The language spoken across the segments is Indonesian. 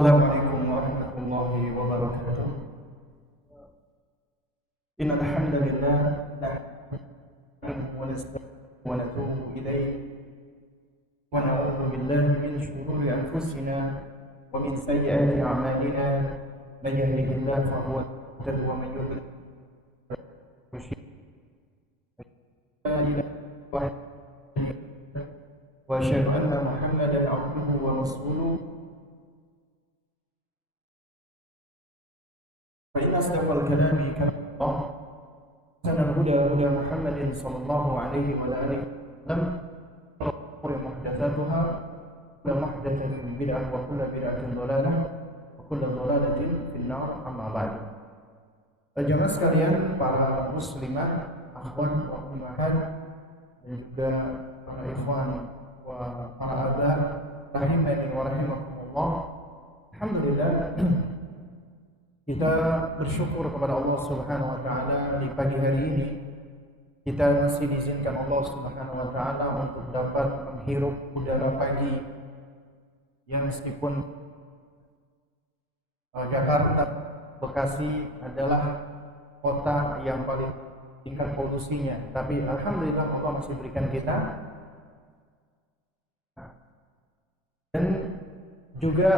Assalamualaikum warahmatullahi wabarakatuh. Innal hamdalillah nahmaduhu wa nasta'inuhu wa natubu ilayh wa na'udzu billahi min shururi anfusina wa min sayyiati a'malina. Man yahdihillahu fa huwa al-muhtadi wa man yudlil wa asyhadu anna Muhammadan 'abduhu wa rasuluhu. فإن أصدق الكلام كلام الله وأحسن الهدى هدى محمد صلى الله عليه وعلى آله وسلم وشر محدثاتها وكل محدثة بدعة وكل بدعة ضلالة وكل ضلالة في النار أما بعد. Jemaah sekalian, para muslimah, akhwan wa ummahat, dan juga para ikhwan wa para abah rahimani wa rahimakumullah. Alhamdulillah, kita bersyukur kepada Allah Subhanahu wa taala di pagi hari ini kita masih diizinkan Allah Subhanahu wa taala untuk dapat menghirup udara pagi yang meskipun Jakarta, Bekasi adalah kota yang paling tingkat polusinya, tapi alhamdulillah Allah masih berikan kita. Dan juga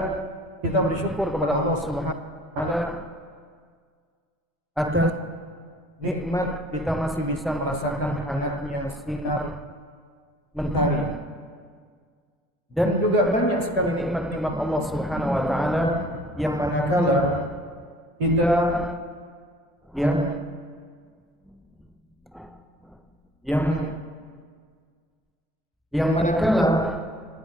kita bersyukur kepada Allah Subhanahu atas nikmat kita masih bisa merasakan hangatnya sinar mentari, dan juga banyak sekali nikmat-nikmat Allah Subhanahu wa taala yang manakala kita yang manakala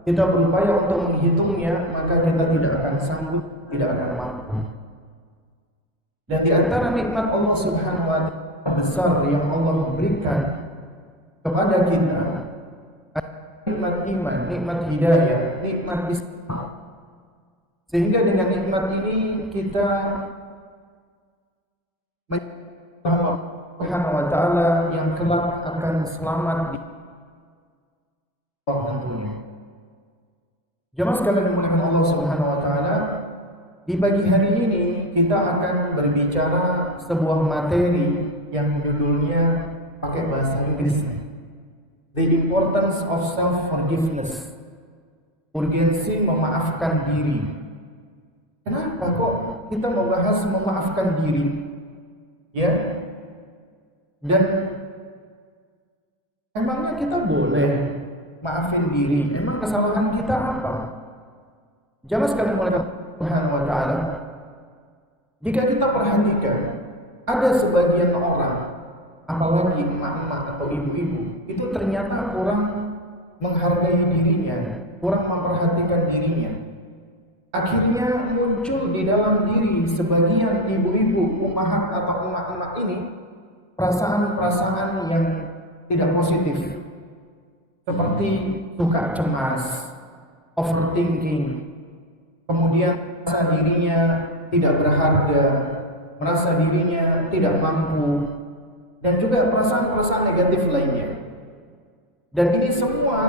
kita berupaya untuk menghitungnya, maka kita tidak akan sanggup, tidak akan mampu. Dan di antara nikmat Allah Subhanahu wa taala besar yang Allah berikan kepada kita, nikmat iman, nikmat hidayah, nikmat Islam. Sehingga dengan nikmat ini kita menyembah Allah Subhanahu wa taala yang kelak akan selamat di Allah tentunya. Jemaah sekalian dimuliakan Allah Subhanahu wa taala, di pagi hari ini kita akan berbicara sebuah materi yang judulnya pakai bahasa Inggris, The Importance of Self-Forgiveness, urgensi memaafkan diri. Kenapa kok kita membahas memaafkan diri? Ya, dan emangnya kita boleh maafin diri? Emang kesalahan kita apa? Jamaah sekalian mulai Subhanahu wa taala, jika kita perhatikan ada sebagian orang, apalagi emak-emak atau ibu-ibu, itu ternyata kurang menghargai dirinya, kurang memperhatikan dirinya. Akhirnya muncul di dalam diri sebagian ibu-ibu, ummahat atau emak-emak ini perasaan-perasaan yang tidak positif, seperti suka cemas, overthinking, kemudian merasa dirinya tidak berharga, merasa dirinya tidak mampu, dan juga perasaan-perasaan negatif lainnya. Dan ini semua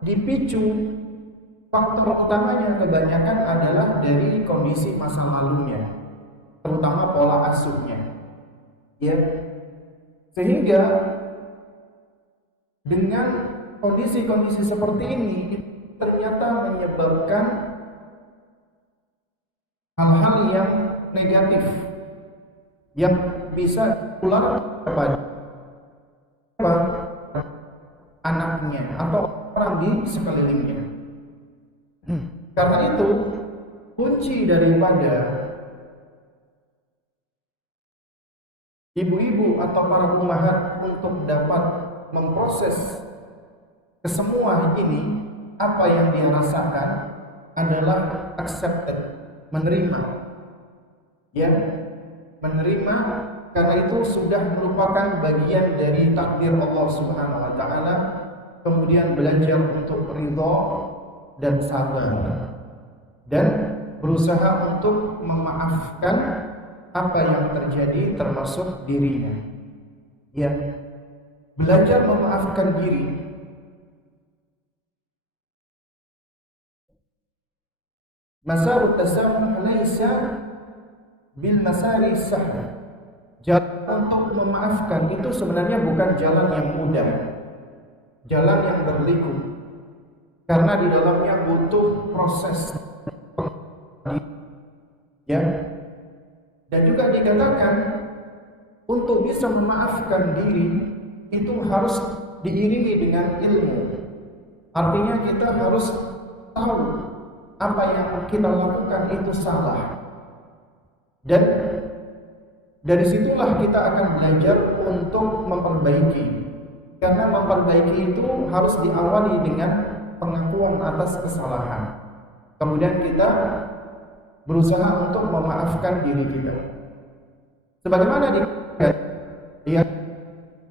dipicu, faktor utamanya kebanyakan adalah dari kondisi masa lalunya, terutama pola asuhnya. Ya, sehingga dengan kondisi-kondisi seperti ini ternyata menyebabkan hal-hal yang negatif yang bisa tular kepada anaknya atau orang di sekelilingnya. Karena itu kunci daripada ibu-ibu atau para ummahat untuk dapat memproses kesemua ini, apa yang dia rasakan adalah accepted, menerima. Ya, menerima, karena itu sudah merupakan bagian dari takdir Allah Subhanahu wa taala. Kemudian belajar untuk ridha dan sabar, dan berusaha untuk memaafkan apa yang terjadi termasuk dirinya. Ya, belajar memaafkan diri. Masarut tasamuh laisa bil masari sahla. Jalan untuk memaafkan itu sebenarnya bukan jalan yang mudah, jalan yang berliku, karena di dalamnya butuh proses, ya. Dan juga dikatakan untuk bisa memaafkan diri itu harus diiringi dengan ilmu. Artinya kita harus tahu apa yang kita lakukan itu salah. Dan dari situlah kita akan belajar untuk memperbaiki. Karena memperbaiki itu harus diawali dengan pengakuan atas kesalahan. Kemudian kita berusaha untuk memaafkan diri kita. Sebagaimana dikatakan, ya,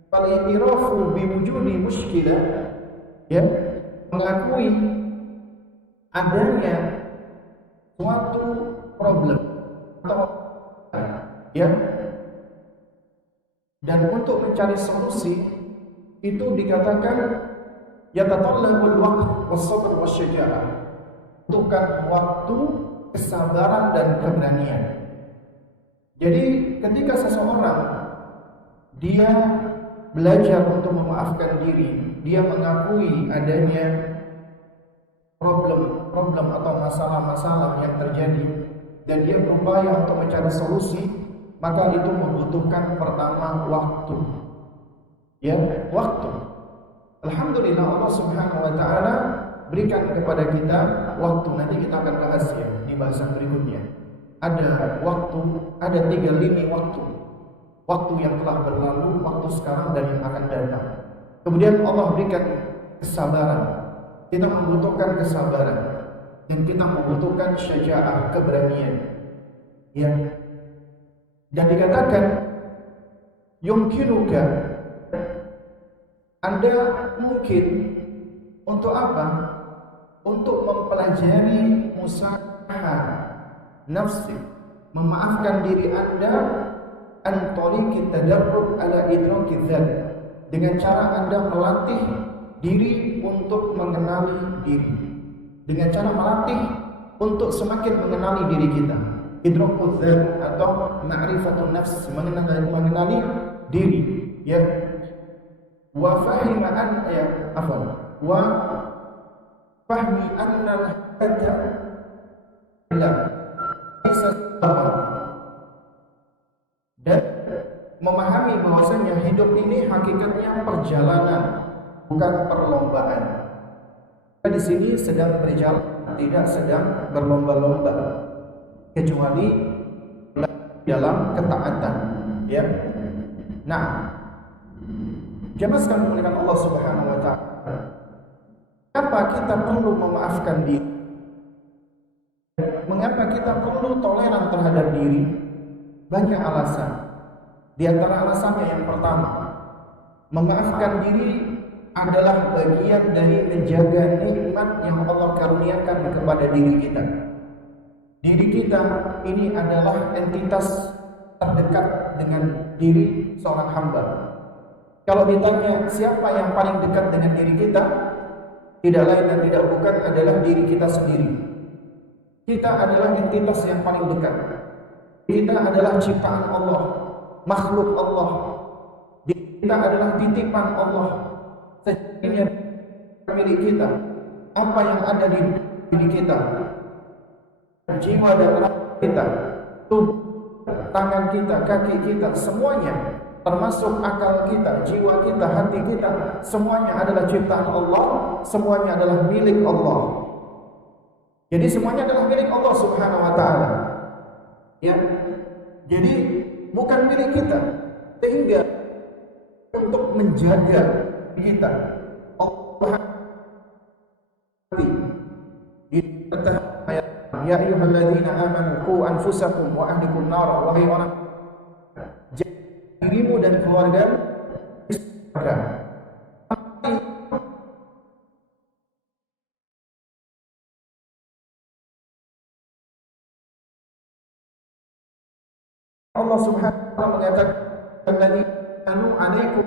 al-i'tirafu biwujudi mushkilah, ya, mengakui adanya suatu problem atau, ya, dan untuk mencari solusi itu dikatakan yatatallabul waqt was-sabr wasyaja'ah, butuhkan waktu, kesabaran dan keberanian. Jadi ketika seseorang dia belajar untuk memaafkan diri, dia mengakui adanya problem atau masalah-masalah yang terjadi dan dia berupaya untuk mencari solusi, maka itu membutuhkan pertama waktu. Ya, waktu. Alhamdulillah Allah Subhanahu wa taala berikan kepada kita waktu. Nanti kita akan bahas ya di bahasan berikutnya. Ada waktu, ada 3 lini waktu. Waktu yang telah berlalu, waktu sekarang dan yang akan datang. Kemudian Allah berikan kesabaran. Kita membutuhkan kesabaran dan kita membutuhkan syaja'ah, keberanian. Ya. Dan dikatakan yumkinuka, Anda mungkin untuk apa? Untuk mempelajari musaha nafsi, memaafkan diri Anda an tariqit tadarrub ala idraki dzat, dengan cara Anda melatih diri untuk mengenali diri, dengan cara melatih untuk semakin mengenali diri kita. Idrakul dzat atau ma'rifatun nafs, mengenali diri, ya. Wa fahima an, ya, afwan, wa fahmi anna al-hajja la bisa, dan memahami bahwasanya hidup ini hakikatnya perjalanan, bukan perlombaan. Kita di sini sedang berjalan, tidak sedang berlomba-lomba, kecuali dalam ketaatan, ya. Nah, jemaah sekalian dimuliakan Allah Subhanahu wa taala, kenapa kita perlu memaafkan diri? Mengapa kita perlu toleran terhadap diri? Banyak alasan. Di antara alasannya yang pertama, memaafkan diri adalah bagian dari menjaga nikmat yang Allah karuniakan kepada diri kita. Diri kita ini adalah entitas terdekat dengan diri seorang hamba. Kalau ditanya siapa yang paling dekat dengan diri kita, tidak lain dan tidak bukan adalah diri kita sendiri. Kita adalah entitas yang paling dekat. Kita adalah ciptaan Allah, makhluk Allah. Kita adalah titipan Allah. Sejatinya milik kita. Apa yang ada di diri kita, jiwa dan raga kita, tubuh, tangan kita, kaki kita, semuanya, termasuk akal kita, jiwa kita, hati kita, semuanya adalah ciptaan Allah, semuanya adalah milik Allah. Jadi semuanya adalah milik Allah Subhanahu wa taala. Ya. Jadi bukan milik kita. Sehingga untuk menjaga kita, Allah di ayat, ya ayyuhalladzina amanu qu anfusakum wa ahlikum nar, wahai orang, dirimu dan keluarga neraka. Allah Subhanahu wa taala mengatakan, "Alladzina anu alaikum",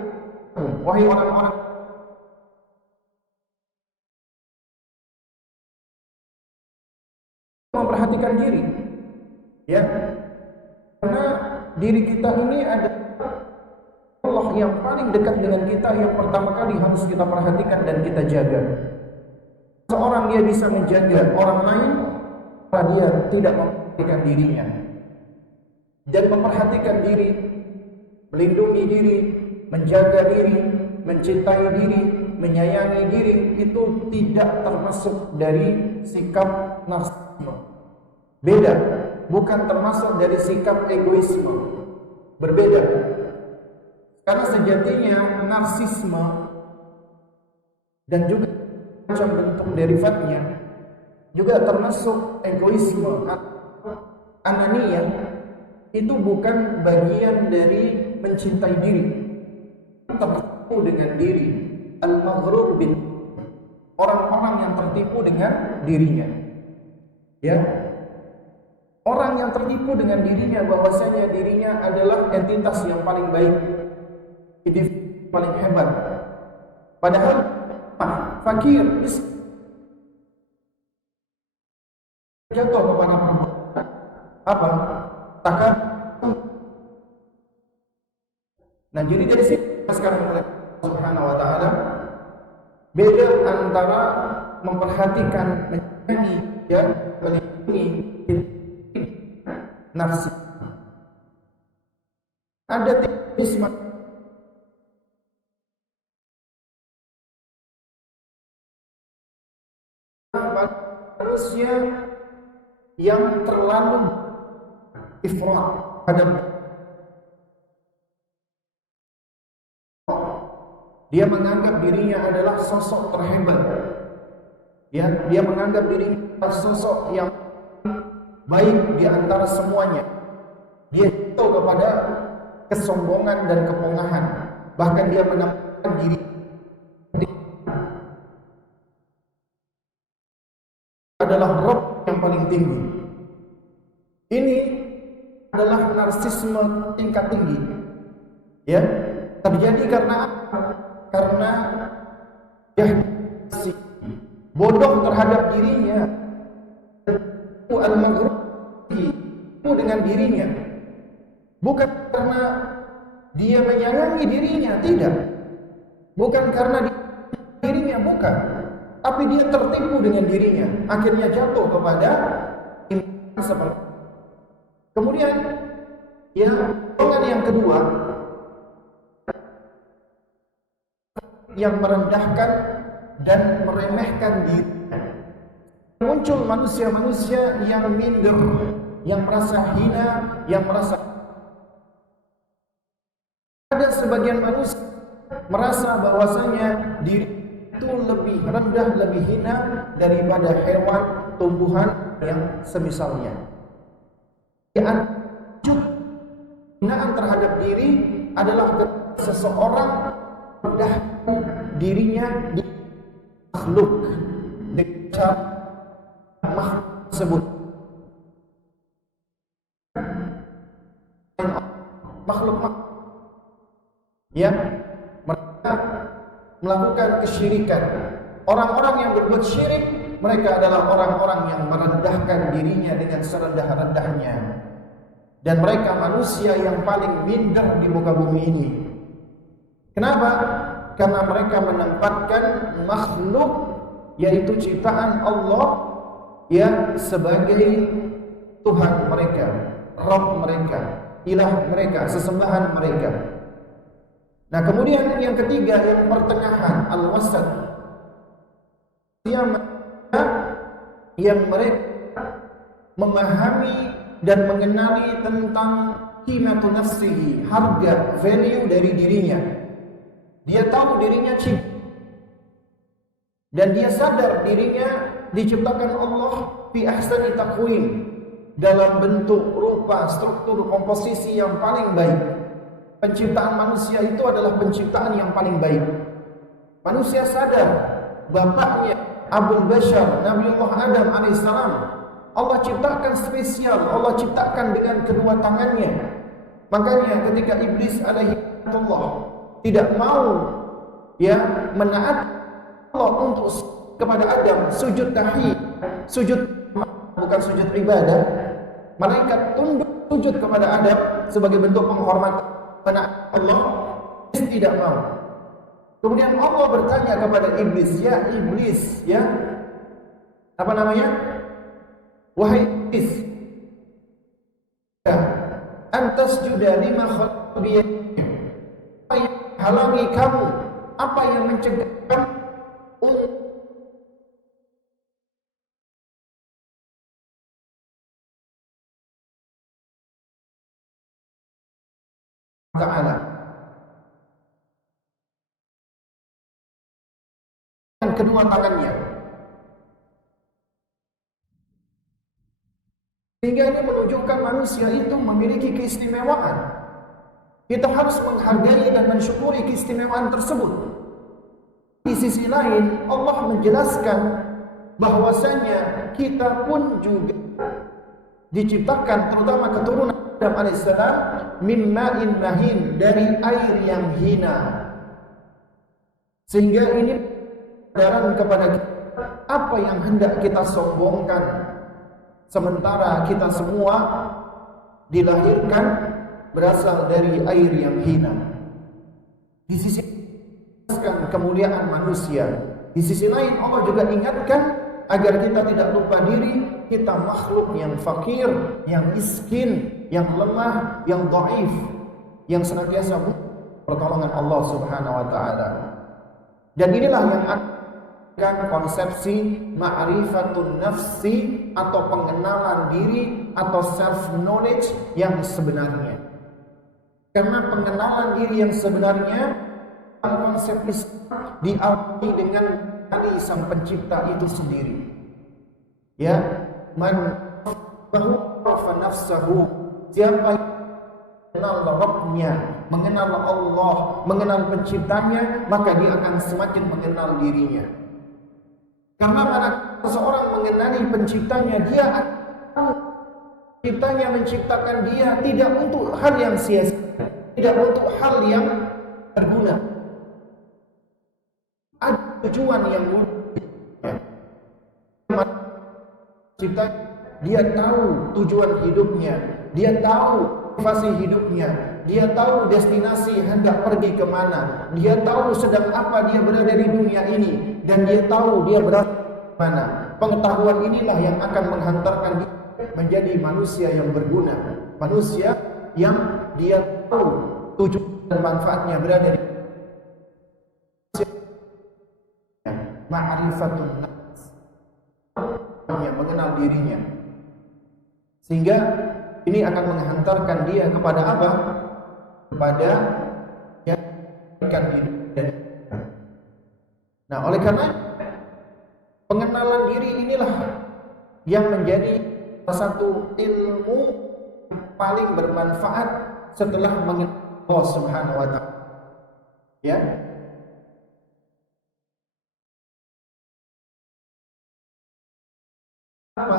wahai orang-orang memperhatikan Ya, karena diri kita ini ada Allah yang paling dekat dengan kita, yang pertama kali harus kita perhatikan dan kita jaga. Seorang dia bisa menjaga orang lain, karena dia tidak memperhatikan dirinya. Dan memperhatikan diri, melindungi diri, menjaga diri, mencintai diri, menyayangi diri, itu tidak termasuk dari sikap narsisme. Beda, bukan termasuk dari sikap egoisme. Berbeda. Karena sejatinya narsisme dan juga macam bentuk derivatnya juga termasuk egoisme, ananiyah, itu bukan bagian dari mencintai diri, tertipu dengan diri. Al-maghrur bin, orang-orang yang tertipu dengan dirinya. Ya, orang yang tertipu dengan dirinya bahwasanya dirinya adalah entitas yang paling baik, individu paling hebat. Padahal fakir, jatuh kepada perbuatan apa? Takabur. Nah, jadi dari sini sekarang oleh Subhanahu wa taala beda antara memperhatikan, menyayangi, ya, melindungi nafsu. Ada terorisme manusia yang terlalu ifrat pada dia menganggap dirinya adalah sosok terhebat. Ya, dia menganggap dirinya adalah sosok yang baik di antara semuanya. Dia jatuh kepada kesombongan dan kepongahan. Bahkan dia menamakan diri adalah Rabb yang paling tinggi. Ini adalah narsisme tingkat tinggi. Ya, terjadi karena apa? Karena dia bodoh terhadap dirinya, al-maghrur dengan dirinya, bukan karena dia menyayangi dirinya, tidak, bukan karena dirinya, bukan, tapi dia tertipu dengan dirinya, akhirnya jatuh kepada iman seperti. Kemudian ya, golongan yang kedua yang merendahkan dan meremehkan diri. Muncul manusia-manusia yang minder, yang merasa hina, yang merasa. Ada sebagian manusia merasa bahwasanya diri itu lebih rendah, lebih hina daripada hewan, tumbuhan yang semisalnya. Hinaan terhadap diri adalah seseorang merendahkan dirinya di makhluk, dengan makhluk tersebut. Makhluk ya, mereka melakukan kesyirikan. Orang-orang yang berbuat syirik, mereka adalah orang-orang yang merendahkan dirinya dengan serendah-rendahnya. Dan mereka manusia yang paling minder di muka bumi ini. Kenapa? Karena mereka menempatkan makhluk, yaitu ciptaan Allah, ya, sebagai Tuhan mereka, Rabb mereka, ilah mereka, sesembahan mereka. Nah, kemudian yang ketiga, yang pertengahan, al-wasat, yang mereka memahami dan mengenali tentang qimatu nafsihi, harga, value dari dirinya. Dia tahu dirinya dan dia sadar dirinya diciptakan Allah fi ahsani taqwim, dalam bentuk, rupa, struktur, komposisi yang paling baik. Penciptaan manusia itu adalah penciptaan yang paling baik. Manusia sadar bapaknya Abul Bashar, Nabiullah Adam alaihissalam, Allah ciptakan spesial, Allah ciptakan dengan kedua tangannya. Makanya ketika Iblis alaihissalam tidak mau, ya, menaat Allah untuk kepada Adam, sujud tahiyat, sujud bukan sujud ibadah, Malaikat tunduk sujud kepada Adam sebagai bentuk penghormatan kepada Allah. Iblis tidak mau. Kemudian Allah bertanya kepada iblis, ya iblis, ya apa namanya? Wahai iblis, ya, antas juda lima khalqi, apa yang halangi kamu? Apa yang mencegah kamu untuk Ta'ala? Dan kedua tangannya. Sehingga ini menunjukkan manusia itu memiliki keistimewaan. Kita harus menghargai dan mensyukuri keistimewaan tersebut. Di sisi lain, Allah menjelaskan bahwasanya kita pun juga diciptakan, terutama keturunan Adam alaihissalam, min ma'in mahin, dari air yang hina. Sehingga ini pelajaran kepada kita, apa yang hendak kita sombongkan, sementara kita semua dilahirkan berasal dari air yang hina. Di sisi kemuliaan manusia, di sisi lain Allah juga ingatkan agar kita tidak lupa diri, kita makhluk yang fakir, yang miskin, yang lemah, yang dhaif, yang senantiasa butuh pertolongan Allah Subhanahu wa taala. Dan inilah yang akan konsepsi ma'rifatun nafsi atau pengenalan diri atau self knowledge yang sebenarnya. Karena pengenalan diri yang sebenarnya konsep Islam diawali dengan Ali sang pencipta itu sendiri. Ya, man bahu nafsahu, siapa yang mengenal Rabbnya, mengenal Allah, mengenal penciptanya, maka dia akan semakin mengenal dirinya. Karena pada seseorang mengenali penciptanya, dia akan penciptanya menciptakan dia tidak untuk hal yang sia-sia, tidak untuk hal yang berguna. Ada tujuan yang mulia. Cipta, dia tahu tujuan hidupnya, dia tahu motivasi hidupnya, dia tahu destinasi hendak pergi kemana, dia tahu sedang apa dia berada di dunia ini, dan dia tahu dia berada di mana. Pengetahuan inilah yang akan menghantarkan dia menjadi manusia yang berguna, manusia yang dia tahu tujuan dan manfaatnya berada di ma'rifatun nafs, mengenal dirinya, sehingga ini akan menghantarkan dia kepada apa? Kepada yang akan hidup. Nah, oleh karena pengenalan diri inilah yang menjadi salah satu ilmu paling bermanfaat setelah mengenal Allah Subhanahu wa taala. Ya. Apa?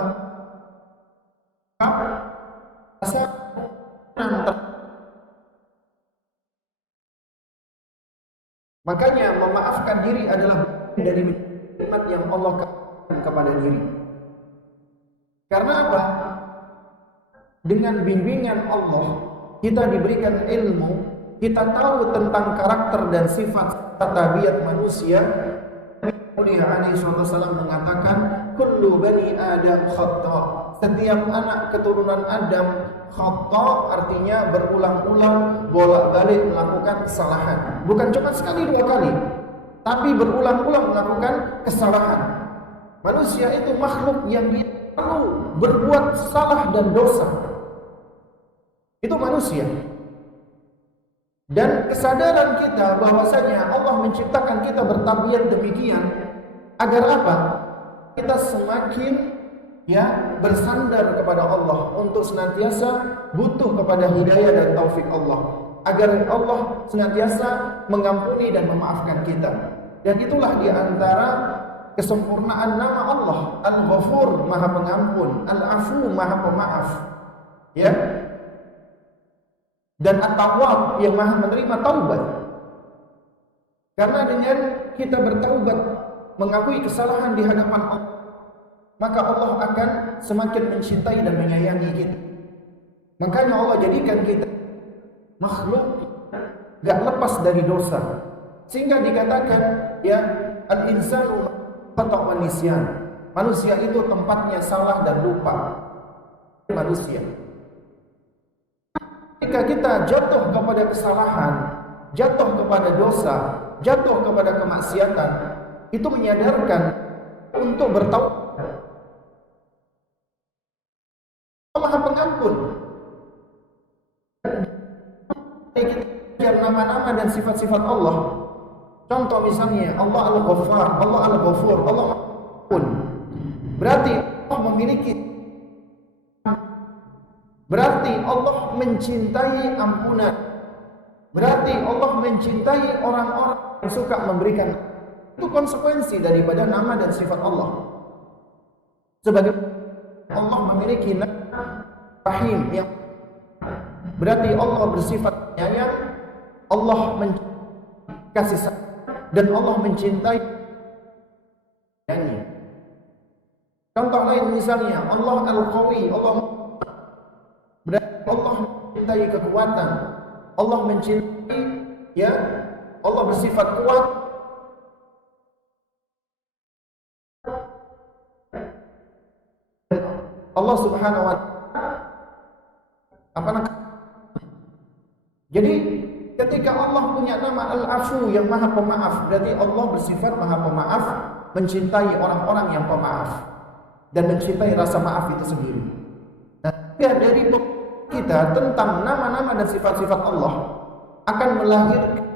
Makanya memaafkan diri adalah dari nikmat yang Allah kasih kepada diri. Karena apa? Dengan bimbingan Allah, kita diberikan ilmu, kita tahu tentang karakter dan sifat tabiat manusia. Nabi alaihi wasallam mengatakan, kullu bani Adam khata. Setiap anak keturunan Adam khata, artinya berulang-ulang bolak-balik melakukan kesalahan. Bukan cuma sekali dua kali, tapi berulang-ulang melakukan kesalahan. Manusia itu makhluk yang dia selalu berbuat salah dan dosa. Itu manusia. Dan kesadaran kita bahwasanya Allah menciptakan kita bertabiat demikian agar apa? Kita semakin bersandar kepada Allah untuk senantiasa butuh kepada hidayah dan taufik Allah, agar Allah senantiasa mengampuni dan memaafkan kita. Dan itulah di antara kesempurnaan nama Allah, Al-Ghafur, Maha Pengampun, Al-Afu, Maha Pemaaf. Ya. Dan At-Tawwab, yang Maha menerima taubat. Karena dengan kita bertaubat, mengakui kesalahan di hadapan Allah, maka Allah akan semakin mencintai dan menyayangi kita. Makanya Allah jadikan kita makhluk gak lepas dari dosa. Sehingga dikatakan ya al-insanu khata' wa nisyan. Manusia itu tempatnya salah dan lupa. Manusia. Jika kita jatuh kepada kesalahan, jatuh kepada dosa, jatuh kepada kemaksiatan, itu menyadarkan untuk bertaubat. Allah Maha Pengampun. Kita nama-nama dan sifat-sifat Allah. Contoh misalnya Allah Al-Ghaffar, Allah Al-Ghafur, Allah Maha Pengampun. Berarti Allah memiliki, berarti Allah mencintai ampunan. Berarti Allah mencintai orang-orang yang suka memberikan. Itu konsekuensi daripada nama dan sifat Allah. Sebagai Allah memiliki nama Rahim, yang berarti Allah bersifat penyayang, Allah kasih sayang, dan Allah mencintai. Contoh lain misalnya Allah Al-Qawi, Allah berarti Allah mencintai kekuatan, Allah mencintai ya, Allah bersifat kuat. Allah Subhanahu wa ta'ala jadi ketika Allah punya nama Al-Afu yang Maha Pemaaf, berarti Allah bersifat Maha Pemaaf, mencintai orang-orang yang pemaaf dan mencintai rasa maaf itu sendiri. Nah, dari kita tentang nama-nama dan sifat-sifat Allah akan melahirkan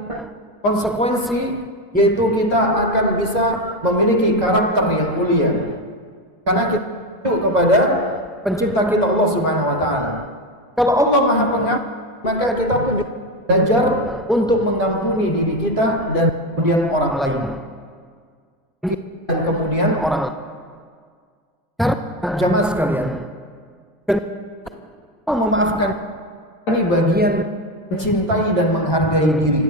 konsekuensi, yaitu kita akan bisa memiliki karakter yang mulia karena kita kepada pencipta kita Allah Subhanahu wa ta'ala. Kalau Allah Maha Pengampun, maka kita pun belajar untuk mengampuni diri kita dan kemudian orang lain. Dan kemudian orang lain. Karena jamaah sekalian, ketika memaafkan ini bagian mencintai dan menghargai diri.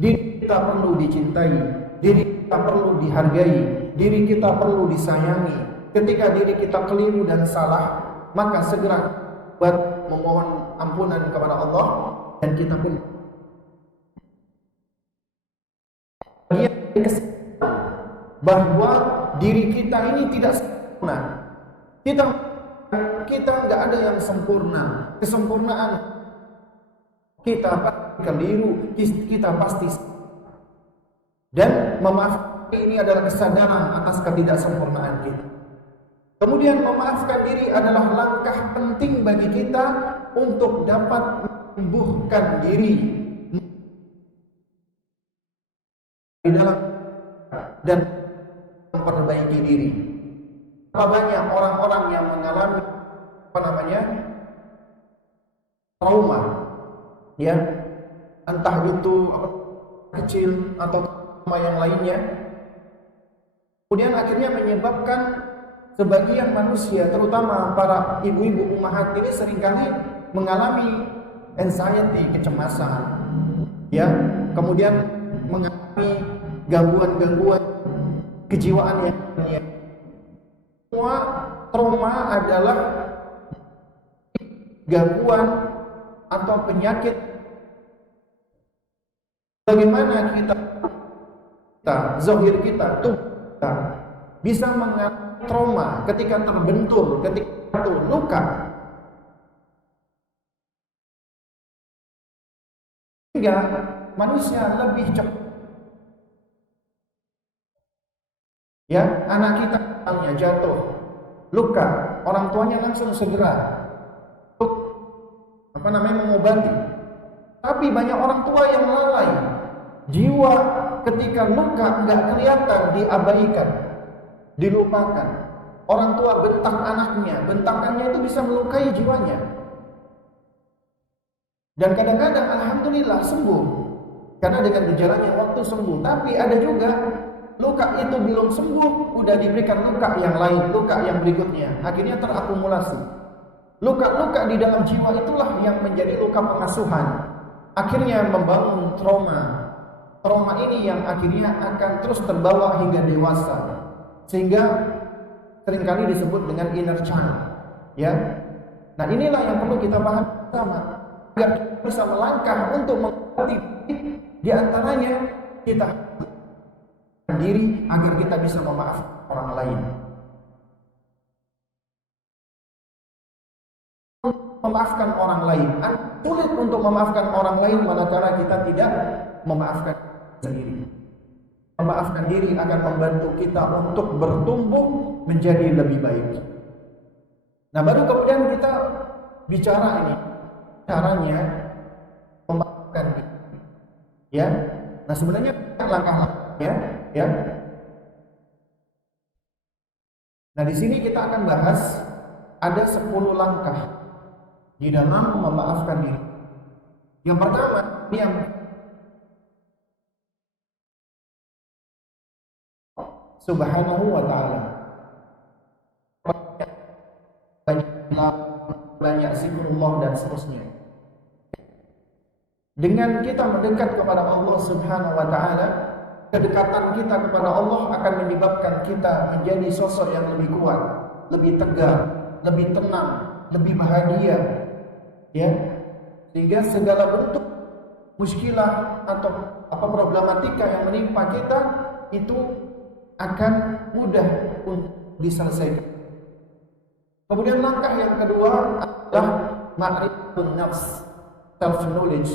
Diri kita perlu dicintai, diri kita perlu dihargai, diri kita perlu disayangi. Ketika diri kita keliru dan salah, maka segera buat memohon ampunan kepada Allah, dan kita pun bahwa diri kita ini tidak sempurna. Kita nggak ada yang sempurna. Kesempurnaan kita pasti keliru, kita pasti, dan memaafkan ini adalah kesadaran atas ketidaksempurnaan kita. Kemudian memaafkan diri adalah langkah penting bagi kita untuk dapat menumbuhkan diri di dalam dan memperbaiki diri. Berapa banyak orang-orang yang mengalami trauma, ya, entah itu kecil atau trauma yang lainnya, kemudian akhirnya menyebabkan sebagian manusia, terutama para ibu-ibu ummahat ini, seringkali mengalami anxiety, kecemasan, ya, kemudian mengalami gangguan-gangguan kejiwaan yang lainnya. Semua trauma adalah gangguan atau penyakit. Bagaimana kita zahir kita, tubuh kita bisa mengalami trauma ketika terbentur, ketika luka, sehingga manusia lebih cepat, ya, anak kita misalnya jatuh, luka, orang tuanya langsung segera mengobati. Tapi banyak orang tua yang lalai, jiwa ketika luka nggak kelihatan, diabaikan, dilupakan. Orang tua bentak anaknya, bentakannya itu bisa melukai jiwanya. Dan kadang-kadang alhamdulillah sembuh, karena dengan berjalannya waktu sembuh. Tapi ada juga luka itu belum sembuh, udah diberikan luka yang lain, luka yang berikutnya, akhirnya terakumulasi. Luka-luka di dalam jiwa itulah yang menjadi luka pengasuhan, akhirnya membangun trauma. Trauma ini yang akhirnya akan terus terbawa hingga dewasa, sehingga seringkali disebut dengan inner child, ya. Nah, inilah yang perlu kita paham sama agar bisa melangkah untuk mengganti. Di antaranya kita diri agar kita bisa memaafkan orang lain. Memaafkan orang lain, sulit untuk memaafkan orang lain manakala kita tidak memaafkan sendiri. Memaafkan diri akan membantu kita untuk bertumbuh menjadi lebih baik. Nah, baru kemudian kita bicara ini caranya memaafkan diri. Ya. Nah, sebenarnya langkah-langkahnya ya. Nah, di sini kita akan bahas ada 10 langkah di dalam memaafkan diri. Yang pertama, yang Subhanahu wa ta'ala. Banyak zikrullah dan seterusnya. Dengan kita mendekat kepada Allah Subhanahu wa ta'ala, kedekatan kita kepada Allah akan menyebabkan kita menjadi sosok yang lebih kuat, lebih tegar, lebih tenang, lebih bahagia, ya. Sehingga segala bentuk muskilah atau problematika yang menimpa kita itu akan mudah untuk diselesaikan. Kemudian langkah yang kedua adalah ma'rifatun nafs, self knowledge.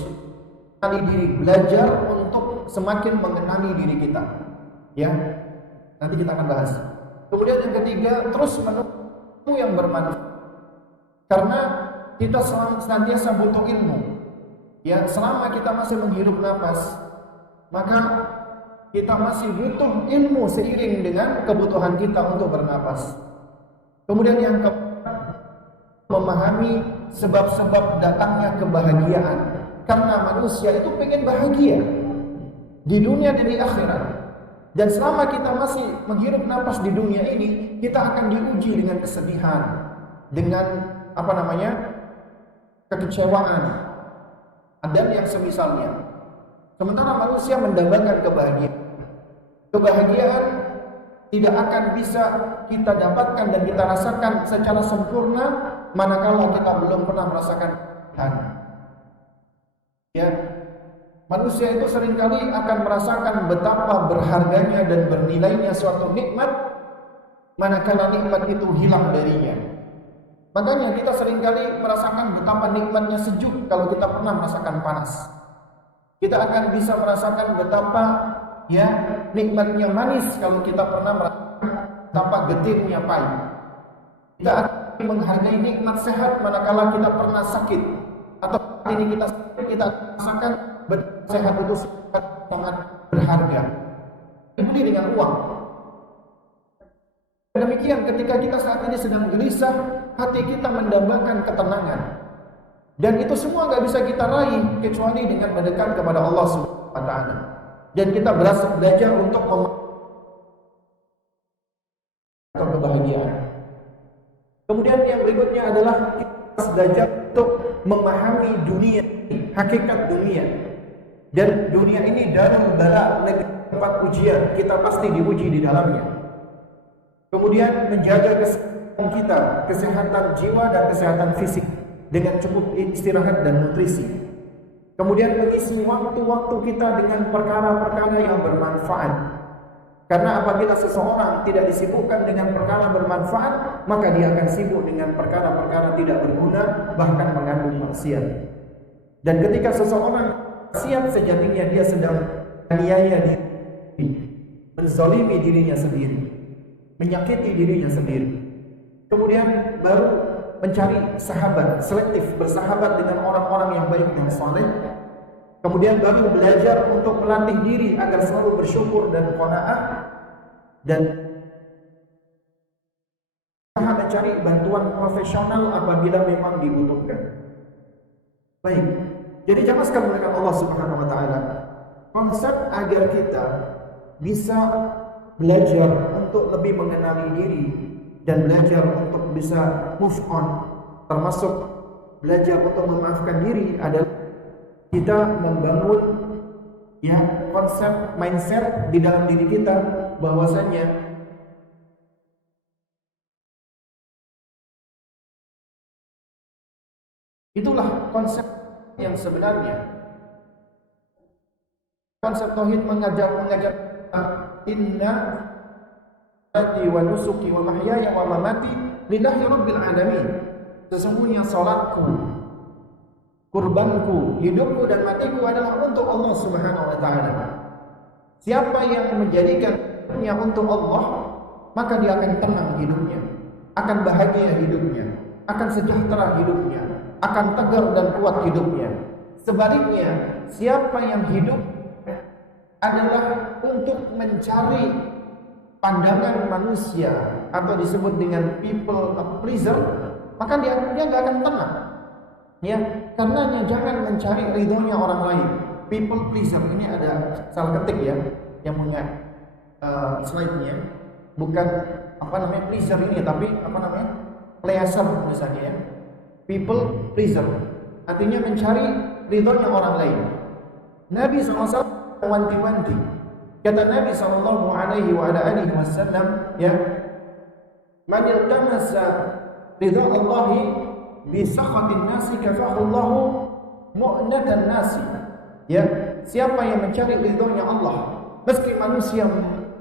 Mengenali diri, belajar untuk semakin mengenali diri kita. Ya. Nanti kita akan bahas. Kemudian yang ketiga, terus menuntut yang bermanfaat. Karena kita senantiasa butuh ilmu. Ya, selama kita masih menghirup nafas, maka kita masih butuh ilmu seiring dengan kebutuhan kita untuk bernapas. Kemudian yang keempat, memahami sebab-sebab datangnya kebahagiaan. Karena manusia itu pengen bahagia di dunia dan di akhirat. Dan selama kita masih menghirup nafas di dunia ini, kita akan diuji dengan kesedihan, dengan kekecewaan, dan yang semisalnya. Sementara manusia mendambakan kebahagiaan. Kebahagiaan tidak akan bisa kita dapatkan dan kita rasakan secara sempurna manakala kita belum pernah merasakan kebahagiaan. Ya, manusia itu seringkali akan merasakan betapa berharganya dan bernilainya suatu nikmat manakala nikmat itu hilang darinya. Makanya kita seringkali merasakan betapa nikmatnya sejuk kalau kita pernah merasakan panas. Kita akan bisa merasakan betapa nikmatnya manis kalau kita pernah merasakan betapa getirnya pahit. Kita akan menghargai nikmat sehat manakala kita pernah sakit. Atau ini kita rasakan sehat itu sangat berharga. Dibeli dengan uang. Demikian ketika kita saat ini sedang gelisah, hati kita mendambakan ketenangan. Dan itu semua nggak bisa kita raih kecuali dengan mendekat kepada Allah Subhanahu wa ta'ala. Dan kita belajar untuk kebahagiaan. Kemudian yang berikutnya adalah kita belajar untuk memahami dunia, hakikat dunia. Dan dunia ini darul bala, tempat ujian, kita pasti diuji di dalamnya. Kemudian menjaga kesehatan kita, kesehatan jiwa dan kesehatan fisik dengan cukup istirahat dan nutrisi. Kemudian mengisi waktu-waktu kita dengan perkara-perkara yang bermanfaat. Karena apabila seseorang tidak disibukkan dengan perkara bermanfaat, maka dia akan sibuk dengan perkara-perkara tidak berguna, bahkan mengandung maksiat. Dan ketika seseorang maksiat, sejatinya dia sedang menganiaya diri, menzalimi dirinya sendiri, menyakiti dirinya sendiri. Kemudian baru mencari sahabat, selektif bersahabat dengan orang-orang yang baik dan saleh. Kemudian baru belajar untuk melatih diri agar selalu bersyukur dan qanaah, dan mencari bantuan profesional apabila memang dibutuhkan. Baik, jadi jangan sekali dengan Allah Subhanahu wa ta'ala, konsep agar kita bisa belajar untuk lebih mengenali diri dan belajar untuk bisa move on, termasuk belajar untuk memaafkan diri, adalah kita membangun konsep mindset di dalam diri kita bahwasanya itulah konsep yang sebenarnya. Konsep tauhid mengajar inna salati wa nusuki wa mahyaya wa mamati lillahi rabbil alamin. Sesungguhnya salatku, kurbanku, hidupku dan matiku adalah untuk Allah Subhanahu wa taala. Siapa yang menjadikannya untuk Allah, maka dia akan tenang hidupnya, akan bahagia hidupnya, akan sejahtera hidupnya, akan tegar dan kuat hidupnya. Sebaliknya, siapa yang hidup adalah untuk mencari pandangan manusia atau disebut dengan people pleaser, maka dia nggak akan tenang. Ya, karenanya jangan mencari ridhonya orang lain. People pleaser ini ada salah ketik ya, yang punya slide-nya bukan pleaser ini, tapi pleaser misalnya ya. People pleaser artinya mencari ridhonya orang lain. Nabi SAW wanti-wanti. Kata Nabi sallallahu alaihi wasallam, ya, man iltamasa ridha Allah bi sakhatin nasi kafahu Allah mu'natan nasi. Ya, siapa yang mencari ridhonya Allah meski manusia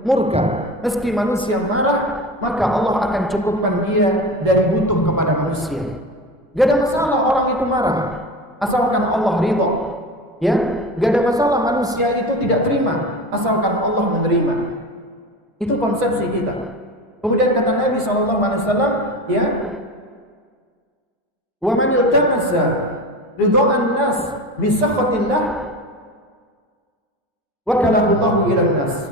murka, meski manusia marah, maka Allah akan cukupkan dia dari butuh kepada manusia. Gak ada masalah orang itu marah asalkan Allah ridha. Ya, gak ada masalah manusia itu tidak terima asalkan Allah menerima. Itu konsepsi kita. Kemudian kata Nabi SAW, ya, wa man iltamasa ridhaan nas bi sakhatillah wakalahu Allahu ila nas.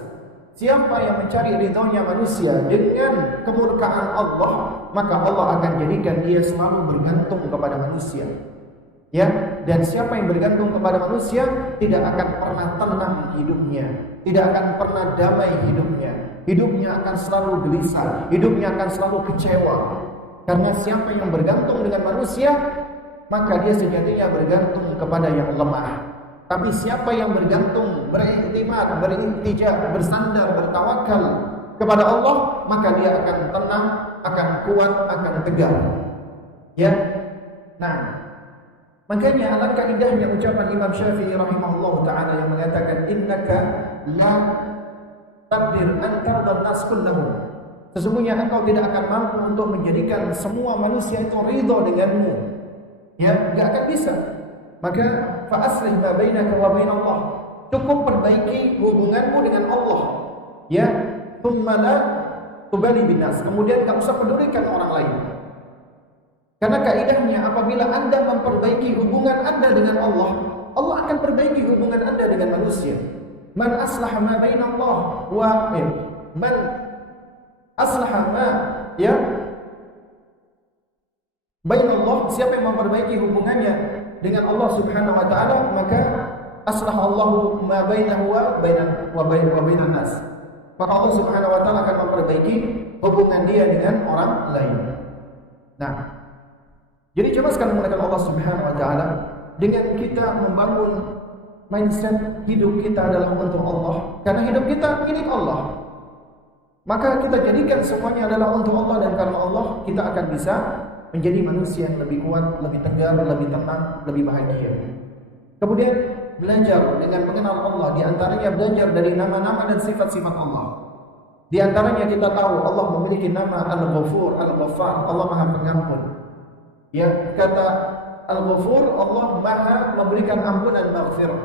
Siapa yang mencari ridhonya manusia dengan kemurkaan Allah, maka Allah akan jadikan dia selalu bergantung kepada manusia. Ya, dan siapa yang bergantung kepada manusia tidak akan pernah tenang hidupnya, tidak akan pernah damai hidupnya. Hidupnya akan selalu gelisah, hidupnya akan selalu kecewa. Karena siapa yang bergantung dengan manusia, maka dia sejatinya bergantung kepada yang lemah. Tapi siapa yang bergantung, beriktimad, berintija, bersandar, bertawakal kepada Allah, maka dia akan tenang, akan kuat, akan tegar. Ya. Nah, makanya alangkah indahnya ucapan Imam Syafi'i rahimahullah ta'ala yang mengatakan innaka la taqdir an tarda an-nas kullahum. Sesungguhnya engkau tidak akan mampu untuk menjadikan semua manusia itu ridha denganmu. Ya, enggak akan bisa. Maka fa aslih ma bainaka wa bain Allah. Cukup perbaiki hubunganmu dengan Allah. Ya, thumma la tubali binas. Kemudian enggak usah pedulikan orang lain. Karena kaidahnya apabila Anda memperbaiki hubungan Anda dengan Allah, Allah akan perbaiki hubungan Anda dengan manusia. Man aslaha ma bainallah wa man aslaha ma bainallah, siapa yang memperbaiki hubungannya dengan Allah Subhanahu wa taala, maka aslaha Allahu ma bainahu wa bainan nas. Maka Allah Subhanahu wa taala akan memperbaiki hubungan dia dengan orang lain. Nah, jadi coba sekarang menggunakan Allah Subhanahu wa taala dengan kita membangun mindset hidup kita adalah untuk Allah, karena hidup kita milik Allah. Maka kita jadikan semuanya adalah untuk Allah, dan karena Allah kita akan bisa menjadi manusia yang lebih kuat, lebih tegar, lebih tenang, lebih bahagia. Kemudian belajar dengan mengenal Allah, di antaranya belajar dari nama-nama dan sifat-sifat Allah. Di antaranya kita tahu Allah memiliki nama Al-Ghafur, Al-Ghaffar, Allah Maha Pengampun. Ya, kata Al-Ghafur, Allah Maha memberikan ampunan, maghfirah.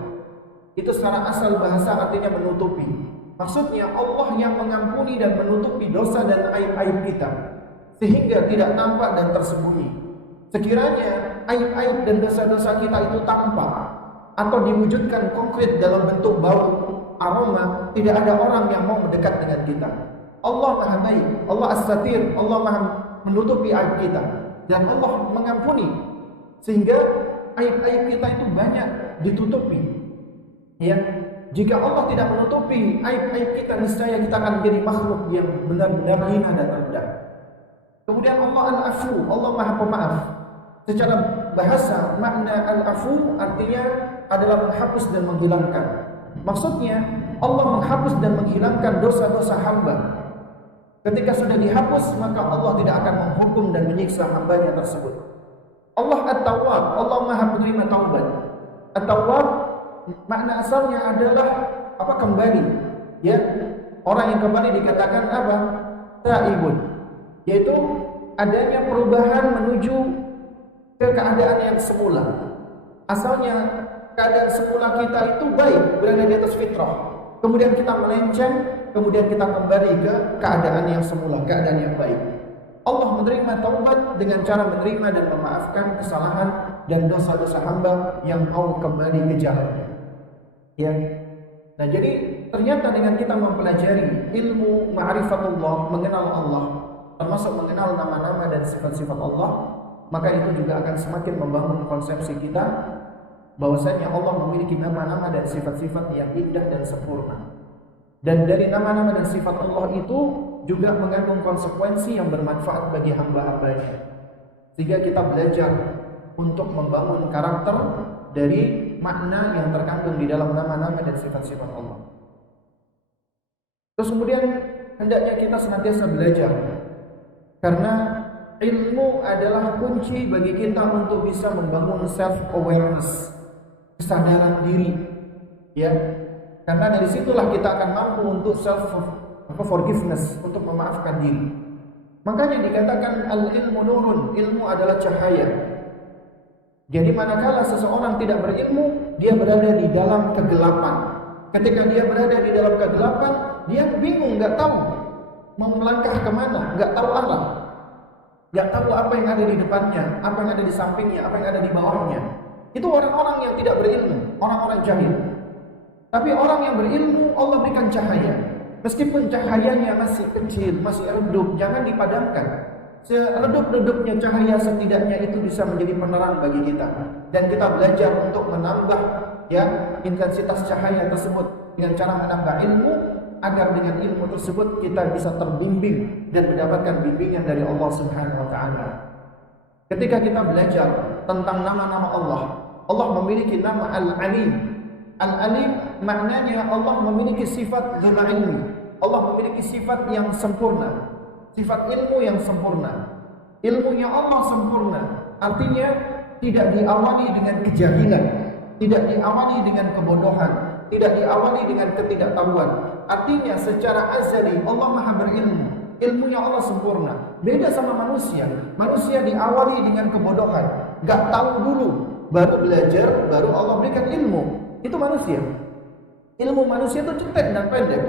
Itu secara asal bahasa artinya menutupi. Maksudnya Allah yang mengampuni dan menutupi dosa dan aib-aib kita, sehingga tidak tampak dan tersembunyi. Sekiranya aib-aib dan dosa-dosa kita itu tampak atau diwujudkan konkret dalam bentuk bau, aroma, tidak ada orang yang mau mendekat dengan kita. Allah Maha Baik, Allah As-Satir, Allah Maha menutupi aib kita, dan Allah mengampuni sehingga aib-aib kita itu banyak ditutupi. Ya, jika Allah tidak menutupi aib-aib kita, niscaya kita akan menjadi makhluk yang benar-benar hina dan rendah. Kemudian Allah Al-Afu, Allah Maha Pemaaf. Secara bahasa, makna Al-Afu artinya adalah menghapus dan menghilangkan. Maksudnya, Allah menghapus dan menghilangkan dosa-dosa hamba. Ketika sudah dihapus, maka Allah tidak akan menghukum dan menyiksa hambanya tersebut. Allah At-Tawwab, Allah Maha Penerima taubat. At-Tawwab makna asalnya adalah apa? Kembali. Ya, orang yang kembali dikatakan apa? Taibun, yaitu adanya perubahan menuju ke keadaan yang semula. Asalnya keadaan semula kita itu baik, berada di atas fitrah. Kemudian kita melenceng, kemudian kita kembali ke keadaan yang semula, keadaan yang baik. Allah menerima taubat dengan cara menerima dan memaafkan kesalahan dan dosa-dosa hamba yang mau kembali ke jalannya. Ya. Nah, jadi ternyata dengan kita mempelajari ilmu ma'rifatullah, mengenal Allah, termasuk mengenal nama-nama dan sifat-sifat Allah, maka itu juga akan semakin membangun konsepsi kita bahwasanya Allah memiliki nama-nama dan sifat-sifat yang indah dan sempurna. Dan dari nama-nama dan sifat Allah itu juga mengandung konsekuensi yang bermanfaat bagi hamba-hambanya. Sehingga kita belajar untuk membangun karakter dari makna yang terkandung di dalam nama-nama dan sifat-sifat Allah. Terus kemudian hendaknya kita senantiasa belajar, karena ilmu adalah kunci bagi kita untuk bisa membangun self-awareness, kesadaran diri. Ya, karena dari situlah kita akan mampu untuk forgiveness, untuk memaafkan diri. Makanya dikatakan al-ilmu nurun, ilmu adalah cahaya. Jadi manakala seseorang tidak berilmu, dia berada di dalam kegelapan. Ketika dia berada di dalam kegelapan, dia bingung, nggak tahu mau melangkah kemana, nggak tahu arah, nggak tahu apa yang ada di depannya, apa yang ada di sampingnya, apa yang ada di bawahnya. Itu orang-orang yang tidak berilmu, orang-orang jahil. Tapi orang yang berilmu, Allah berikan cahaya. Meskipun cahayanya masih kecil, masih redup, jangan dipadamkan. Seredup-redupnya cahaya setidaknya itu bisa menjadi penerang bagi kita. Dan kita belajar untuk menambah ya intensitas cahaya tersebut dengan cara menambah ilmu, agar dengan ilmu tersebut kita bisa terbimbing dan mendapatkan bimbingan dari Allah Subhanahu wa taala. Ketika kita belajar tentang nama-nama Allah, Allah memiliki nama Al-Alim. Al-Alim maknanya Allah memiliki sifat dzul ilmi. Allah memiliki sifat yang sempurna, sifat ilmu yang sempurna. Ilmunya Allah sempurna, artinya tidak diawali dengan kejahilan, tidak diawali dengan kebodohan, tidak diawali dengan ketidaktahuan. Artinya secara azali Allah Maha berilmu, ilmunya Allah sempurna. Beda sama manusia. Manusia diawali dengan kebodohan, gak tahu dulu, baru belajar, baru Allah berikan ilmu. Itu manusia. Ilmu manusia itu cetek dan pendek.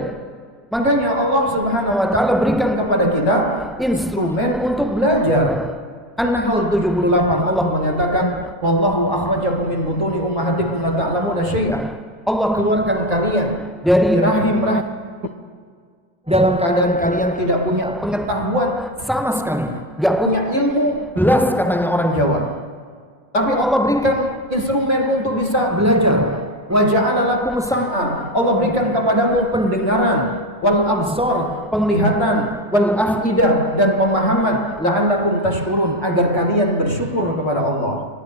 Makanya Allah Subhanahu wa taala berikan kepada kita instrumen untuk belajar. An-Nahl 78 Allah menyatakan, wallahu akhrajakum min butuni ummahatikum la ta'lamuna syai'an. Allah keluarkan kalian dari rahim-rahim dalam keadaan kalian tidak punya pengetahuan sama sekali, enggak punya ilmu belas katanya orang Jawa. Tapi Allah berikan instrumen untuk bisa belajar. Wa ja'ala lakum sam'a, Allah berikan kepadamu pendengaran, wal absar, penglihatan, wal afidah, dan pemahaman, la'allakum tashkurun, agar kalian bersyukur kepada Allah.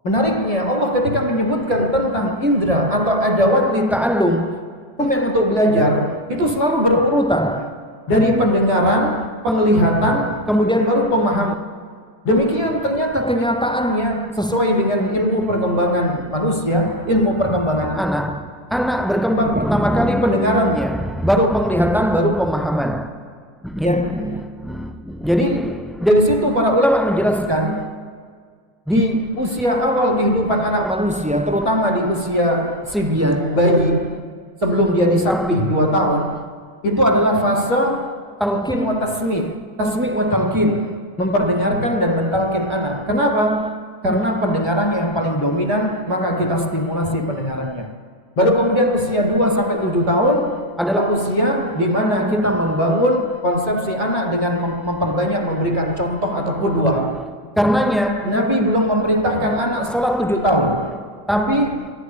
Menariknya Allah ketika menyebutkan tentang indra atau adawat li ta'allum, untuk belajar, itu selalu berurutan dari pendengaran, penglihatan, kemudian baru pemahaman. Demikian ternyata kenyataannya sesuai dengan ilmu perkembangan manusia, ilmu perkembangan anak. Anak berkembang pertama kali pendengarannya, baru penglihatan, baru pemahaman. Ya. Jadi dari situ para ulama menjelaskan di usia awal kehidupan anak manusia, terutama di usia sibyan, bayi, sebelum dia disapih 2 tahun, itu adalah fase talqin wa tasmi', tasmi' wa talqin, memperdengarkan dan mentalkin anak. Kenapa? Karena pendengarannya yang paling dominan, maka kita stimulasi pendengarannya. Baru kemudian usia 2 sampai 7 tahun adalah usia di mana kita membangun konsepsi anak dengan memperbanyak memberikan contoh atau qudwah. Karenanya Nabi belum memerintahkan anak sholat 7 tahun, tapi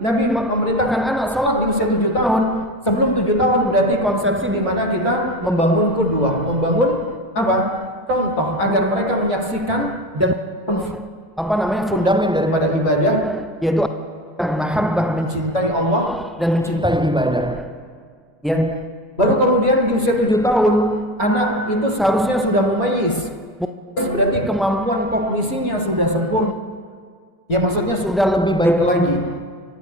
Nabi memerintahkan anak sholat di usia 7 tahun. Sebelum 7 tahun berarti konsepsi di mana kita membangun qudwah, membangun apa? Contoh, agar mereka menyaksikan dan fundament daripada ibadah, yaitu mahabbah, mencintai Allah dan mencintai ibadah. Ya. Baru kemudian di usia 7 tahun anak itu seharusnya sudah mumayyiz. Mumayyiz berarti kemampuan kognisinya sudah sempurna. Ya maksudnya sudah lebih baik lagi.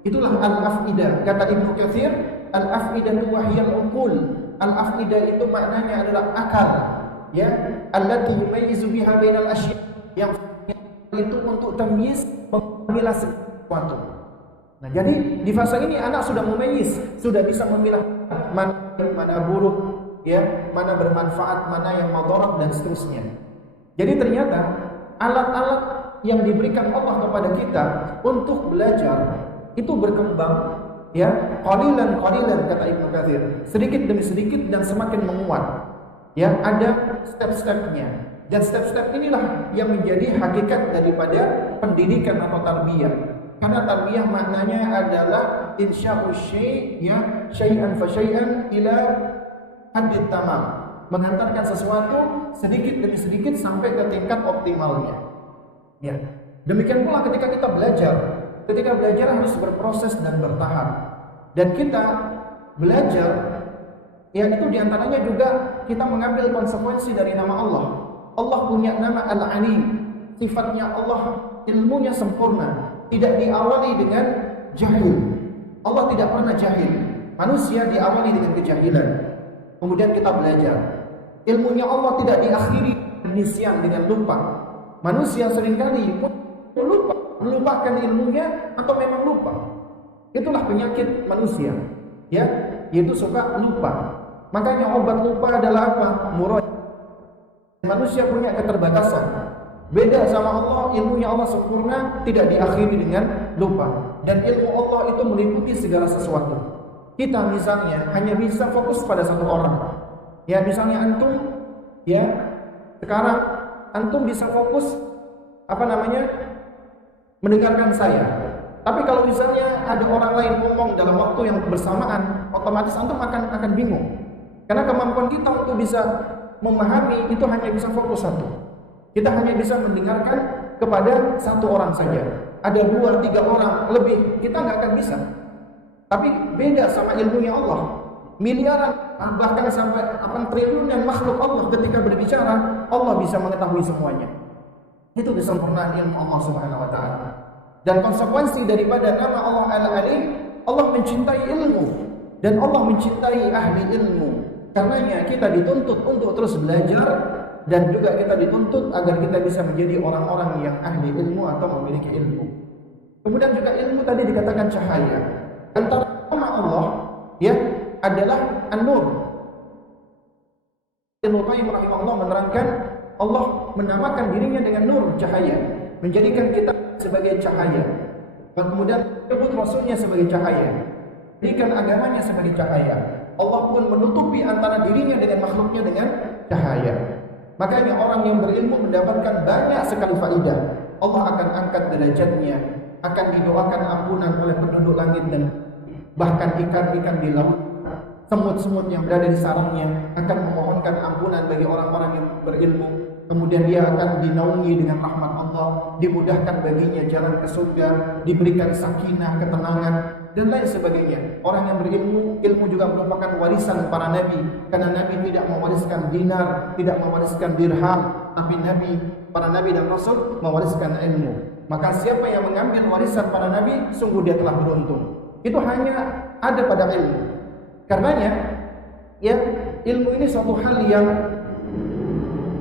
Itulah al-afidah. Kata Ibnu Katsir, al-afidatu wahyal uqul. Al-afidah itu maknanya adalah akal. Ya, allati yumayyizu biha bainal asya', yang itu untuk tamyiz, memilah sesuatu. Nah, jadi di fase ini anak sudah memayyiz, sudah bisa memilah mana buruk, ya, mana bermanfaat, mana yang madarat dan seterusnya. Jadi ternyata alat-alat yang diberikan Allah kepada kita untuk belajar itu berkembang, ya, qalilan kata Ibnu Katsir, sedikit demi sedikit dan semakin menguat. Ya, ada step-stepnya. Dan step-step inilah yang menjadi hakikat daripada pendidikan atau tarbiyah. Karena tarbiyah maknanya adalah insya'u syai', ya, syai'an fa syai'an ila haddit tamam. Mengantarkan sesuatu sedikit demi sedikit sampai ke tingkat optimalnya. Ya. Demikian pula ketika kita belajar. Ketika belajar harus berproses dan bertahap. Dan kita belajar, ya, itu diantaranya juga kita mengambil konsekuensi dari nama Allah. Allah punya nama Al-Alim. Sifatnya Allah, ilmunya sempurna, tidak diawali dengan jahil. Allah tidak pernah jahil. Manusia diawali dengan kejahilan. Kemudian kita belajar. Ilmunya Allah tidak diakhiri nisyan dengan lupa. Manusia seringkali melupakan ilmunya atau memang lupa. Itulah penyakit manusia, ya, yaitu suka lupa. Makanya obat lupa adalah apa? Murad. Manusia punya keterbatasan. Beda sama Allah, ilmunya Allah sempurna, tidak diakhiri dengan lupa. Dan ilmu Allah itu meliputi segala sesuatu. Kita misalnya hanya bisa fokus pada satu orang. Ya, misalnya antum, ya, sekarang antum bisa fokus mendengarkan saya. Tapi kalau misalnya ada orang lain ngomong dalam waktu yang bersamaan, otomatis antum akan bingung. Karena kemampuan kita untuk bisa memahami itu hanya bisa fokus satu. Kita hanya bisa mendengarkan kepada satu orang saja. Ada 2-3 orang lebih, kita nggak akan bisa. Tapi beda sama ilmunya Allah. Miliaran, bahkan sampai triliunan makhluk Allah ketika berbicara, Allah bisa mengetahui semuanya. Itu kesempurnaan ilmu Allah Subhanahu wa taala. Dan konsekuensi daripada nama Allah Al-Alim, Allah mencintai ilmu dan Allah mencintai ahli ilmu. Karenanya kita dituntut untuk terus belajar dan juga kita dituntut agar kita bisa menjadi orang-orang yang ahli ilmu atau memiliki ilmu. Kemudian juga ilmu tadi dikatakan cahaya. Antara nama Allah, ya, adalah An-Nur. Ibnu Qayyim rahimahullah menerangkan Allah menamakan dirinya dengan nur, cahaya, menjadikan kita sebagai cahaya. Dan kemudian menyebut Rasulnya sebagai cahaya, jadikan agamanya sebagai cahaya. Allah pun menutupi antara dirinya dengan makhluknya dengan cahaya. Makanya orang yang berilmu mendapatkan banyak sekali faidah. Allah akan angkat derajatnya, akan didoakan ampunan oleh penduduk langit dan bahkan ikan-ikan di laut, semut-semut yang berada di sarangnya akan memohonkan ampunan bagi orang-orang yang berilmu. Kemudian dia akan dinaungi dengan rahmat Allah, dimudahkan baginya jalan ke surga, diberikan sakinah, ketenangan, dan lain sebagainya. Orang yang berilmu, ilmu juga merupakan warisan para nabi, karena nabi tidak mewariskan dinar, tidak mewariskan dirham, tapi para nabi dan rasul mewariskan ilmu. Maka siapa yang mengambil warisan para nabi, sungguh dia telah beruntung. Itu hanya ada pada ilmu. Karenanya, ya, ilmu ini suatu hal yang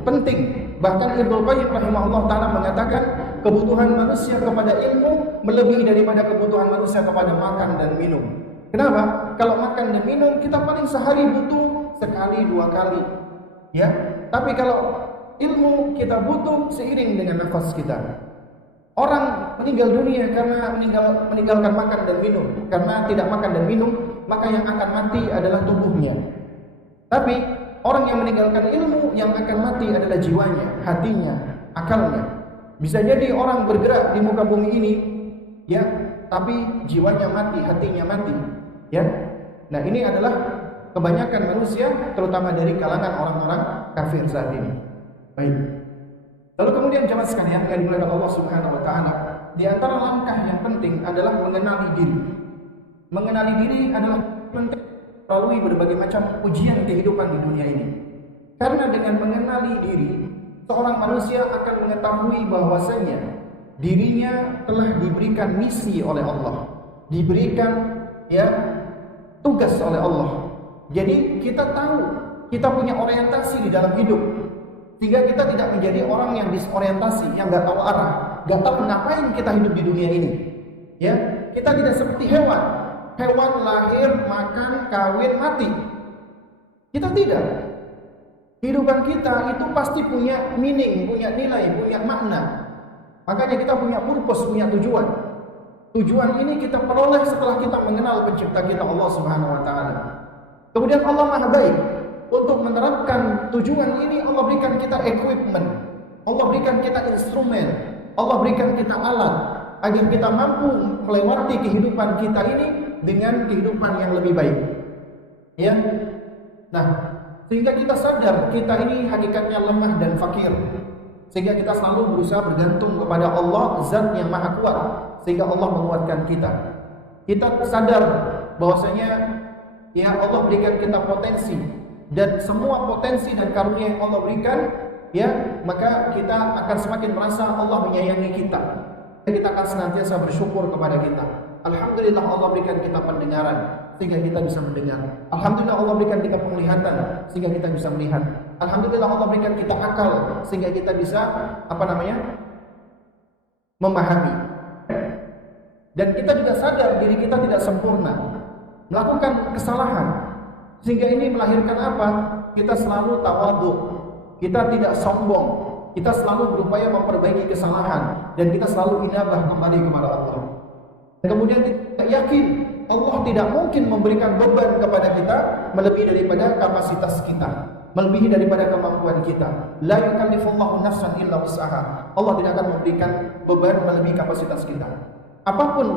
penting. Bahkan Ibnu Qayyim rahimahullah ta'ala mengatakan kebutuhan manusia kepada ilmu melebihi daripada kebutuhan manusia kepada makan dan minum. Kenapa? Kalau makan dan minum kita paling sehari butuh sekali 2 kali, ya. Tapi kalau ilmu kita butuh seiring dengan nafas kita. Orang meninggal dunia karena meninggalkan makan dan minum. Karena tidak makan dan minum, maka yang akan mati adalah tubuhnya. Tapi orang yang meninggalkan ilmu, yang akan mati adalah jiwanya, hatinya, akalnya. Bisa jadi orang bergerak di muka bumi ini, ya, tapi jiwanya mati, hatinya mati, ya. Nah, ini adalah kebanyakan manusia, terutama dari kalangan orang-orang kafir saat ini. Baik. Lalu kemudian jemaah sekalian yang dimuliakan Allah Subhanahu wa taala, di antara langkah yang penting adalah mengenali diri. Mengenali diri adalah penting melalui berbagai macam ujian kehidupan di dunia ini. Karena dengan mengenali diri, seorang manusia akan mengetahui bahwasanya dirinya telah diberikan misi oleh Allah, diberikan tugas oleh Allah. Jadi kita tahu kita punya orientasi di dalam hidup, sehingga kita tidak menjadi orang yang disorientasi, yang nggak tahu arah, nggak tahu ngapain kita hidup di dunia ini. Kita tidak seperti hewan. Hewan lahir, makan, kawin, mati. Kita tidak. Kehidupan kita itu pasti punya meaning, punya nilai, punya makna. Makanya kita punya purpose, punya tujuan. Tujuan ini kita peroleh setelah kita mengenal pencipta kita, Allah Subhanahu wa taala. Kemudian Allah Maha Baik. Untuk menerapkan tujuan ini, Allah berikan kita equipment, Allah berikan kita instrumen, Allah berikan kita alat agar kita mampu melewati kehidupan kita ini dengan kehidupan yang lebih baik. Nah, sehingga kita sadar kita ini hakikatnya lemah dan fakir, sehingga kita selalu berusaha bergantung kepada Allah, Zat yang Maha Kuat, sehingga Allah menguatkan kita. Kita sadar bahwasanya Allah berikan kita potensi, dan semua potensi dan karunia yang Allah berikan, maka kita akan semakin merasa Allah menyayangi kita. Kita akan senantiasa bersyukur kepada kita. Alhamdulillah Allah berikan kita pendengaran sehingga kita bisa mendengar. Alhamdulillah Allah berikan kita penglihatan sehingga kita bisa melihat. Alhamdulillah Allah berikan kita akal sehingga kita bisa memahami. Dan kita juga sadar diri kita tidak sempurna, melakukan kesalahan, sehingga ini melahirkan apa? Kita selalu tawadhu, kita tidak sombong, kita selalu berupaya memperbaiki kesalahan, dan kita selalu inabah kembali kepada Allah. Dan kemudian kita yakin Allah tidak mungkin memberikan beban kepada kita melebihi daripada kapasitas kita, melebihi daripada kemampuan kita. La yukallifullahu nafsan illa wus'aha. Allah tidak akan memberikan beban melebihi kapasitas kita. Apapun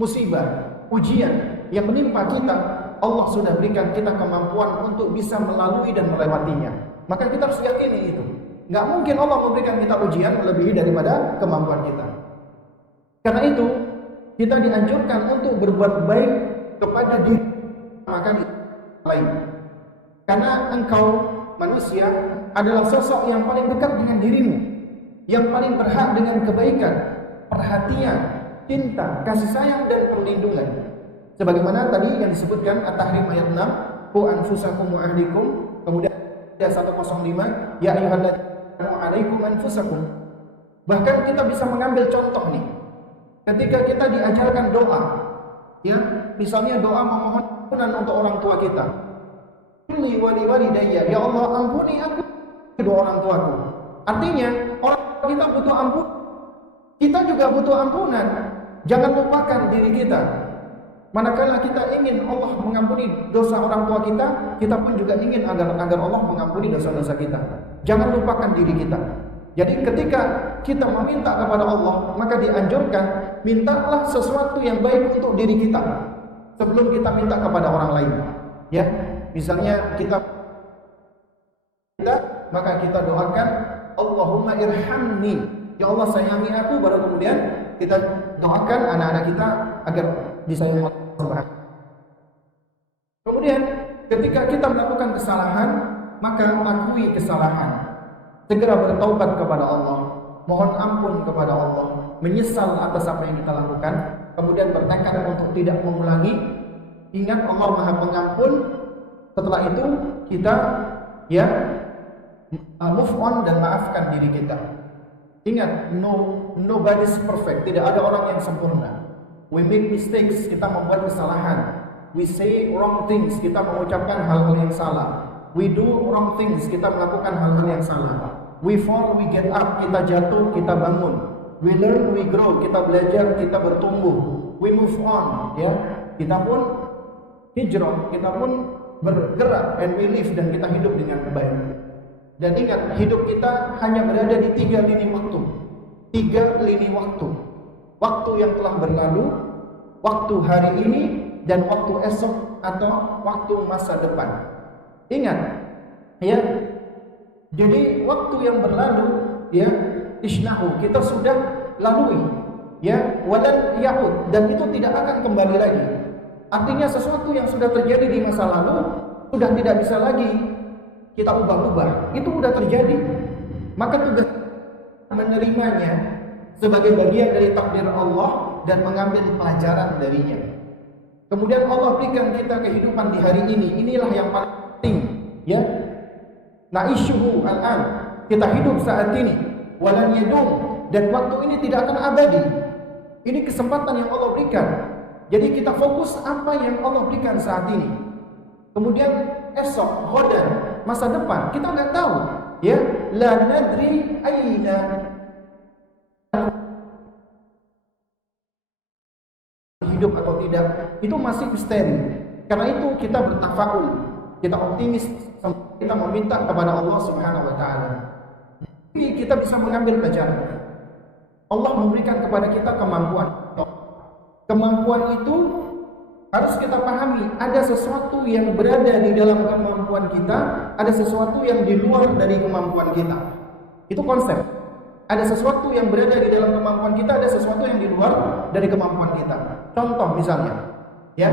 musibah, ujian yang menimpa kita, Allah sudah berikan kita kemampuan untuk bisa melalui dan melewatinya. Maka kita harus yakini itu. Nggak mungkin Allah memberikan kita ujian melebihi daripada kemampuan kita. Karena itu, kita dianjurkan untuk berbuat baik kepada diri makan lain. Karena engkau manusia adalah sosok yang paling dekat dengan dirimu, yang paling berhak dengan kebaikan, perhatian, cinta, kasih sayang, dan perlindungan. Sebagaimana tadi yang disebutkan At-Tahrim ayat 6, Qu anfusakum wa ahlikum, kemudian 105, ya ayyuhalladzina alaikum anfusakum. Bahkan kita bisa mengambil contoh nih. Ketika kita diajarkan doa, misalnya doa memohon ampunan untuk orang tua kita. Inni wali walidayya, ya Allah ampuni aku kedua orang tuaku. Artinya orang kita butuh ampun, kita juga butuh ampunan. Jangan lupakan diri kita. Manakala kita ingin Allah mengampuni dosa orang tua kita, kita pun juga ingin agar Allah mengampuni dosa-dosa kita. Jangan lupakan diri kita. Jadi ketika kita meminta kepada Allah, maka dianjurkan mintalah sesuatu yang baik untuk diri kita sebelum kita minta kepada orang lain. Misalnya kita maka kita doakan Allahumma irhamni, ya Allah sayangi aku, baru kemudian kita doakan anak-anak kita agar disayangi Allah. Kemudian ketika kita melakukan kesalahan, maka akui kesalahan, segera bertaubat kepada Allah, mohon ampun kepada Allah, menyesal atas apa yang kita lakukan, kemudian bertekad untuk tidak mengulangi. Ingat Allah Maha Pengampun. Setelah itu kita move on dan maafkan diri kita. Ingat, nobody's perfect, tidak ada orang yang sempurna. We make mistakes, kita membuat kesalahan. We say wrong things, kita mengucapkan hal-hal yang salah. We do wrong things, kita melakukan hal-hal yang salah. We fall, we get up, kita jatuh, kita bangun. We learn, we grow, kita belajar, kita bertumbuh. We move on, kita pun hijrah, kita pun bergerak, and we live, dan kita hidup dengan baik. Dan ingat, hidup kita hanya berada di 3 lini waktu. 3 lini waktu. Waktu yang telah berlalu, waktu hari ini, dan waktu esok atau waktu masa depan. Ingat, jadi waktu yang berlalu, isnahu, kita sudah lalui, walan ya'ud, dan itu tidak akan kembali lagi. Artinya sesuatu yang sudah terjadi di masa lalu sudah tidak bisa lagi kita ubah-ubah. Itu sudah terjadi. Maka tugas menerimanya sebagai bagian dari takdir Allah dan mengambil pelajaran darinya. Kemudian Allah berikan kita kehidupan di hari ini. Inilah yang paling penting, ya. Na'ishuhu al-an. Kita hidup saat ini. Walan yadum, dan waktu ini tidak akan abadi. Ini kesempatan yang Allah berikan. Jadi kita fokus apa yang Allah berikan saat ini. Kemudian esok, ghadan, masa depan kita nggak tahu, ya. La nadri aina hidup atau tidak, itu masih misteri. Karena itu kita bertafaul, kita optimis, kita meminta kepada Allah Subhanahu wa taala. Kita bisa mengambil pelajaran. Allah memberikan kepada kita kemampuan. Kemampuan itu harus kita pahami, ada sesuatu yang berada di dalam kemampuan kita, ada sesuatu yang di luar dari kemampuan kita. Itu konsep. Ada sesuatu yang berada di dalam kemampuan kita, ada sesuatu yang di luar dari kemampuan kita. Contoh misalnya, ya,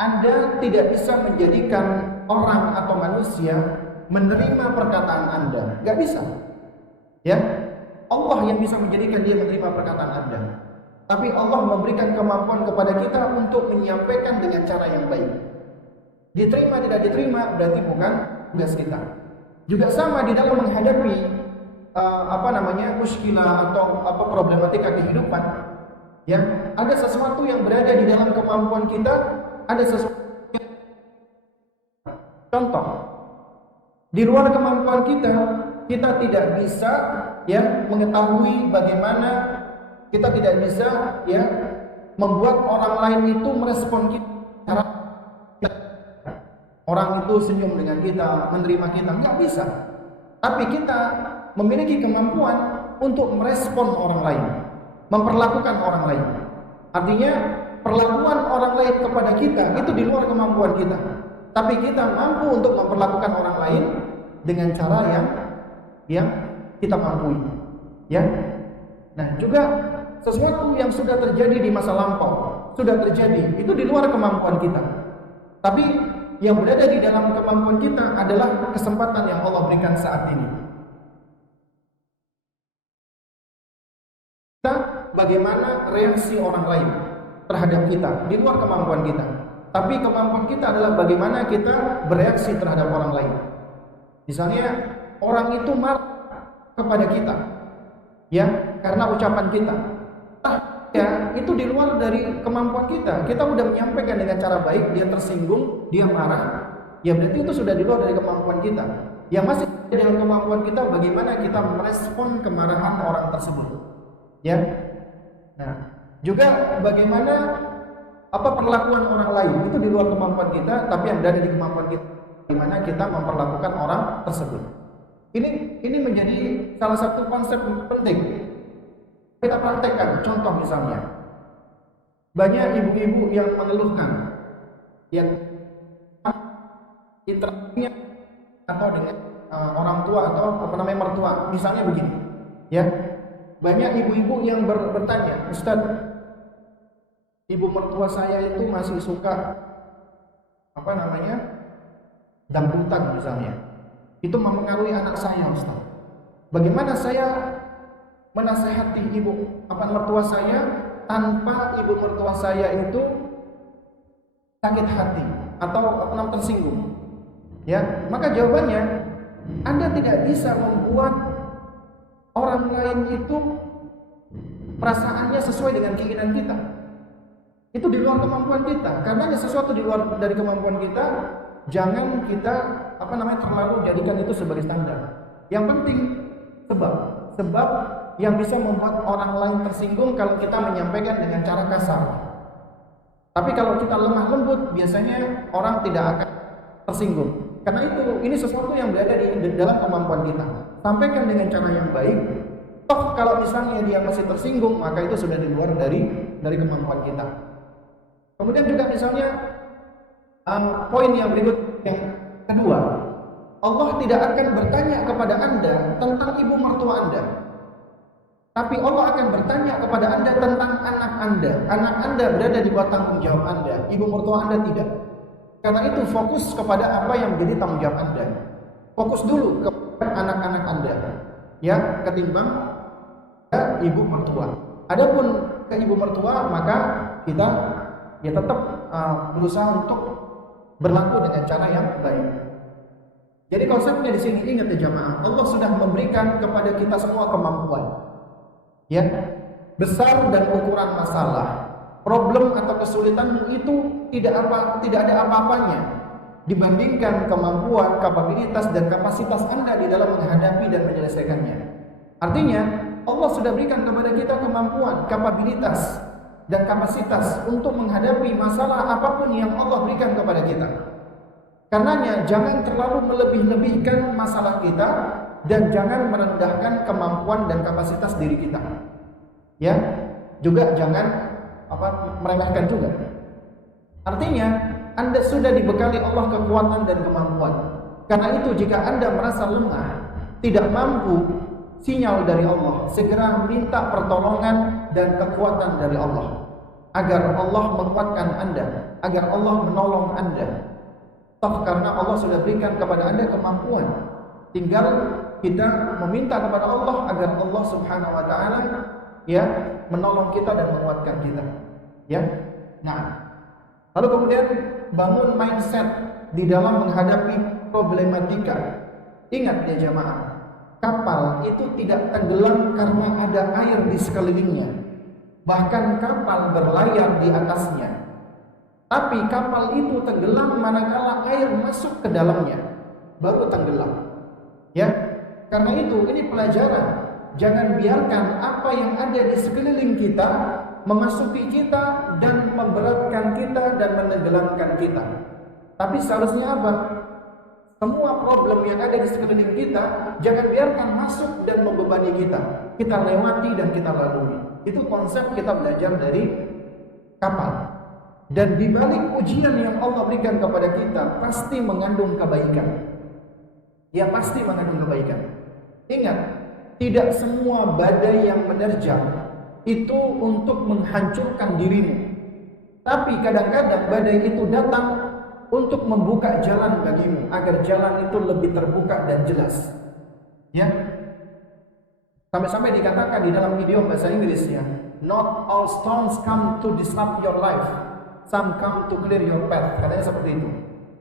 Anda tidak bisa menjadikan orang atau manusia menerima perkataan Anda, nggak bisa. Ya, Allah yang bisa menjadikan dia menerima perkataan Anda. Tapi Allah memberikan kemampuan kepada kita untuk menyampaikan dengan cara yang baik. Diterima tidak diterima berarti bukan tugas kita. Juga sama di dalam menghadapi muskilah atau problematika kehidupan. Ya, ada sesuatu yang berada di dalam kemampuan kita, ada sesuatu. Contoh, di luar kemampuan kita, kita tidak bisa, ya, mengetahui bagaimana, kita tidak bisa, ya, membuat orang lain itu merespon kita. Orang itu senyum dengan kita, menerima kita, nggak bisa. Tapi kita memiliki kemampuan untuk merespon orang lain, memperlakukan orang lain. Artinya perlakuan orang lain kepada kita itu di luar kemampuan kita. Tapi kita mampu untuk memperlakukan orang lain dengan cara yang kita mampu. Ya. Nah, juga sesuatu yang sudah terjadi di masa lampau, sudah terjadi, itu di luar kemampuan kita. Tapi yang berada di dalam kemampuan kita adalah kesempatan yang Allah berikan saat ini. Kita bagaimana reaksi orang lain terhadap kita di luar kemampuan kita. Tapi kemampuan kita adalah bagaimana kita bereaksi terhadap orang lain. Misalnya orang itu marah kepada kita, ya, karena ucapan kita. Ya, itu di luar dari kemampuan kita. Kita sudah menyampaikan dengan cara baik, dia tersinggung, dia marah. Ya berarti itu sudah di luar dari kemampuan kita. Yang masih dalam kemampuan kita bagaimana kita merespon kemarahan orang tersebut. Ya. Nah, juga bagaimana perlakuan orang lain itu di luar kemampuan kita, tapi yang berada di kemampuan kita bagaimana kita memperlakukan orang tersebut. Ini menjadi salah satu konsep penting. Kita praktekkan, contoh misalnya, banyak ibu-ibu yang mengeluhkan, yang interaksinya atau dengan orang tua atau mertua, misalnya begini, ya, banyak ibu-ibu yang bertanya, Ustaz, ibu mertua saya itu masih suka dangdutan misalnya, itu mempengaruhi anak saya, Ustaz. Bagaimana saya menasehati ibu mertua saya tanpa ibu mertua saya itu sakit hati atau tersinggung? Ya, maka jawabannya, Anda tidak bisa membuat orang lain itu perasaannya sesuai dengan keinginan kita. Itu di luar kemampuan kita. Karena ada sesuatu di luar dari kemampuan kita, jangan kita terlalu jadikan itu sebagai standar. Yang penting sebab yang bisa membuat orang lain tersinggung kalau kita menyampaikan dengan cara kasar. Tapi kalau kita lemah lembut, biasanya orang tidak akan tersinggung. Karena itu, ini sesuatu yang berada di dalam kemampuan kita. Sampaikan dengan cara yang baik. Toh kalau misalnya dia masih tersinggung, maka itu sudah di luar dari kemampuan kita. Kemudian juga misalnya poin yang berikut, yang kedua, Allah tidak akan bertanya kepada Anda tentang ibu mertua Anda. Tapi Allah akan bertanya kepada Anda tentang anak Anda. Anak Anda berada di bawah tanggung jawab Anda. Ibu mertua Anda tidak. Karena itu fokus kepada apa yang menjadi tanggung jawab Anda. Fokus dulu kepada anak-anak Anda. Ya, ketimbang ibu mertua. Adapun ke ibu mertua, maka kita ya tetap berusaha untuk berlaku dengan cara yang baik. Jadi konsepnya di sini, ingat ya jamaah, Allah sudah memberikan kepada kita semua kemampuan. Ya, besar dan ukuran masalah, problem atau kesulitan itu tidak ada apa-apanya dibandingkan kemampuan, kapabilitas dan kapasitas Anda di dalam menghadapi dan menyelesaikannya. Artinya, Allah sudah berikan kepada kita kemampuan, kapabilitas dan kapasitas untuk menghadapi masalah apapun yang Allah berikan kepada kita. Karenanya jangan terlalu melebih-lebihkan masalah kita dan jangan merendahkan kemampuan dan kapasitas diri kita. Ya, juga jangan meremehkan juga. Artinya, Anda sudah dibekali Allah kekuatan dan kemampuan. Karena itu jika Anda merasa lemah, tidak mampu, sinyal dari Allah, segera minta pertolongan dan kekuatan dari Allah agar Allah menguatkan Anda, agar Allah menolong Anda. Toh karena Allah sudah berikan kepada Anda kemampuan, tinggal kita meminta kepada Allah agar Allah Subhanahu wa taala ya menolong kita dan menguatkan kita. Ya. Nah, lalu kemudian bangun mindset di dalam menghadapi problematika. Ingat ya jamaah, kapal itu tidak tenggelam karena ada air di sekelilingnya. Bahkan kapal berlayar di atasnya. Tapi kapal itu tenggelam manakala air masuk ke dalamnya, baru tenggelam. Ya, karena itu ini pelajaran. Jangan biarkan apa yang ada di sekeliling kita memasuki kita dan memberatkan kita dan menenggelamkan kita. Tapi seharusnya apa? Semua problem yang ada di sekeliling kita jangan biarkan masuk dan membebani kita. Kita lewati dan kita lalui. Itu konsep kita belajar dari kapal. Dan di balik ujian yang Allah berikan kepada kita pasti mengandung kebaikan. Ya, pasti mengandung kebaikan. Ingat, tidak semua badai yang menerjang itu untuk menghancurkan dirimu. Tapi kadang-kadang badai itu datang untuk membuka jalan bagimu agar jalan itu lebih terbuka dan jelas. Ya. Sampai-sampai dikatakan di dalam idiom bahasa Inggris ya, not all storms come to disrupt your life. Some come to clear your path. Katanya seperti itu.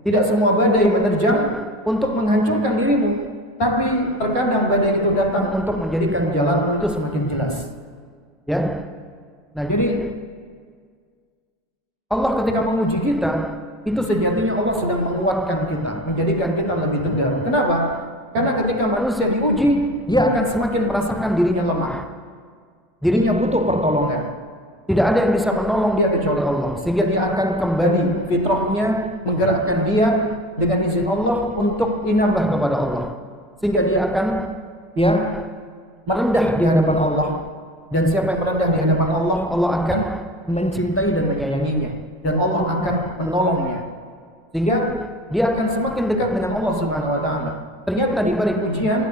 Tidak semua badai menerjang untuk menghancurkan dirimu, tapi terkadang badai itu datang untuk menjadikan jalanmu itu semakin jelas. Ya. Nah, jadi Allah ketika menguji kita, itu sejatinya Allah sedang menguatkan kita, menjadikan kita lebih tegar. Kenapa? Karena ketika manusia diuji, dia akan semakin merasakan dirinya lemah. Dirinya butuh pertolongan. Tidak ada yang bisa menolong dia kecuali Allah. Sehingga dia akan kembali fitrahnya, menggerakkan dia dengan izin Allah untuk inabah kepada Allah. Sehingga dia akan merendah di hadapan Allah. Dan siapa yang merendah di hadapan Allah, Allah akan mencintai dan menyayanginya. Dan Allah akan menolongnya. Sehingga dia akan semakin dekat dengan Allah Subhanahu wa taala. Ternyata di balik ujian,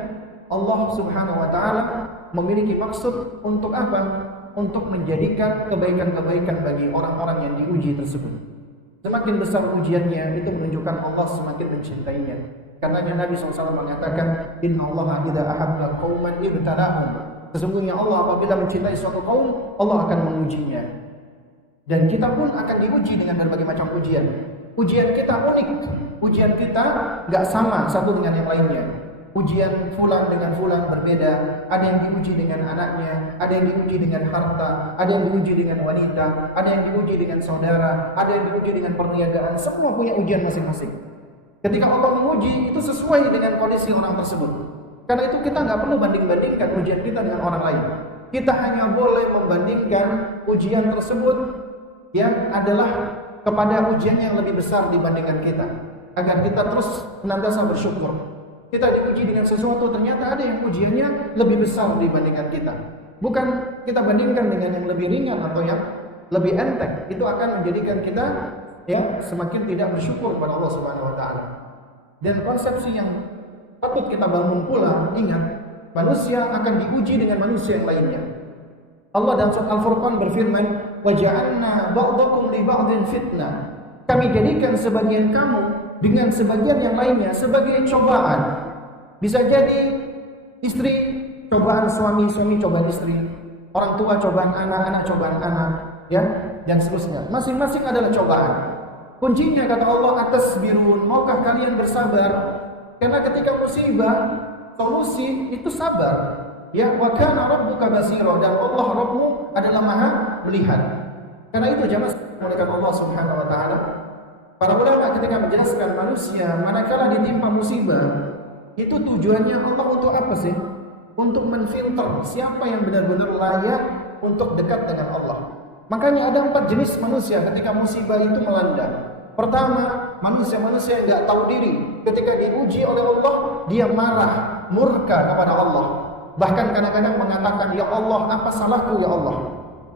Allah Subhanahu wa taala memiliki maksud untuk apa? Untuk menjadikan kebaikan-kebaikan bagi orang-orang yang diuji tersebut. Semakin besar ujiannya, itu menunjukkan Allah semakin mencintainya. Karena Nabi SAW mengatakan, Inna Allah idza ahabba qauman ibtalahum. Sesungguhnya Allah apabila mencintai suatu kaum, Allah akan mengujinya. Dan kita pun akan diuji dengan berbagai macam ujian. Ujian kita unik. Ujian kita gak sama satu dengan yang lainnya. Ujian fulan dengan fulan berbeda. Ada yang diuji dengan anaknya, ada yang diuji dengan harta, ada yang diuji dengan wanita, ada yang diuji dengan saudara, ada yang diuji dengan perniagaan. Semua punya ujian masing-masing. Ketika Allah menguji, itu sesuai dengan kondisi orang tersebut. Karena itu kita nggak perlu banding-bandingkan ujian kita dengan orang lain. Kita hanya boleh membandingkan ujian tersebut yang adalah kepada ujian yang lebih besar dibandingkan kita, agar kita terus senantiasa bersyukur. Kita diuji dengan sesuatu, ternyata ada yang ujiannya lebih besar dibandingkan kita. Bukan kita bandingkan dengan yang lebih ringan atau yang lebih enteng. Itu akan menjadikan kita semakin tidak bersyukur kepada Allah Subhanahu wa taala. Dan konsepsi yang patut kita bangun pula, ingat, manusia akan diuji dengan manusia yang lainnya. Allah dalam surat Al-Furqan berfirman, "Wa ja'alna ba'dakum li ba'din fitnah." Kami jadikan sebagian kamu dengan sebagian yang lainnya sebagai cobaan. Bisa jadi istri cobaan suami, suami cobaan istri. orang tua cobaan anak cobaan anak, ya, dan seterusnya. Masing-masing adalah cobaan. Kuncinya kata Allah, atasbirun, maukah kalian bersabar? Karena ketika musibah, solusi itu sabar. Ya, wa kana rabbuka basira, dan Allah Rabbmu adalah Maha melihat. Karena itu jamaah dimuliakan Allah Subhanahu wa taala, para ulama ketika menjelaskan manusia manakala ditimpa musibah, itu tujuannya Allah untuk apa sih? Untuk menfilter siapa yang benar-benar layak untuk dekat dengan Allah. Makanya ada 4 jenis manusia ketika musibah itu melanda. Pertama, manusia-manusia yang tidak tahu diri. Ketika diuji oleh Allah, dia marah, murka kepada Allah. Bahkan kadang-kadang mengatakan, ya Allah, apa salahku ya Allah?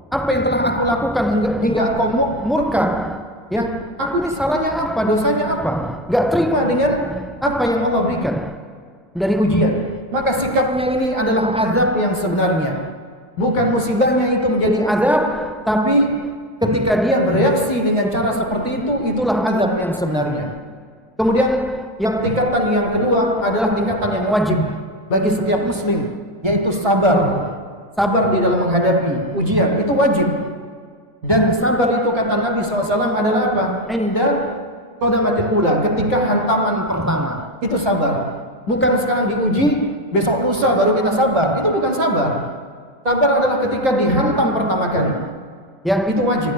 Apa yang telah aku lakukan hingga engkau murka? Ya, aku ini salahnya apa? Dosanya apa? Gak terima dengan apa yang Allah berikan dari ujian. Maka sikapnya ini adalah azab yang sebenarnya. Bukan musibahnya itu menjadi azab, tapi ketika dia bereaksi dengan cara seperti itu, itulah azab yang sebenarnya. Kemudian yang tingkatan yang kedua adalah tingkatan yang wajib bagi setiap muslim, yaitu sabar. Sabar di dalam menghadapi ujian, itu wajib. Dan sabar itu kata Nabi SAW adalah apa? Inda qadamatil ula, ketika hantaman pertama, itu sabar. Bukan sekarang diuji, besok lusa baru kita sabar. Itu bukan sabar. Sabar adalah ketika dihantam pertama kali. Ya, itu wajib.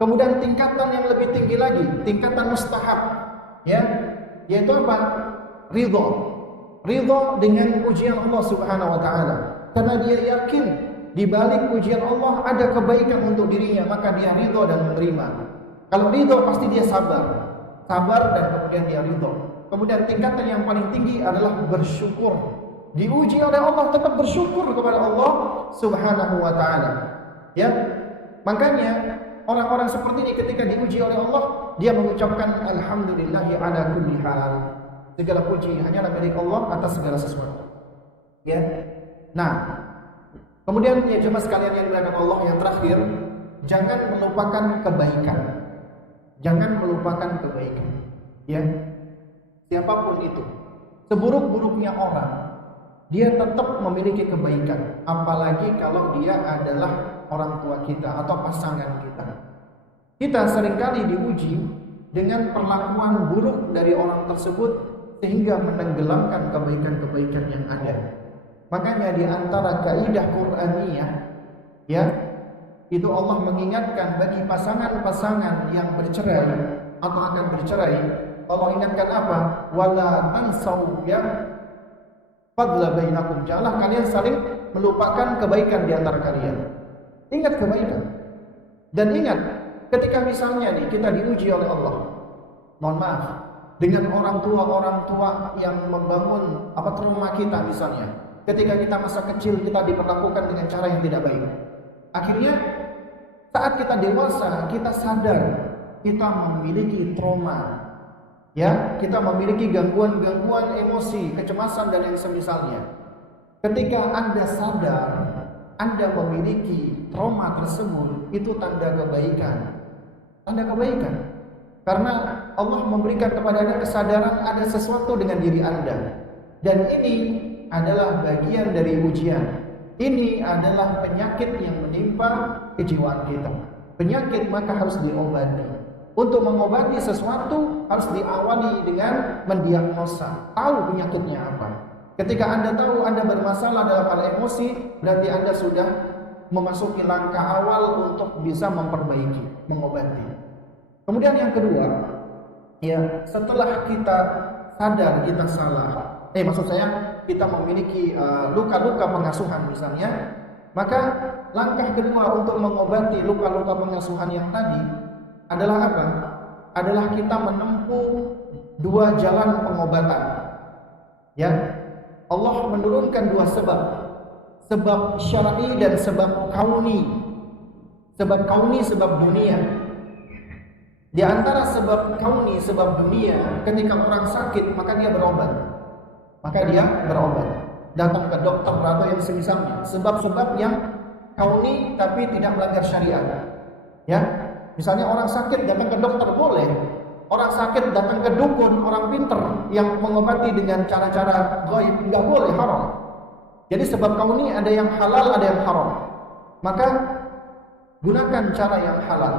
Kemudian tingkatan yang lebih tinggi lagi, tingkatan mustahab. Ya, yaitu apa? Ridho. Ridho dengan ujian Allah Subhanahu wa taala. Karena dia yakin di balik ujian Allah ada kebaikan untuk dirinya, maka dia ridho dan menerima. Kalau ridho pasti dia sabar. Sabar dan kemudian dia ridho. Kemudian tingkatan yang paling tinggi adalah bersyukur. Diuji oleh Allah, tetap bersyukur kepada Allah Subhanahu wa taala. Ya. Makanya orang-orang seperti ini ketika diuji oleh Allah, dia mengucapkan alhamdulillahi ala kulli hal. Segala puji hanyalah milik Allah atas segala sesuatu. Ya. Nah, kemudian ya jemaah sekalian yang dimuliakan Allah, yang terakhir, jangan melupakan kebaikan. Jangan melupakan kebaikan. Ya. Siapapun itu, seburuk-buruknya orang, dia tetap memiliki kebaikan, apalagi kalau dia adalah orang tua kita atau pasangan kita. Kita seringkali diuji dengan perlakuan buruk dari orang tersebut sehingga menenggelamkan kebaikan-kebaikan yang ada. Makanya di antara kaidah Qur'aniyah, ya, itu Allah mengingatkan bagi pasangan-pasangan yang bercerai atau akan bercerai, Allah ingatkan apa? Wala tansau ya fadla bainakum. Janganlah kalian saling melupakan kebaikan di antara kalian. Ingat kebaikan. Dan ingat, ketika misalnya nih kita diuji oleh Allah, mohon maaf, dengan orang tua yang membangun trauma kita misalnya. Ketika kita masa kecil kita diperlakukan dengan cara yang tidak baik. Akhirnya saat kita dewasa, kita sadar kita memiliki trauma. Ya, kita memiliki gangguan-gangguan emosi, kecemasan dan yang semisalnya. Ketika Anda sadar Anda memiliki trauma tersebut, itu tanda kebaikan. Tanda kebaikan. Karena Allah memberikan kepada Anda kesadaran ada sesuatu dengan diri Anda. Dan ini adalah bagian dari ujian. Ini adalah penyakit yang menimpa kejiwaan kita. Penyakit maka harus diobati. Untuk mengobati sesuatu harus diawali dengan mendiagnosa, tahu penyakitnya apa. Ketika Anda tahu Anda bermasalah dalam hal emosi, berarti Anda sudah memasuki langkah awal untuk bisa memperbaiki, mengobati. Kemudian yang kedua, ya, setelah kita sadar kita salah, maksud saya kita memiliki luka-luka pengasuhan misalnya, maka langkah kedua untuk mengobati luka-luka pengasuhan yang tadi adalah apa? Adalah kita menempuh 2 jalan pengobatan. Ya, Allah menurunkan 2 sebab. Sebab syar'i dan sebab kauni. Sebab kauni, sebab dunia. Di antara sebab kauni, sebab dunia, ketika orang sakit maka dia berobat. Datang ke dokter atau yang semisalnya. Sebab-sebab yang kauni tapi tidak melanggar syariat. Ya. Misalnya orang sakit datang ke dokter boleh. Orang sakit datang ke dukun, orang pinter yang mengobati dengan cara-cara gaib, enggak boleh, haram. Jadi sebab kauni ada yang halal, ada yang haram. maka gunakan cara yang halal.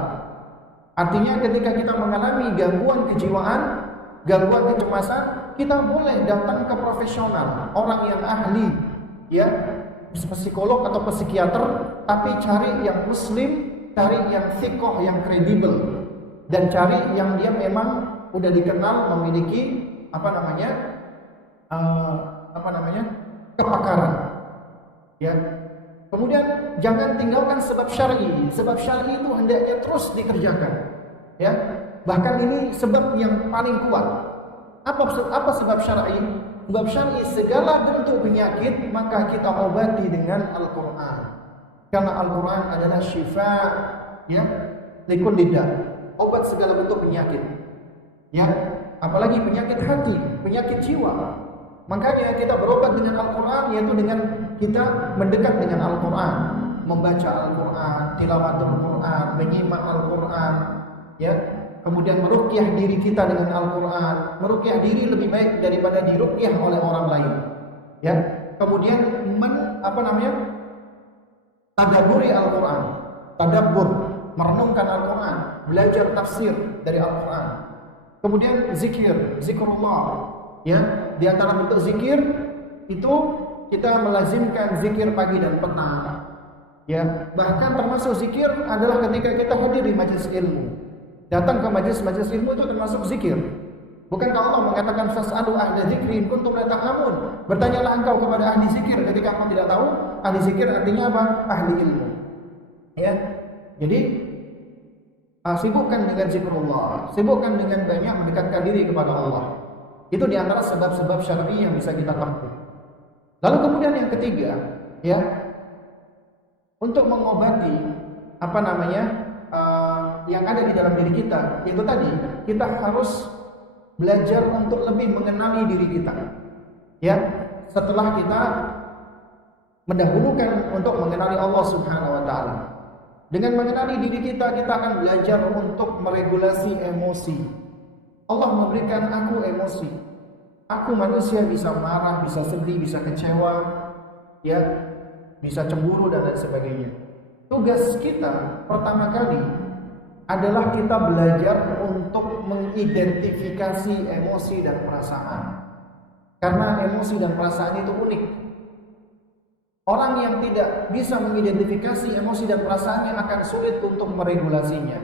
Artinya ketika kita mengalami gangguan kejiwaan, gangguan kecemasan, kita boleh datang ke profesional, orang yang ahli, ya, psikolog atau psikiater, tapi cari yang muslim, cari yang thiqah, yang kredibel, dan cari yang dia memang udah dikenal memiliki kepakaran, ya. Kemudian jangan tinggalkan sebab syar'i. Sebab syar'i itu hendaknya terus dikerjakan, ya. Bahkan ini sebab yang paling kuat. Apa sebab syar'i? Sebab syar'i, segala bentuk penyakit maka kita obati dengan Al-Qur'an. Karena Al-Qur'an adalah syifa, ya, likulli da', obat segala bentuk penyakit. Ya, apalagi penyakit hati, penyakit jiwa. Makanya kita berobat dengan Al-Qur'an, yaitu dengan kita mendekat dengan Al-Qur'an, membaca Al-Qur'an, tilawatul Qur'an, menyimak Al-Qur'an, ya. Kemudian meruqyah diri kita dengan Al-Qur'an. Meruqyah diri lebih baik daripada diruqyah oleh orang lain. Ya. Kemudian tadabburi Al-Qur'an. Tadabbur, merenungkan Al-Qur'an, belajar tafsir dari Al-Qur'an. Kemudian zikrullah. Ya, di antara bentuk zikir itu kita melazimkan zikir pagi dan petang. Ya, bahkan termasuk zikir adalah ketika kita hadir di majelis ilmu. Datang ke majelis ilmu itu termasuk zikir. Bukankah Allah mengatakan fas'alu ahla dzikri in kuntum la ta'lamun? Bertanyalah engkau kepada ahli zikir ketika engkau tidak tahu. Ahli zikir artinya apa? Ahli ilmu. Ya. Jadi sibukkan dengan zikrullah, sibukkan dengan banyak mendekatkan diri kepada Allah. Itu di antara sebab-sebab syar'i yang bisa kita tempuh. Lalu kemudian yang ketiga, ya, untuk mengobati yang ada di dalam diri kita, yaitu tadi kita harus belajar untuk lebih mengenali diri kita. Ya, setelah kita mendahulukan untuk mengenali Allah Subhanahu wa taala. Dengan mengenali diri kita, kita akan belajar untuk meregulasi emosi. Allah memberikan aku emosi. Aku manusia bisa marah, bisa sedih, bisa kecewa, ya, bisa cemburu dan lain sebagainya. Tugas kita pertama kali adalah kita belajar untuk mengidentifikasi emosi dan perasaan. Karena emosi dan perasaan itu unik. Orang yang tidak bisa mengidentifikasi emosi dan perasaannya akan sulit untuk meregulasinya.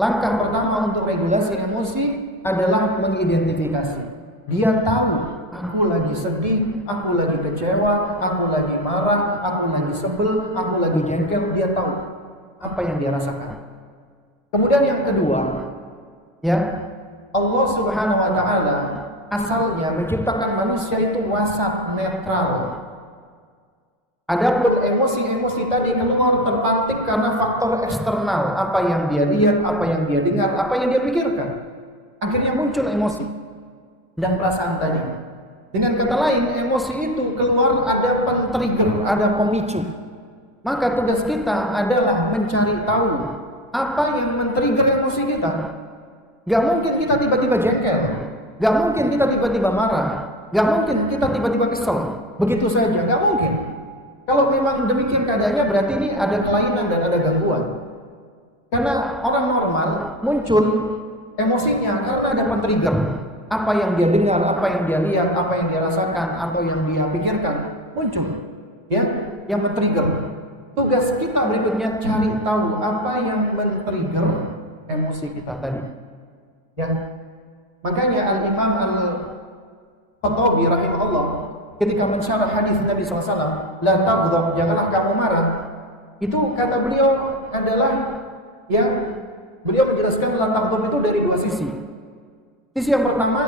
Langkah pertama untuk regulasi emosi adalah mengidentifikasi. Dia tahu, aku lagi sedih, aku lagi kecewa, aku lagi marah, aku lagi sebel, aku lagi jengkel. Dia tahu apa yang dia rasakan. Kemudian yang kedua, ya, Allah Subhanahu wa taala asalnya menciptakan manusia itu wasat, netral. Adapun emosi-emosi tadi keluar terpantik karena faktor eksternal, apa yang dia lihat, apa yang dia dengar, apa yang dia pikirkan. Akhirnya muncul emosi dan perasaan tadi. Dengan kata lain, emosi itu keluar ada pen-trigger, ada pemicu. Maka tugas kita adalah mencari tahu apa yang men-trigger emosi kita. Gak mungkin kita tiba-tiba jengkel, gak mungkin kita tiba-tiba marah, gak mungkin kita tiba-tiba kesel begitu saja, gak mungkin. Kalau memang demikian keadaannya, berarti ini ada kelainan dan ada gangguan. Karena orang normal muncul emosinya karena ada pen-trigger. Apa yang dia dengar, apa yang dia lihat, apa yang dia rasakan, atau yang dia pikirkan muncul, ya, yang men-trigger. Tugas kita berikutnya cari tahu apa yang men-trigger emosi kita tadi. Ya. Makanya Al-Imam Al-Khattabi rahimahullah ketika mensyarah hadis Nabi SAW, la taghdab, janganlah kamu marah. Itu kata beliau adalah, ya, beliau menjelaskan la taghdab itu dari dua sisi. Sisi yang pertama,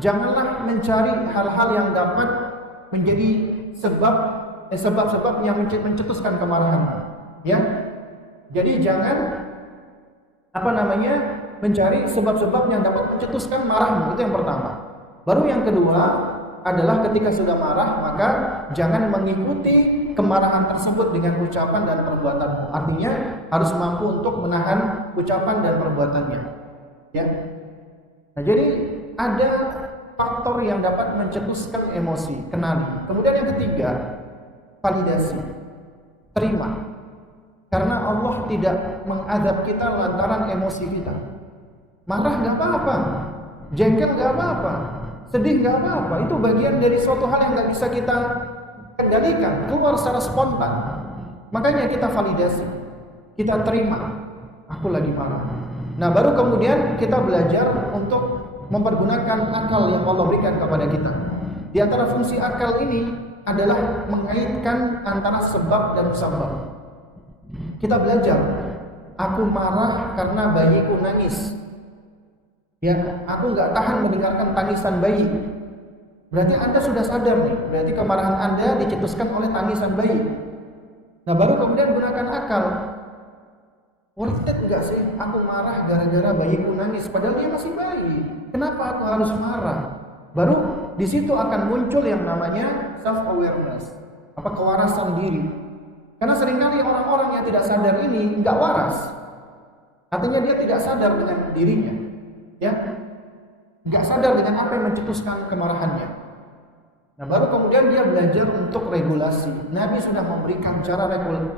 janganlah mencari hal-hal yang dapat menjadi sebab-sebab yang mencetuskan kemarahan. Ya, jadi jangan mencari sebab-sebab yang dapat mencetuskan marahmu. Itu yang pertama. Baru yang kedua adalah ketika sudah marah, maka jangan mengikuti kemarahan tersebut dengan ucapan dan perbuatanmu. Artinya harus mampu untuk menahan ucapan dan perbuatannya. Ya. Nah, jadi ada faktor yang dapat mencetuskan emosi, kenali. Kemudian yang ketiga, validasi. Terima. Karena Allah tidak mengazab kita lantaran emosi kita. Marah nggak apa-apa, jengkel nggak apa-apa, sedih nggak apa-apa. Itu bagian dari suatu hal yang nggak bisa kita kendalikan, keluar secara spontan. Makanya kita validasi, kita terima, aku lagi marah. Nah, baru kemudian kita belajar untuk mempergunakan akal yang Allah berikan kepada kita. Di antara fungsi akal ini adalah mengaitkan antara sebab dan musabab. Kita belajar, aku marah karena bayiku nangis. Ya, aku nggak tahan mendengarkan tangisan bayi. Berarti Anda sudah sadar nih, berarti kemarahan Anda dicetuskan oleh tangisan bayi. Nah, baru kemudian gunakan akal. Worth it enggak sih aku marah gara-gara bayiku nangis padahal dia masih bayi? Kenapa aku harus marah? Baru di situ akan muncul yang namanya self awareness, kewarasan diri. Karena seringkali orang-orang yang tidak sadar ini enggak waras. Artinya dia tidak sadar dengan dirinya. Ya. Enggak sadar dengan apa yang mencetuskan kemarahannya. Nah, baru kemudian dia belajar untuk regulasi. Nabi sudah memberikan cara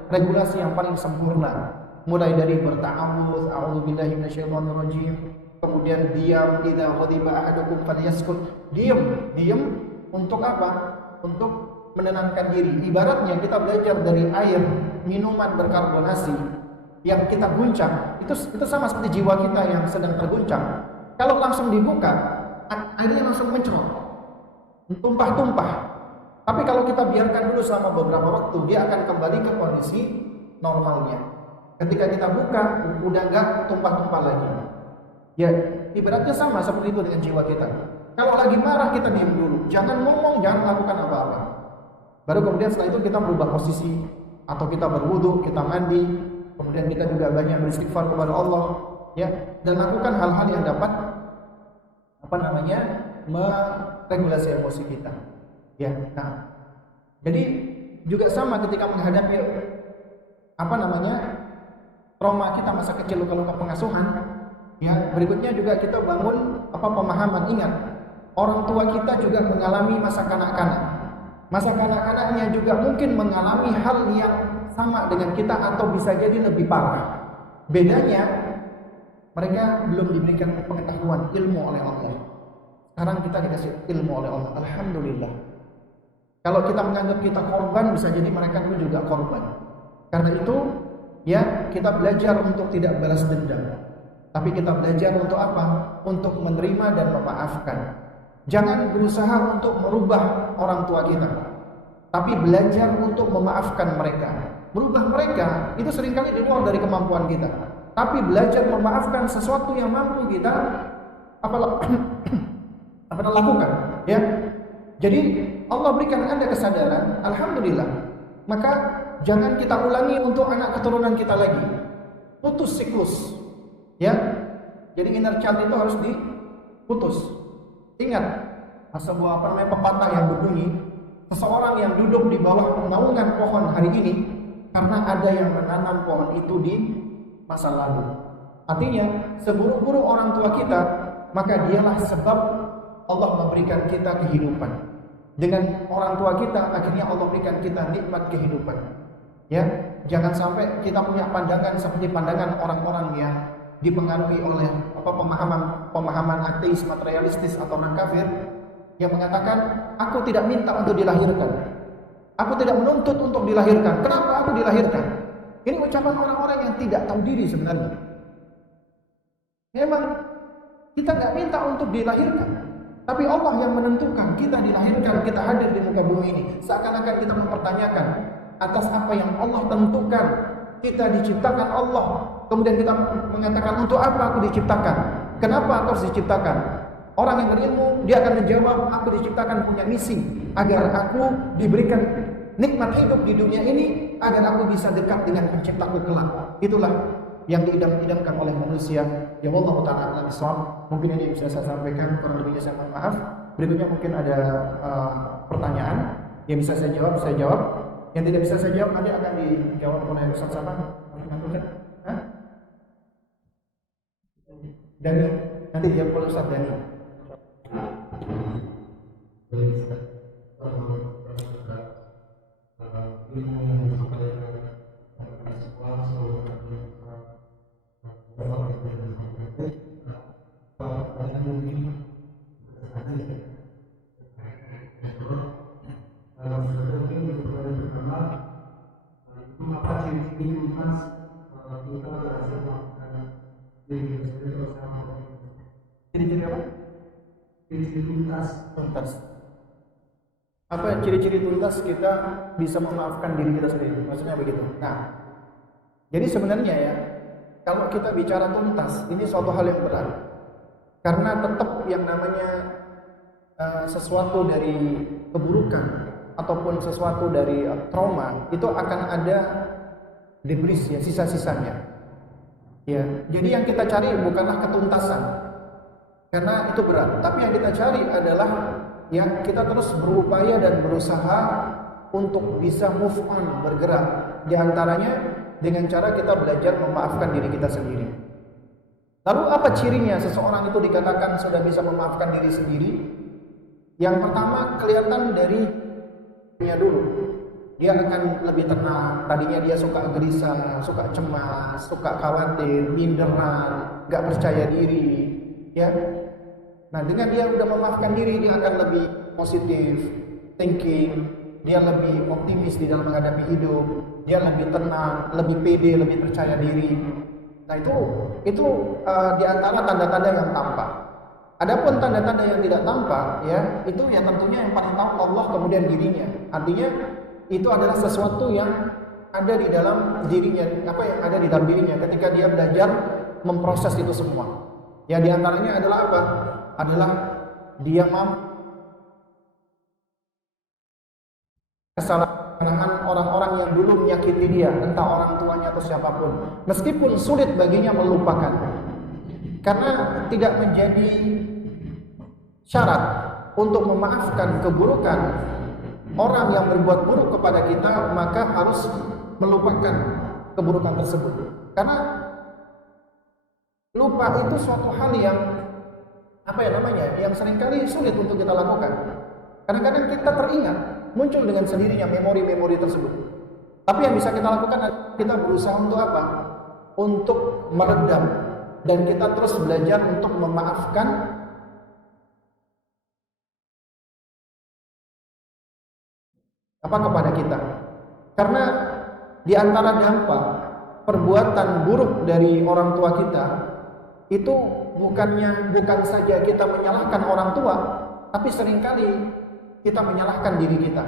regulasi yang paling sempurna. Mulai dari berta'awudz, a'udzubillahi minasyaitonirrajim, kemudian diam, idza ghadiba ahadukum falyaskut. Diam untuk apa? Untuk menenangkan diri. Ibaratnya kita belajar dari air minuman berkarbonasi yang kita guncang, itu sama seperti jiwa kita yang sedang terguncang. Kalau langsung dibuka, airnya langsung mencrot, tumpah-tumpah. Tapi kalau kita biarkan dulu selama beberapa waktu, dia akan kembali ke kondisi normalnya. Ketika kita buka, udah enggak tumpah-tumpah lagi. Ya, ibaratnya sama seperti itu dengan jiwa kita. Kalau lagi marah, kita diam dulu. Jangan ngomong, jangan lakukan apa-apa. Baru kemudian setelah itu kita merubah posisi, atau kita berwudu, kita mandi, kemudian kita juga banyak beristighfar kepada Allah, ya, dan lakukan hal-hal yang dapat meregulasi emosi kita. Ya, nah, jadi juga sama ketika menghadapi trauma kita masa kecil, luka-luka pengasuhan, ya, berikutnya juga kita bangun pemahaman. Ingat, orang tua kita juga mengalami masa kanak-kanak. Masa kanak-kanaknya juga mungkin mengalami hal yang sama dengan kita atau bisa jadi lebih parah. Bedanya, mereka belum diberikan pengetahuan, ilmu oleh Allah. Sekarang kita dikasih ilmu oleh Allah. Alhamdulillah. Kalau kita menganggap kita korban, bisa jadi mereka pun juga korban. Karena itu, ya, kita belajar untuk tidak balas dendam. Tapi kita belajar untuk apa? Untuk menerima dan memaafkan. Jangan berusaha untuk merubah orang tua kita, tapi belajar untuk memaafkan mereka. Merubah mereka itu seringkali di luar dari kemampuan kita. Tapi belajar memaafkan sesuatu yang mampu kita lakukan, ya. Jadi Allah berikan Anda kesadaran, alhamdulillah. Maka jangan kita ulangi untuk anak keturunan kita lagi. Putus siklus, ya. Jadi inner child itu harus diputus. Ingat, sebuah pepatah yang berbunyi, seseorang yang duduk di bawah naungan pohon hari ini karena ada yang menanam pohon itu di masa lalu. Artinya, seburuk-buruk orang tua kita, maka dialah sebab Allah memberikan kita kehidupan. Dengan orang tua kita, akhirnya Allah berikan kita nikmat kehidupan. Ya, jangan sampai kita punya pandangan seperti pandangan orang-orang yang dipengaruhi oleh pemahaman ateis, materialistis atau orang kafir yang mengatakan, aku tidak minta untuk dilahirkan, aku tidak menuntut untuk dilahirkan. Kenapa aku dilahirkan? Ini ucapan orang-orang yang tidak tahu diri sebenarnya. Memang kita nggak minta untuk dilahirkan, tapi Allah yang menentukan kita dilahirkan, kita hadir di muka bumi ini. Seakan-akan kita mempertanyakan atas apa yang Allah tentukan. Kita diciptakan Allah, kemudian kita mengatakan, untuk apa aku diciptakan? Kenapa aku harus diciptakan? Orang yang berilmu, dia akan menjawab, aku diciptakan punya misi, agar aku diberikan nikmat hidup di dunia ini, agar aku bisa dekat dengan penciptaku kelak. Itulah yang diidam-idamkan oleh manusia. Ya Allah Ta'ala bisawab. Mungkin ini bisa saya sampaikan, kurang lebihnya saya mohon maaf. Berikutnya mungkin ada pertanyaan yang bisa saya jawab, yang tidak bisa saya jawab nanti akan dijawab oleh Ustaz Saman. Dani, nanti dijawab oleh Ustaz Dani. tuntas. Apa ciri-ciri tuntas kita bisa memaafkan diri kita sendiri? Maksudnya begitu. Nah, jadi sebenarnya ya, kalau kita bicara tuntas, ini suatu hal yang berat. Karena tetap yang namanya sesuatu dari keburukan ataupun sesuatu dari trauma itu akan ada debris ya, sisa-sisanya. Ya, jadi yang kita cari bukanlah ketuntasan, karena itu berat. Tapi yang kita cari adalah yang kita terus berupaya dan berusaha untuk bisa move on, bergerak. Di antaranya dengan cara kita belajar memaafkan diri kita sendiri. Lalu apa cirinya seseorang itu dikatakan sudah bisa memaafkan diri sendiri? Yang pertama, kelihatan dari dirinya dulu. Dia akan lebih tenang. Tadinya dia suka gelisah, suka cemas, suka khawatir, minderan, gak percaya diri, ya. Nah, dengan dia udah memaafkan diri, dia akan lebih positif thinking, dia lebih optimis di dalam menghadapi hidup, dia lebih tenang, lebih pede, lebih percaya diri. Nah, itu di antara tanda-tanda yang tampak. Adapun tanda-tanda yang tidak tampak, ya, itu ya tentunya yang paling tahu Allah kemudian dirinya. Artinya itu adalah sesuatu yang ada di dalam dirinya, apa yang ada di dalam dirinya ketika dia belajar memproses itu semua. Ya, di antaranya adalah apa? Adalah dia mampu kesalahan orang-orang yang dulu menyakiti dia, entah orang tuanya atau siapapun, meskipun sulit baginya melupakan, karena tidak menjadi syarat untuk memaafkan keburukan orang yang berbuat buruk kepada kita, maka harus melupakan keburukan tersebut. Karena lupa itu suatu hal yang yang seringkali sulit untuk kita lakukan. Kadang-kadang kita teringat, muncul dengan sendirinya memori-memori tersebut. Tapi yang bisa kita lakukan adalah kita berusaha untuk apa? Untuk meredam, dan kita terus belajar untuk memaafkan kepada kita. Karena di antara dampak perbuatan buruk dari orang tua kita itu bukan saja kita menyalahkan orang tua, tapi seringkali kita menyalahkan diri kita.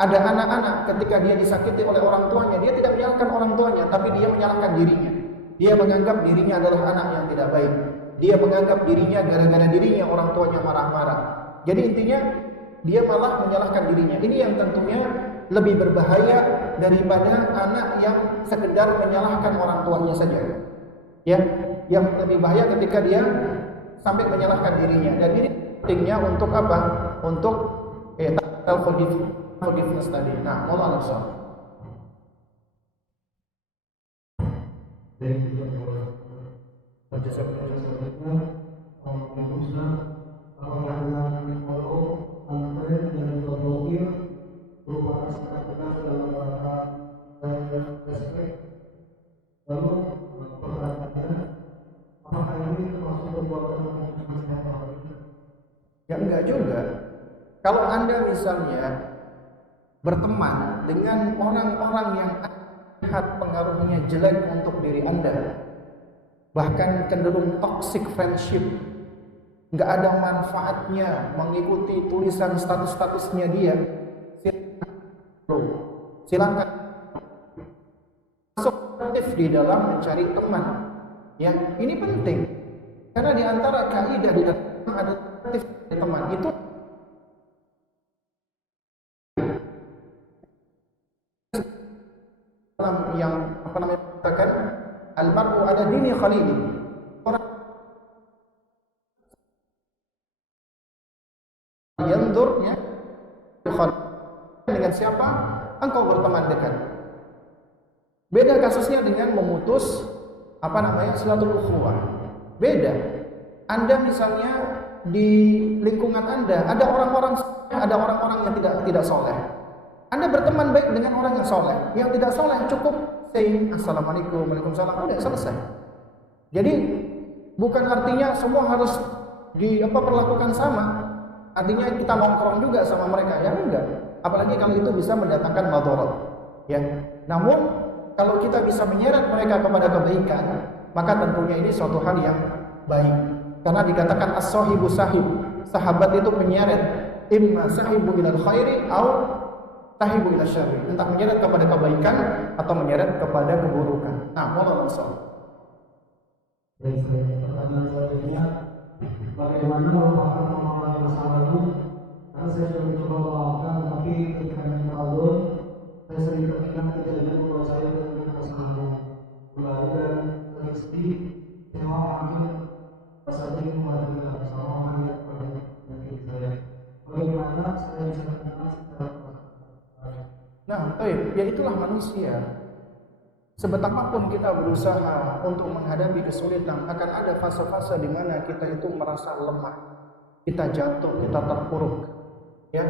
Ada anak-anak ketika dia disakiti oleh orang tuanya, dia tidak menyalahkan orang tuanya, tapi dia menyalahkan dirinya. Dia menganggap dirinya adalah anak yang tidak baik. Dia menganggap dirinya gara-gara dirinya orang tuanya marah-marah. Jadi intinya dia malah menyalahkan dirinya. Ini yang tentunya lebih berbahaya daripada anak yang sekedar menyalahkan orang tuanya saja. Ya, yang lebih bahaya ketika dia sampai menyalahkan dirinya. Dan ini pentingnya untuk apa? Untuk forgiveness tadi. Nah, Allah Akbar. Ya enggak juga. Kalau Anda misalnya berteman dengan orang-orang yang lihat pengaruhnya jelek untuk diri Anda, bahkan cenderung toxic friendship, nggak ada manfaatnya mengikuti tulisan status-statusnya dia, silakan masuk aktif di dalam mencari teman. Ya, ini penting karena di antara kaidah di dalam ada aktif di teman itu yang katakan al-mar'u ala dini khalili. Orang yanzurnya dengan siapa engkau berteman dekat. Beda kasusnya dengan memutus silatul ukhuwah. Beda. Anda misalnya di lingkungan Anda ada orang-orang yang tidak soleh. Anda berteman baik dengan orang yang soleh. Yang tidak soleh cukup say assalamualaikum, waalaikumsalam, udah selesai. Jadi bukan artinya semua harus perlakukan sama. Artinya kita nongkrong juga sama mereka, ya enggak. Apalagi kalau itu bisa mendatangkan madharat. Ya. Namun kalau kita bisa menyeret mereka kepada kebaikan, maka tentunya ini suatu hal yang baik. Karena dikatakan as-sahibu sahib, sahabat itu penyeret. imma sahibu ilal khairi au tahibu ilal syarri, entah menyeret kepada kebaikan atau menyeret kepada keburukan. Nah, wallahu a'lam. Pertanyaan selanjutnya, bagaimana melupakan mengenai masa lalu? Karena saya sudah mencoba memaafkan, tapi ketika mengalun, saya sering teringat kejadian bahwa saya dengan masa lalu. Mulai dan sering sedih, saya mau ambil saja keluarga sama mengingat pada mungkin saya. Bagaimana saya bisa mengenal secara Nah, ya itulah manusia. Sebetapapun kita berusaha untuk menghadapi kesulitan, akan ada fase-fase di mana kita itu merasa lemah, kita jatuh, kita terpuruk, ya.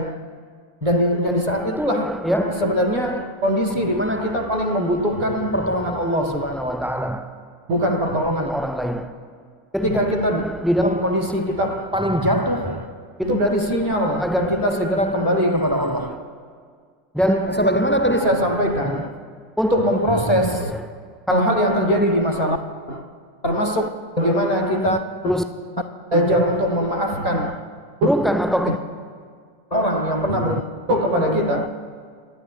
Dan di saat itulah, ya, sebenarnya kondisi di mana kita paling membutuhkan pertolongan Allah Subhanahu Wa Taala, bukan pertolongan orang lain. Ketika kita di dalam kondisi kita paling jatuh, itu berarti sinyal agar kita segera kembali kepada Allah. Dan sebagaimana tadi saya sampaikan, untuk memproses hal-hal yang terjadi di masa lalu, termasuk bagaimana kita berusaha belajar untuk memaafkan burukan atau orang yang pernah berbuat kepada kita,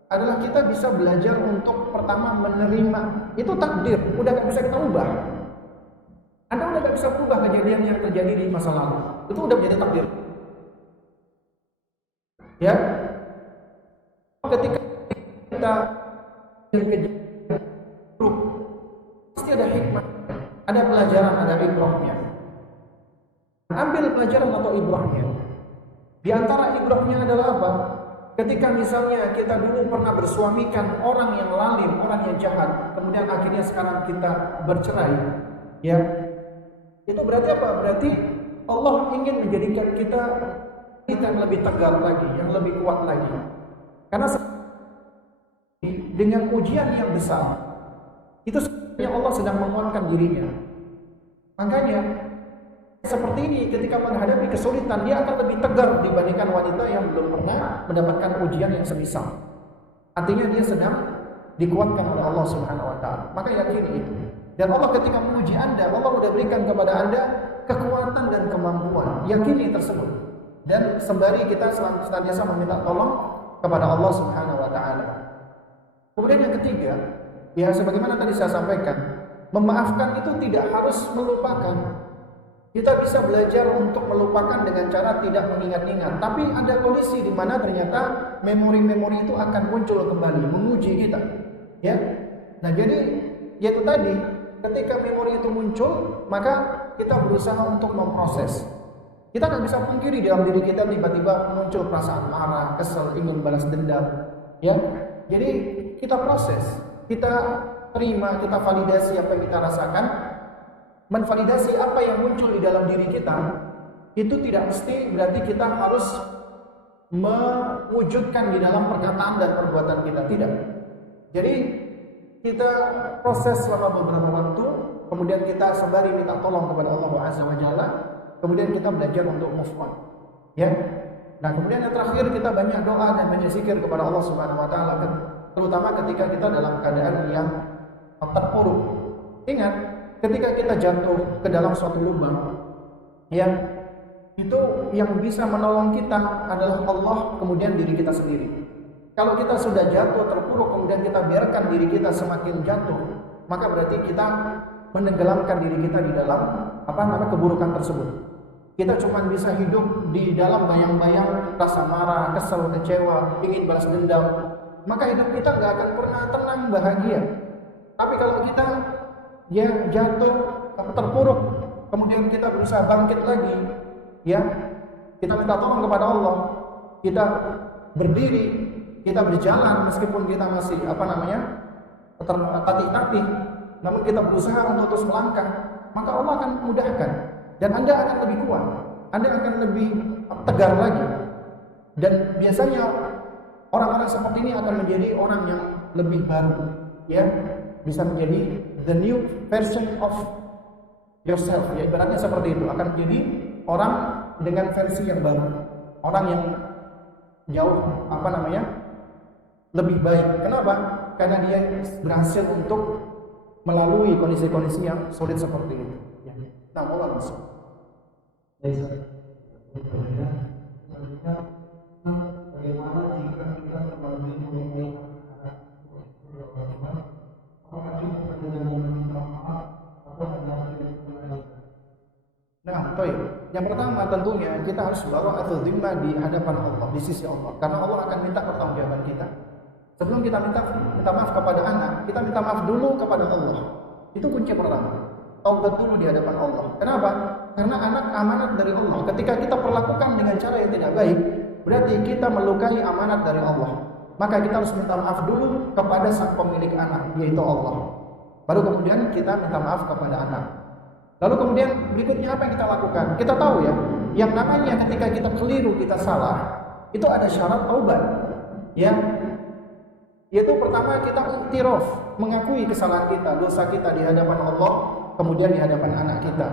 adalah kita bisa belajar untuk pertama menerima itu takdir, udah gak bisa kita ubah. Anda udah gak bisa ubah kejadian yang terjadi di masa lalu, itu udah menjadi takdir. Ya, ketika kita pasti ada hikmah, ada pelajaran, ada ibrahnya. Ambil pelajaran atau ibrahnya. Di antara ibrahnya adalah apa? Ketika misalnya kita dulu pernah bersuamikan orang yang lalim, orang yang jahat, kemudian akhirnya sekarang kita bercerai, ya, itu berarti apa? Berarti Allah ingin menjadikan kita yang lebih tegar lagi, yang lebih kuat lagi. Karena dengan ujian yang besar, itu sebenarnya Allah sedang menguatkan dirinya. Makanya seperti ini, ketika menghadapi kesulitan, dia akan lebih tegar dibandingkan wanita yang belum pernah mendapatkan ujian yang semisal. Artinya dia sedang dikuatkan oleh Allah Subhanahu Wa Taala. Maka yakini itu. Dan Allah ketika menguji Anda, Allah sudah berikan kepada Anda kekuatan dan kemampuan. Yakini tersebut. Dan sembari kita senantiasa meminta tolong kepada Allah Subhanahu Wa Taala. Kemudian yang ketiga, ya sebagaimana tadi saya sampaikan, memaafkan itu tidak harus melupakan. Kita bisa belajar untuk melupakan dengan cara tidak mengingat-ingat. Tapi ada kondisi di mana ternyata memori-memori itu akan muncul kembali, menguji kita. Ya, nah jadi yaitu tadi, ketika memori itu muncul, maka kita berusaha untuk memproses. Kita nggak bisa pungkiri dalam diri kita tiba-tiba muncul perasaan marah, kesel, ingin balas dendam. Ya, jadi kita proses, kita terima, kita validasi apa yang kita rasakan. Menvalidasi apa yang muncul di dalam diri kita, itu tidak mesti berarti kita harus mewujudkan di dalam perkataan dan perbuatan kita, tidak. Jadi kita proses selama beberapa waktu, kemudian kita sembari minta tolong kepada Allah Azza wa Jalla, kemudian kita belajar untuk move on. Ya. Nah, kemudian yang terakhir, kita banyak doa dan banyak zikir kepada Allah Subhanahu Wa Taala, terutama ketika kita dalam keadaan yang terpuruk. Ingat, ketika kita jatuh ke dalam suatu lubang, ya, itu yang bisa menolong kita adalah Allah, kemudian diri kita sendiri. Kalau kita sudah jatuh terpuruk, kemudian kita biarkan diri kita semakin jatuh, maka berarti kita menenggelamkan diri kita di dalam keburukan tersebut. Kita cuma bisa hidup di dalam bayang-bayang rasa marah, kesal, kecewa, ingin balas dendam. Maka hidup kita gak akan pernah tenang, bahagia. Tapi kalau kita jatuh, terpuruk, kemudian kita berusaha bangkit lagi, ya, kita minta tolong kepada Allah, kita berdiri, kita berjalan meskipun kita masih tertatih-tatih, namun kita berusaha untuk terus melangkah, maka Allah akan mudahkan dan Anda akan lebih kuat, Anda akan lebih tegar lagi. Dan biasanya orang-orang seperti ini akan menjadi orang yang lebih baru, ya, bisa menjadi the new version of yourself, ya, ibaratnya seperti itu, akan menjadi orang dengan versi yang baru, orang yang jauh lebih baik. Kenapa? Karena dia berhasil untuk melalui kondisi-kondisi yang sulit seperti itu. Nah, Allah masuk. pertama tentunya kita harus bara'atul dhimmah di hadapan Allah, di sisi Allah. Karena Allah akan minta pertanggungjawaban kita. Sebelum kita minta maaf kepada anak, kita minta maaf dulu kepada Allah. Itu kunci pertama. Taubat dulu di hadapan Allah. Kenapa? Karena anak amanat dari Allah. Ketika kita perlakukan dengan cara yang tidak baik, berarti kita melukai amanat dari Allah. Maka kita harus minta maaf dulu kepada sang pemilik anak, yaitu Allah. Baru kemudian kita minta maaf kepada anak. Lalu kemudian berikutnya apa yang kita lakukan? Kita tahu ya, yang namanya ketika kita keliru, kita salah, itu ada syarat taubat. Ya, yaitu pertama kita iktiraf, mengakui kesalahan kita, dosa kita di hadapan Allah, kemudian di hadapan anak kita.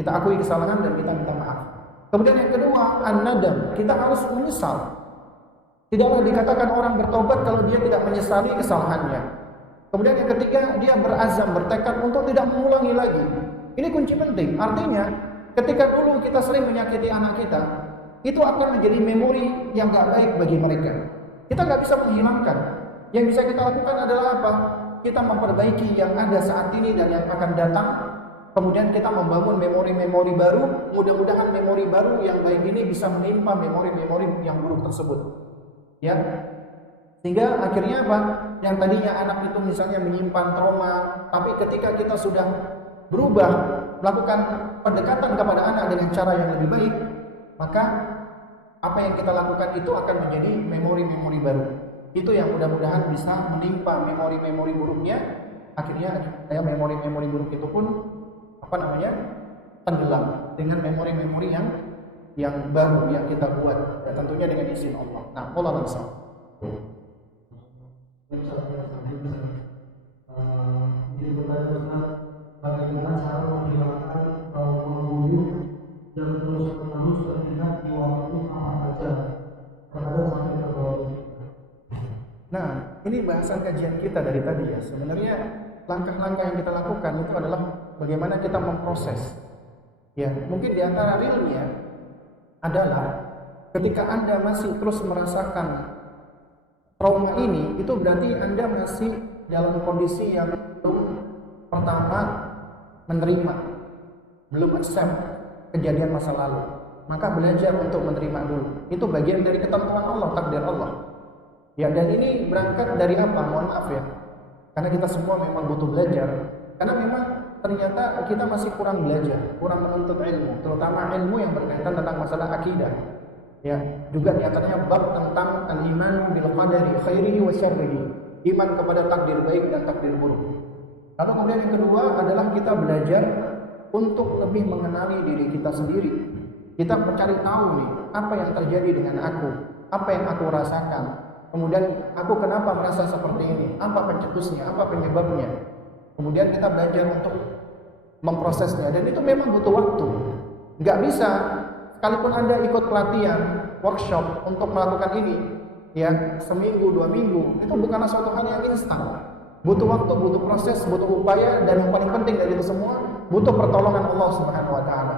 Kita akui kesalahan dan kita minta maaf. Kemudian yang kedua, an-nadam, kita harus menyesal. Tidaklah dikatakan orang bertobat kalau dia tidak menyesali kesalahannya. Kemudian yang ketiga, dia berazam, bertekad untuk tidak mengulangi lagi. Ini kunci penting. Artinya, ketika dulu kita sering menyakiti anak kita, itu akan menjadi memori yang gak baik bagi mereka. Kita gak bisa menghilangkan. Yang bisa kita lakukan adalah apa? Kita memperbaiki yang ada saat ini dan yang akan datang. Kemudian kita membangun memori-memori baru. Mudah-mudahan memori baru yang baik ini bisa menimpa memori-memori yang buruk tersebut. Ya, sehingga akhirnya apa? Yang tadinya anak itu misalnya menyimpan trauma, tapi ketika kita sudah berubah, melakukan pendekatan kepada anak dengan cara yang lebih baik, maka apa yang kita lakukan itu akan menjadi memori-memori baru. Itu yang mudah-mudahan bisa menimpa memori-memori buruknya. Akhirnya memori-memori buruk itu pun tenggelam dengan memori-memori yang baru yang kita buat, ya, tentunya dengan izin Allah. Nah, Allah langsung. Jadi bagaimana cara menghilangkan mengguyur dan terus-menerus terlihat di waktu apa saja terhadap sampai terbawa. Nah, ini bahasan kajian kita dari tadi ya. Sebenarnya langkah-langkah yang kita lakukan itu adalah bagaimana kita memproses. Ya, mungkin di antara realnya adalah ketika Anda masih terus merasakan trauma ini, itu berarti Anda masih dalam kondisi yang belum pertama menerima, belum accept kejadian masa lalu. Maka belajar untuk menerima dulu. Itu bagian dari ketentuan Allah, takdir Allah. Ya, dan ini berangkat dari apa? Mohon maaf ya. Karena kita semua memang butuh belajar. Karena memang ternyata kita masih kurang belajar, kurang menuntut ilmu, terutama ilmu yang berkaitan tentang masalah akidah. Ya, juga di antaranya bab tentang al-iman bil qadari khairihi wa syarrihi, iman kepada takdir baik dan takdir buruk. Lalu kemudian yang kedua adalah kita belajar untuk lebih mengenali diri kita sendiri. Kita mencari tahu nih, apa yang terjadi dengan aku, apa yang aku rasakan. Kemudian aku kenapa merasa seperti ini? Apa pencetusnya? Apa penyebabnya? Kemudian kita belajar untuk memprosesnya, dan itu memang butuh waktu. Nggak bisa, sekalipun Anda ikut pelatihan, workshop untuk melakukan ini, ya seminggu, 2 minggu, itu bukanlah suatu hal yang instan. Butuh waktu, butuh proses, butuh upaya, dan yang paling penting dari itu semua, butuh pertolongan Allah Subhanahu Wa Taala.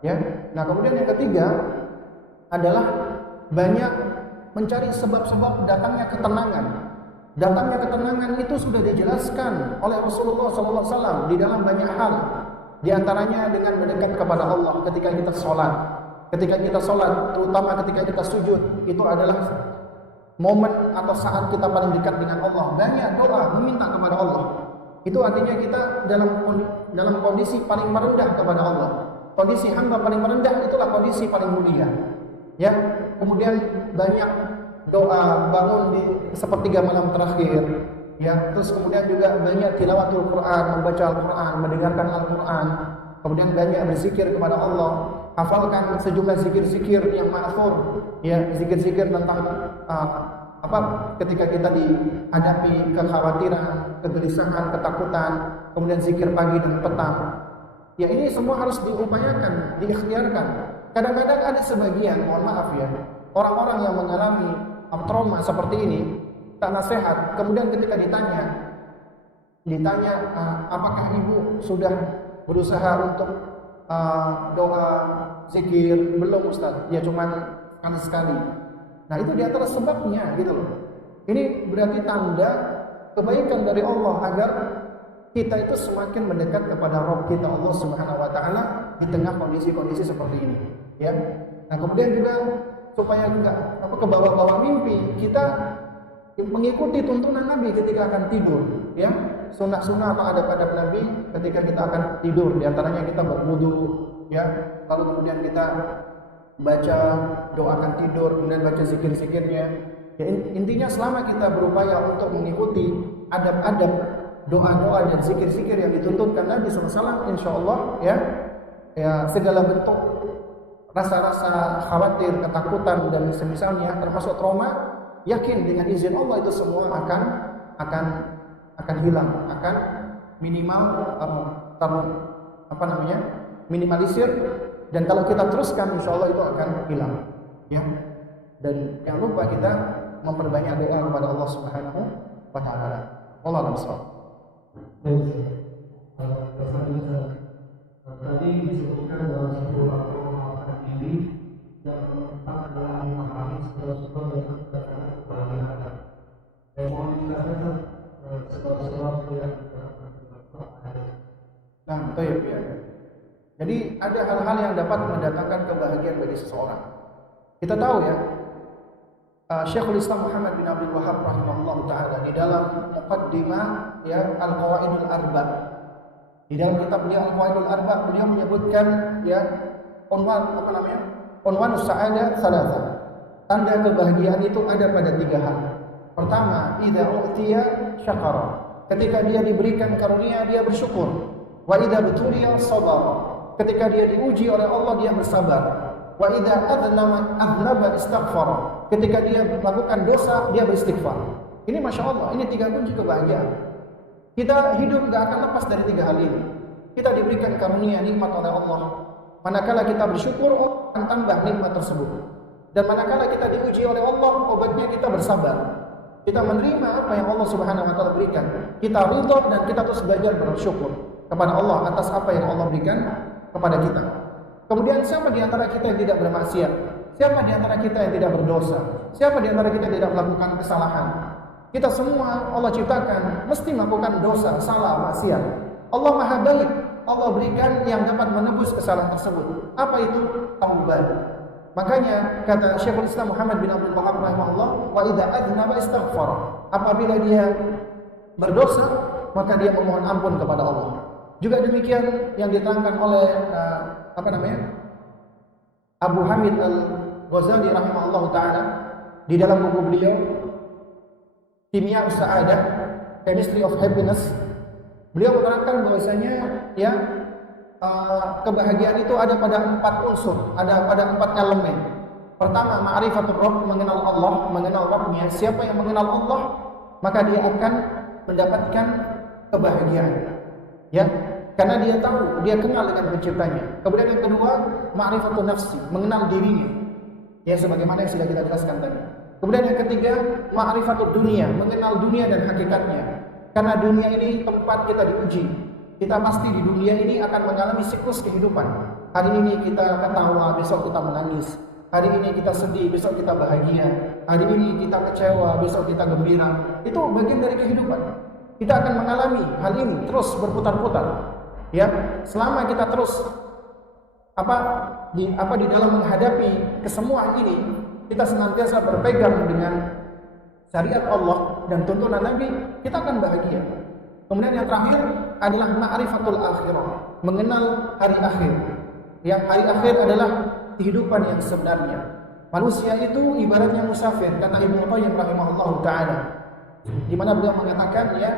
Ya, nah kemudian yang ketiga adalah banyak mencari sebab-sebab datangnya ketenangan. Datangnya ketenangan itu sudah dijelaskan oleh Rasulullah SAW di dalam banyak hal. Di antaranya dengan mendekat kepada Allah ketika kita sholat. Ketika kita sholat, terutama ketika kita sujud, itu adalah momen atau saat kita paling dekat dengan Allah. Banyak doa meminta kepada Allah. Itu artinya kita dalam kondisi paling merendah kepada Allah. Kondisi hamba paling merendah itulah kondisi paling mulia. Ya, kemudian banyak doa bangun di sepertiga malam terakhir, ya, terus kemudian juga banyak tilawatul Quran, membaca Al-Quran, mendengarkan Al-Quran, kemudian banyak berzikir kepada Allah, hafalkan sejumlah zikir-zikir yang ma'thur, ya, zikir-zikir tentang ketika kita dihadapi kekhawatiran, kegelisahan, ketakutan, kemudian zikir pagi dan petang. Ya, ini semua harus diupayakan, diikhtiarkan. Kadang-kadang ada sebagian, mohon maaf ya, orang-orang yang mengalami trauma seperti ini, tak nasihat, kemudian ketika ditanya, apakah ibu sudah berusaha untuk doa, zikir? Belum Ustaz, ya cuman sekali-sekali. Nah, itu di antara sebabnya gitu loh. Ini berarti tanda kebaikan dari Allah agar kita itu semakin mendekat kepada Rabb kita Allah Subhanahu Wa Taala di tengah kondisi-kondisi seperti ini. ya. Nah, kemudian juga supaya enggak ke bawah-bawah mimpi, kita mengikuti tuntunan Nabi ketika akan tidur, ya. Sunnah-sunnah atau adab-adab Nabi ketika kita akan tidur, di antaranya kita berwudu, ya. Lalu kemudian kita baca doa akan tidur, kemudian baca zikir-zikirnya. Ya, intinya selama kita berupaya untuk mengikuti adab-adab, doa-doa dan zikir-zikir yang dituntutkan Nabi SAW, insya Allah ya segala bentuk rasa-rasa khawatir, ketakutan dan semisalnya termasuk trauma, yakin dengan izin Allah itu semua akan hilang, akan minimal minimalisir, dan kalau kita teruskan insya Allah itu akan hilang, ya. Dan jangan lupa kita memperbanyak doa kepada Allah Subhanahu wa taala. Wallahu a'lam. Tadi disebutkan dalam sebuah waktu memaafkan diri dan keempat adalah memahami sebab-sebab yang terkait kebahagiaan. Saya mohon dijelaskan sebab-sebab yang ada. Nah, baik ya. Jadi ada hal-hal yang dapat mendatangkan kebahagiaan bagi seseorang. Kita tahu ya, Syekhul Islam Muhammad bin Abdul Wahhab rahimahullah taala di dalam muqaddimah ya Al-Qawaidul Arba', di dalam kitab dia Al-Qawaidul Arba', beliau menyebutkan ya unwan sa'adah thalatha. Tanda kebahagiaan itu ada pada 3 hal. Pertama, idza u'tiya syakara. Ketika dia diberikan karunia dia bersyukur. Wa idza butuliya sabara. Ketika dia diuji oleh Allah dia bersabar. Wa idza adnaba istaghfara. Ketika dia melakukan dosa, dia beristighfar. Ini Masya Allah, ini 3 kunci kebahagiaan. Kita hidup gak akan lepas dari 3 hal ini. Kita diberikan karunia nikmat oleh Allah. Manakala kita bersyukur, Allah akan tambah nikmat tersebut. Dan manakala kita diuji oleh Allah, obatnya kita bersabar. Kita menerima apa yang Allah Subhanahu wa taala berikan. Kita ridha dan kita terus belajar bersyukur kepada Allah atas apa yang Allah berikan kepada kita. Kemudian siapa di antara kita yang tidak bermaksiat? Siapa di antara kita yang tidak berdosa? Siapa di antara kita yang tidak melakukan kesalahan? Kita semua Allah ciptakan mesti melakukan dosa, salah, maksiat. Allah Maha Baik. Allah berikan yang dapat menebus kesalahan tersebut. Apa itu? Taubat. Makanya kata Syekhul Islam Muhammad bin Abdul Wahhab rahimahullah, wa idza adnaba istaghfar. Apabila dia berdosa, maka dia memohon ampun kepada Allah. Juga demikian yang diterangkan oleh Abu Hamid Al-Ghazali rahimahullah taala di dalam buku beliau Kimia Sa'adah, Chemistry of Happiness. Beliau menerangkan bahwasanya ya kebahagiaan itu ada pada 4 unsur, ada pada 4 elemen. Pertama, ma'rifatul Rabb, mengenal Allah, mengenal Rabbnya. Siapa yang mengenal Allah, maka dia akan mendapatkan kebahagiaan. Ya, karena dia tahu, dia kenal dengan penciptanya. Kemudian yang kedua, ma'rifatun nafsi, mengenal dirinya. Ya, sebagaimana yang sudah kita jelaskan tadi. Kemudian yang ketiga, ma'rifatud dunia, mengenal dunia dan hakikatnya. Karena dunia ini tempat kita diuji. Kita pasti di dunia ini akan mengalami siklus kehidupan. Hari ini kita ketawa, besok kita menangis. Hari ini kita sedih, besok kita bahagia. Hari ini kita kecewa, besok kita gembira. Itu bagian dari kehidupan. Kita akan mengalami hal ini terus berputar-putar. Ya, selama kita terus di dalam menghadapi kesemua ini, kita senantiasa berpegang dengan syariat Allah dan tuntunan Nabi, kita akan bahagia. Kemudian yang terakhir adalah ma'rifatul akhirah, mengenal hari akhir. Yang hari akhir adalah kehidupan yang sebenarnya. Manusia itu ibaratnya musafir, kata Ibnu Qayyim rahimahullah taala. Di mana beliau mengatakan ya,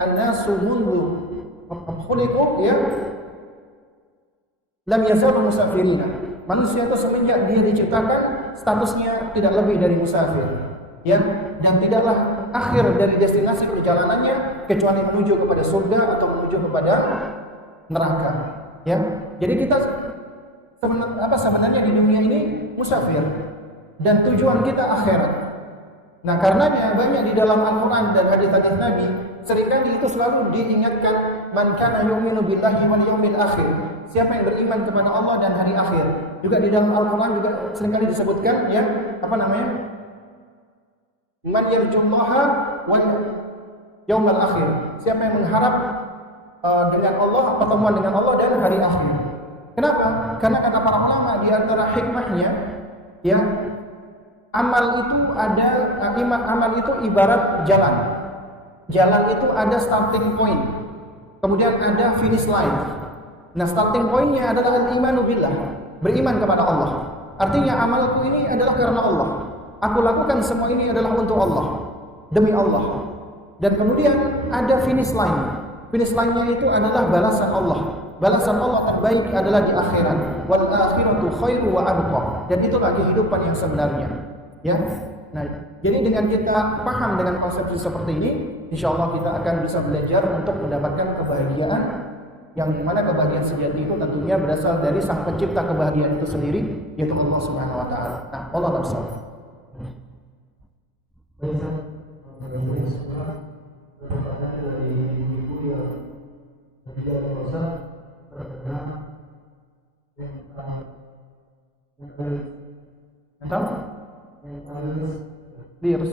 an-nasu mundu khuliqu ya lam yazalu musafirina. Manusia itu semenjak dia diciptakan statusnya tidak lebih dari musafir. Ya, dan tidaklah akhir dari destinasi perjalanannya kecuali menuju kepada surga atau menuju kepada neraka. Ya, jadi kita sebenarnya di dunia ini musafir dan tujuan kita akhirat. Nah, karenanya banyak di dalam Al-Quran dan hadis-hadis Nabi seringkali itu selalu diingatkan man kana yu'minu billahi wal yawmil akhir. Siapa yang beriman kepada Allah dan hari akhir. Juga di dalam Al-Quran juga seringkali disebutkan ya, man yarjullaha wal yawmal akhir. Siapa yang mengharap dengan Allah, pertemuan dengan Allah dan hari akhir. Kenapa? Karena kata para ulama di antara hikmahnya, ya, amal itu ibarat jalan. Jalan itu ada starting point, kemudian ada finish line. Nah, starting pointnya adalah al-imanu billah, beriman kepada Allah. Artinya amalku ini adalah karena Allah. Aku lakukan semua ini adalah untuk Allah, demi Allah. Dan kemudian ada finish line. Finish line-nya itu adalah balasan Allah. Balasan Allah terbaik adalah di akhirat. Wal akhiratu khairu wa abqa. Dan itulah kehidupan yang sebenarnya. Ya. Nah, jadi dengan kita paham dengan konsepsi seperti ini, insya Allah kita akan bisa belajar untuk mendapatkan kebahagiaan, yang mana kebahagiaan sejati itu tentunya berasal dari Sang Pencipta kebahagiaan itu sendiri, yaitu Allah Subhanahu wa taala. Nah, Allah bersama. Liars.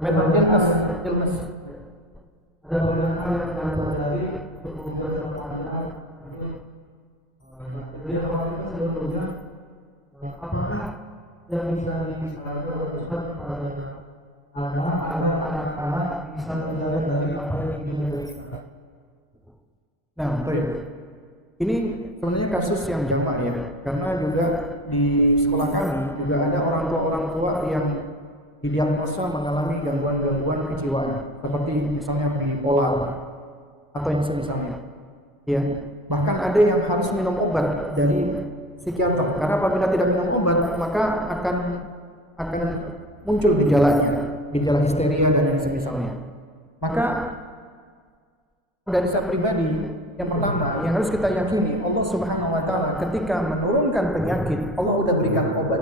Mental illness. Ada banyak hal yang akan terjadi untuk membuat keadaan. Jadi kalau kita sebetulnya apakah yang bisa dilakukan oleh Ustaz pada anak-anak bisa terjaga dari apa yang diinginkan? Nah, baik. Ini sebenarnya kasus yang jamak ya, karena juga di sekolah kami juga ada orang tua yang didiagnosa mengalami gangguan-gangguan kejiwaan, seperti misalnya bipolar atau yang semisalnya. Ya, bahkan ada yang harus minum obat dari psikiater, karena apabila tidak minum obat maka akan muncul gejala histeria dan yang semisalnya. Maka dari saya pribadi, yang pertama yang harus kita yakini, Allah Subhanahu wa taala ketika menurunkan penyakit, Allah sudah berikan obat.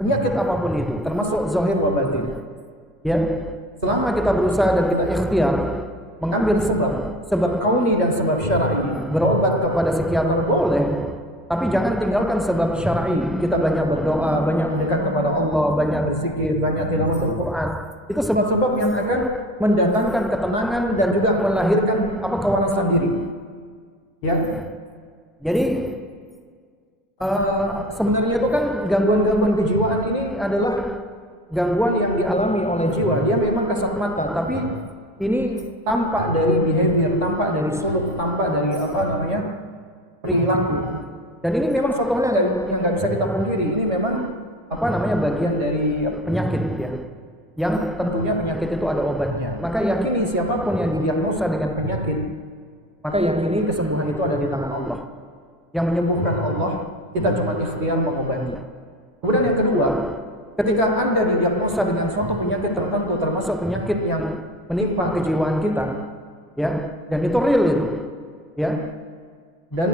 Penyakit apapun itu, termasuk zahir wa batin. Ya, selama kita berusaha dan kita ikhtiar mengambil sebab kauni dan sebab syar'i, berobat kepada psikiater boleh, tapi jangan tinggalkan sebab syar'i. Kita banyak berdoa, banyak mendekat kepada Allah, banyak berzikir, banyak tilawatul Quran. Itu sebab-sebab yang akan mendatangkan ketenangan dan juga melahirkan kewarasan diri. Ya. Jadi sebenarnya itu kan gangguan-gangguan kejiwaan ini adalah gangguan yang dialami oleh jiwa. Dia memang kasat mata, tapi ini tampak dari behavior, tampak dari suluk, tampak dari perilaku. Dan ini memang suatu hal yang nggak bisa kita pungkiri. Ini memang bagian dari penyakit ya. Yang tentunya penyakit itu ada obatnya. Maka yakini siapapun yang didiagnosa dengan penyakit, maka yakini kesembuhan itu ada di tangan Allah. Yang menyembuhkan Allah, kita cuma ikhtiar mengobati. Kemudian yang kedua, ketika Anda didiagnosa dengan suatu penyakit tertentu, termasuk penyakit yang menimpa kejiwaan kita, ya, dan itu real itu, ya, dan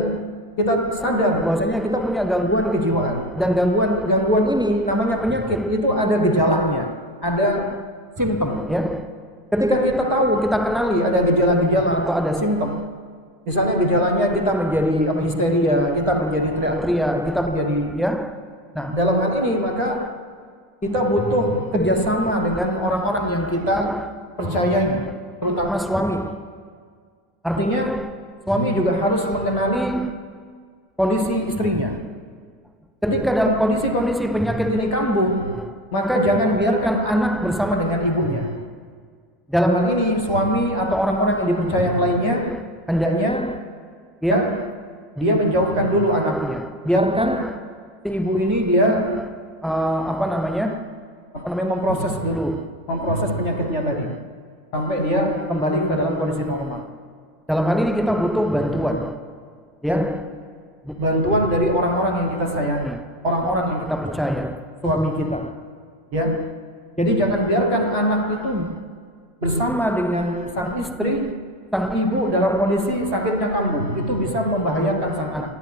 kita sadar bahwasanya kita punya gangguan kejiwaan, dan gangguan ini namanya penyakit, itu ada gejalanya, ada simptom, ya. Ketika kita tahu, kita kenali ada gejala-gejala atau ada simptom, misalnya gejalanya kita menjadi histeria, kita menjadi teriak-teriak, kita menjadi ya. Nah, dalam hal ini maka kita butuh kerjasama dengan orang-orang yang kita percayai, terutama suami. Artinya suami juga harus mengenali kondisi istrinya. Ketika dalam kondisi penyakit ini kambuh, maka jangan biarkan anak bersama dengan ibunya. Dalam hal ini suami atau orang-orang yang dipercaya yang lainnya hendaknya ya dia menjauhkan dulu anaknya. Biarkan si ibu ini dia memproses penyakitnya tadi sampai dia kembali ke dalam kondisi normal. Dalam hal ini kita butuh bantuan, ya, bantuan dari orang-orang yang kita sayangi, orang-orang yang kita percaya, suami kita, ya. Jadi jangan biarkan anak itu bersama dengan sang istri, sang ibu dalam kondisi sakitnya kambuh. Itu bisa membahayakan sang anak.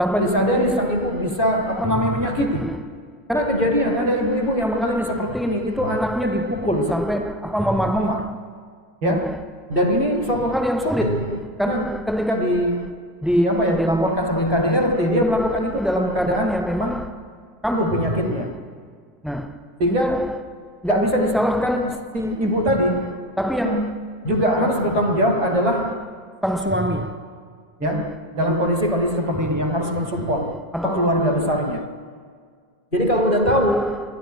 Tanpa disadari sang ibu bisa menyakiti. Karena kejadian ada ibu-ibu yang mengalami seperti ini, itu anaknya dipukul sampai memar-memar. Ya. Dan ini suatu hal yang sulit karena ketika dilaporkan sebagai KDRT, dia melakukan itu dalam keadaan yang memang kambuh penyakitnya. Nah, sehingga nggak bisa disalahkan si ibu tadi, tapi yang juga harus bertanggung jawab adalah sang suami, ya, dalam kondisi-kondisi seperti ini yang harus mensupport atau keluarga besarnya. Jadi kalau udah tahu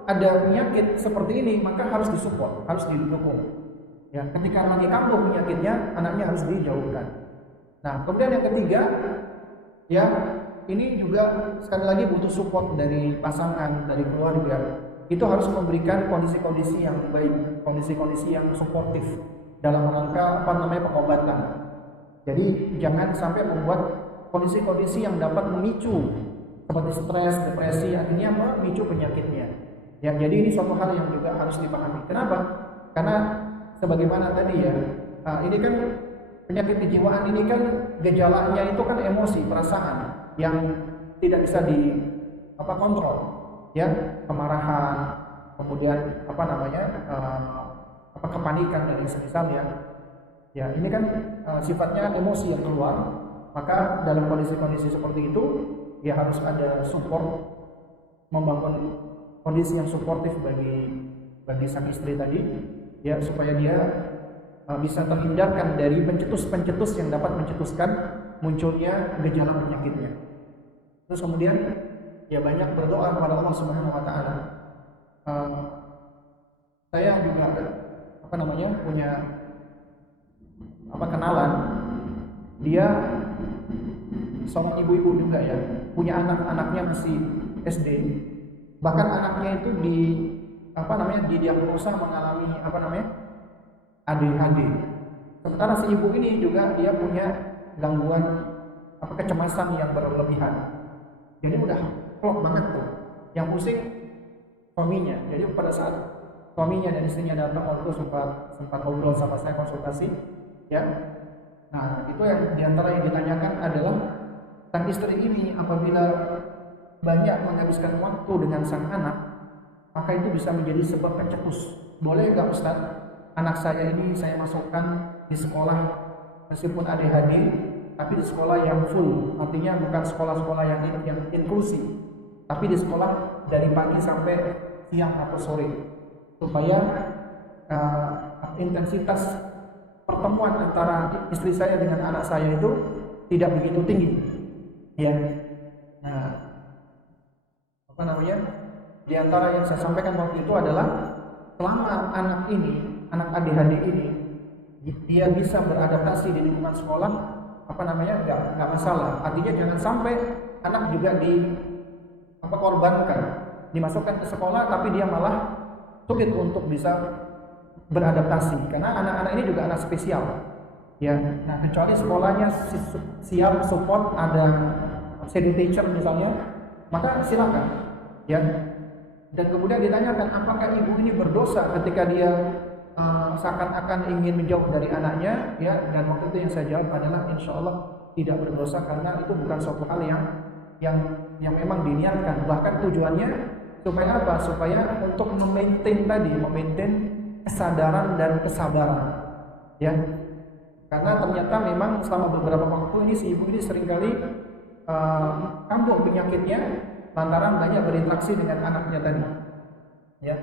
ada penyakit seperti ini, maka harus disupport, harus didukung. Ya, ketika lagi kambuh penyakitnya, anaknya harus dijauhkan. Nah, kemudian yang ketiga, ya, ini juga sekali lagi butuh support dari pasangan, dari keluarga. Itu harus memberikan kondisi-kondisi yang baik, kondisi-kondisi yang suportif dalam rangka pengobatan. Jadi jangan sampai membuat kondisi-kondisi yang dapat memicu seperti stres, depresi, akhirnya memicu penyakitnya. Ya, jadi ini suatu hal yang juga harus dipahami. Kenapa? Karena sebagaimana tadi ya, ini kan penyakit kejiwaan ini kan gejalanya itu kan emosi, perasaan yang tidak bisa kontrol, ya, kemarahan, kemudian kepanikan dan semisalnya. Ya, ini kan sifatnya emosi yang keluar. Maka dalam kondisi-kondisi seperti itu, ya harus ada support, membangun kondisi yang suportif bagi sang istri tadi, ya, supaya dia bisa terhindarkan dari pencetus-pencetus yang dapat mencetuskan munculnya gejala penyakitnya. Terus kemudian ya banyak berdoa kepada Allah Subhanahu wa taala. Saya juga punya kenalan, dia seorang ibu-ibu juga ya, punya anaknya masih SD. Bahkan anaknya itu didiagnosa mengalami ADHD. Sementara si ibu ini juga dia punya gangguan kecemasan yang berlebihan. Jadi udah plok banget tuh. Yang pusing suaminya. Jadi pada saat suaminya dan istrinya datang waktu itu sempat ngobrol sama saya, konsultasi, ya. Nah, itu yang diantara yang ditanyakan adalah sang istri ini apabila banyak menghabiskan waktu dengan sang anak, maka itu bisa menjadi sebab pencetus. Boleh nggak Ustaz, anak saya ini saya masukkan di sekolah meskipun ADHD, tapi di sekolah yang full, artinya bukan sekolah-sekolah yang inklusif, tapi di sekolah dari pagi sampai siang atau sore, supaya intensitas pertemuan antara istri saya dengan anak saya itu tidak begitu tinggi, ya. Nah, di antara yang saya sampaikan waktu itu adalah selama anak ADHD ini dia bisa beradaptasi di lingkungan sekolah, nggak masalah. Artinya jangan sampai anak juga korbankan, dimasukkan ke sekolah tapi dia malah sulit untuk bisa beradaptasi, karena anak-anak ini juga anak spesial, ya. Nah, kecuali sekolahnya siap support, ada study teacher misalnya, maka silakan, ya. Dan kemudian ditanyakan apakah ibu ini berdosa ketika dia seakan-akan ingin menjauh dari anaknya, ya. Dan waktu itu yang saya jawab adalah insya Allah tidak berdosa, karena itu bukan suatu hal yang memang diniatkan. Bahkan tujuannya supaya apa? Supaya untuk memaintain kesadaran dan kesabaran, ya. Karena ternyata memang selama beberapa waktu ini si ibu ini seringkali kambuh penyakitnya lantaran banyak berinteraksi dengan anaknya tadi, ya.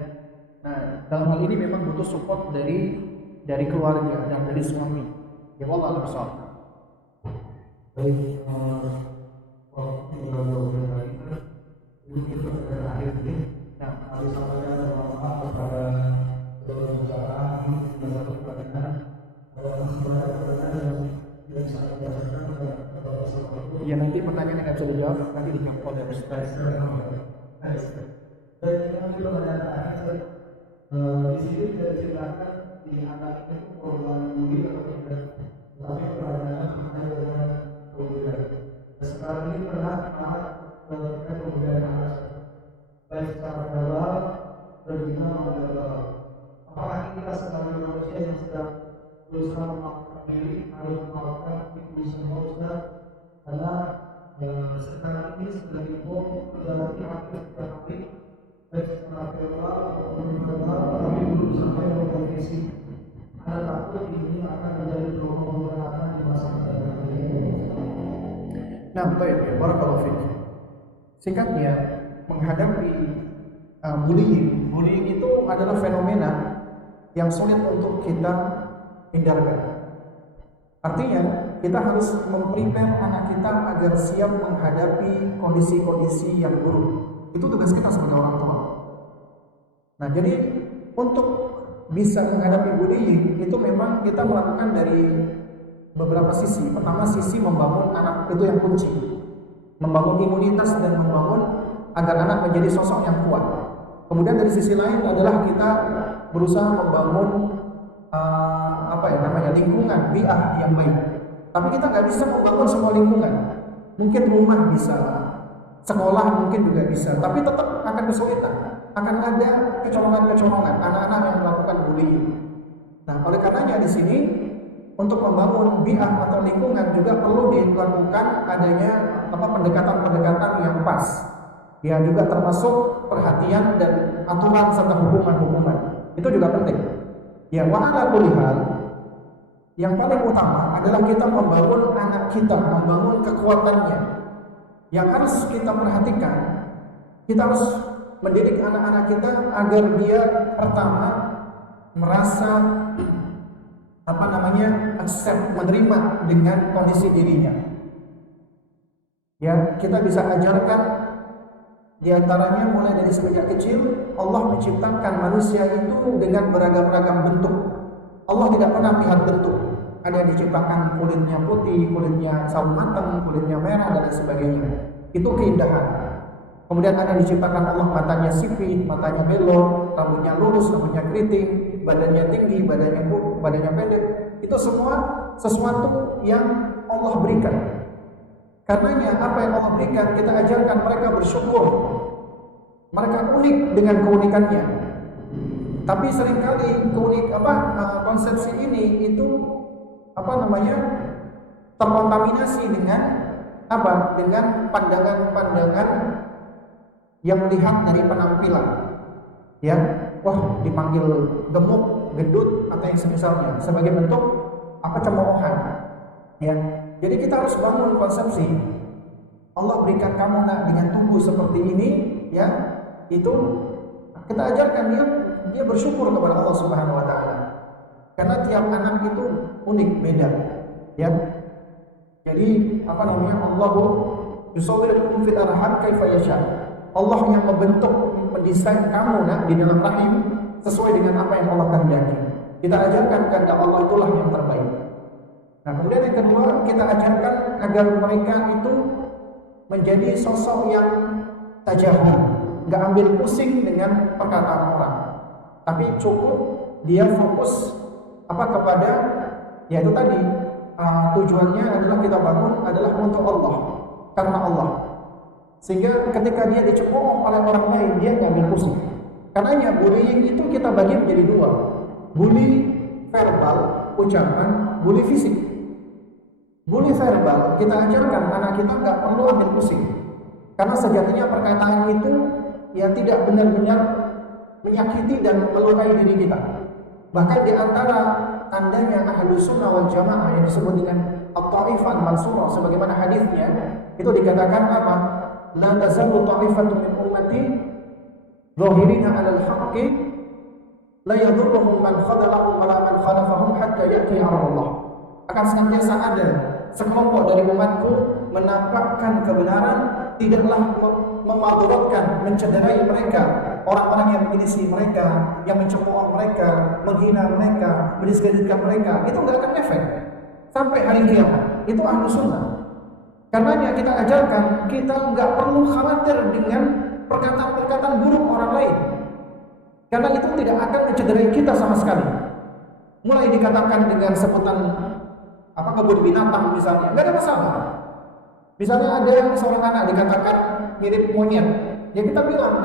Nah, dalam hal ini memang butuh support dari keluarga dan dari suami. Ya, wallahu a'lam. Baik, nah, kami sampaikan maaf kepada ya, nanti pertanyaan yang bisa dijawab nanti dijawab oleh Ustaz. Di sini tidak diceritakan di anak itu korban bunuh atau tidak, tapi pertanyaan hanya kemudian. Sekarang ini pernah kemudian anak baik secara verbal dan juga non-verbal. Apakah kita sebagai manusia yang sedang berusaha memaafkan diri harus memaafkan itu semua Ustaz? Karena sekarang ini sebagai bom dalam hampir setiap hari baik secara verbal maupun non-verbal, tapi belum sampai memproduksi. Ada takut ini akan menjadi pemberontakan di masa mendatang. Nah, baik, barakallahu fiik. Singkatnya, menghadapi bullying. Bullying itu adalah fenomena yang sulit untuk kita hindarkan. Artinya kita harus memprepare anak kita agar siap menghadapi kondisi-kondisi yang buruk. Itu tugas kita sebagai orang tua. Nah, jadi untuk bisa menghadapi bullying itu memang kita melakukan dari beberapa sisi. Pertama, sisi membangun anak itu yang kunci, membangun imunitas dan membangun agar anak menjadi sosok yang kuat. Kemudian dari sisi lain adalah kita berusaha membangun lingkungan bi'ah yang baik. Tapi kita nggak bisa membangun semua lingkungan. Mungkin rumah bisa, sekolah mungkin juga bisa, tapi tetap akan kesulitan. Akan ada kecolongan-kecolongan anak-anak yang melakukan bullying. Nah, oleh karenanya di sini untuk membangun bi'ah atau lingkungan juga perlu dilakukan adanya pendekatan-pendekatan yang pas. Ya, juga termasuk perhatian dan aturan serta hukuman-hukuman. Itu juga penting. Ya, wa ala kulli hal, yang paling utama adalah kita membangun anak kita, membangun kekuatannya. Yang harus kita perhatikan, kita harus mendidik anak-anak kita agar dia pertama merasa accept, menerima dengan kondisi dirinya. Ya, kita bisa ajarkan di antaranya mulai dari sejak kecil. Allah menciptakan manusia itu dengan beragam-ragam bentuk. Allah tidak pernah melihat bentuk. Ada yang diciptakan kulitnya putih, kulitnya sawo matang, kulitnya merah dan lain sebagainya. Itu keindahan. Kemudian ada yang diciptakan Allah matanya sipit, matanya belok, rambutnya lurus, rambutnya keriting, badannya tinggi, badannya pendek. Itu semua sesuatu yang Allah berikan. Karenanya apa yang Allah berikan kita ajarkan mereka bersyukur. Mereka unik dengan keunikannya. Tapi seringkali konsepsi ini itu terkontaminasi dengan dengan pandangan-pandangan yang melihat dari penampilan. Ya, wah dipanggil gemuk, gendut atau yang semisalnya sebagai bentuk cemoohan. Ya. Jadi kita harus bangun konsepsi Allah berikan kamu dengan tubuh seperti ini, ya, itu kita ajarkan dia bersyukur kepada Allah Subhanahu wa taala. Karena tiap anak itu unik, beda, ya. Jadi Allahu yusawwirukum fil arham kaifa yasha. Allah yang membentuk, mendesain kamu di dalam rahim sesuai dengan apa yang Allah kehendaki. Kita ajarkan kepada Allah itulah yang terbaik. Nah, kemudian yang kedua, kita ajarkan agar mereka itu menjadi sosok yang tajahul, nggak ambil pusing dengan perkataan orang, tapi cukup dia fokus kepada yaitu tadi tujuannya adalah kita bangun adalah untuk Allah, karena Allah. Sehingga ketika dia dicemooh oleh orang lain, dia nggak ambil pusing. Karenanya bullying itu kita bagi menjadi dua, bully verbal, ucapan, bully fisik. Bully verbal, kita ajarkan anak kita nggak perlu ambil pusing, karena sejatinya perkataan itu ya tidak benar-benar menyakiti dan melukai diri kita. Bahkan di antara tandanya Ahlus Sunnah wal Jamaah yang disebut dengan at-ta'ifah mansurah, sebagaimana hadisnya itu dikatakan la tazalu ta'ifatu min ummati zahirina 'alal haqqi la yadhurruhum man khadalahum wa la man khalafahum hatta ya'ti Allah. Akan senantiasa ada sekelompok dari umatku menampakkan kebenaran, tidaklah memaduratkan, mencederai mereka, orang-orang yang menyelisih mereka, yang mencemooh mereka, menghina mereka, mendiskreditkan mereka. Itu nggak akan efek sampai hari kiamat. Itu Ahlus Sunnah. Karenanya kita ajarkan kita nggak perlu khawatir dengan perkataan-perkataan buruk orang lain, karena itu tidak akan mencederai kita sama sekali. Mulai dikatakan dengan sebutan kebun binatang misalnya, nggak ada masalah. Misalnya ada yang seorang anak dikatakan mirip monyet, ya kita bilang,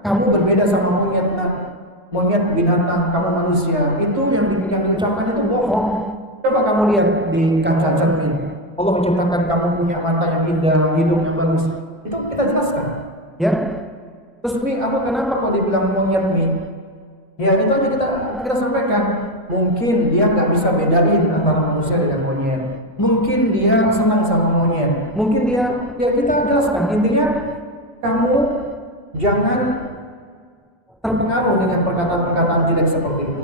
kamu berbeda sama monyet, monyet binatang, kamu manusia. Itu yang diucapkan itu bohong. Coba kamu lihat di kaca cermin, Allah menciptakan kamu punya mata yang indah, hidung yang bagus. Itu kita jelaskan, ya. Terus kenapa kok dibilang monyet nih? Ya itu aja kita sampaikan. Mungkin dia nggak bisa bedain antara manusia dengan monyet. Mungkin dia senang sama monyet. Mungkin dia, ya kita jelaskan. Intinya kamu jangan terpengaruh dengan perkataan-perkataan jelek seperti itu.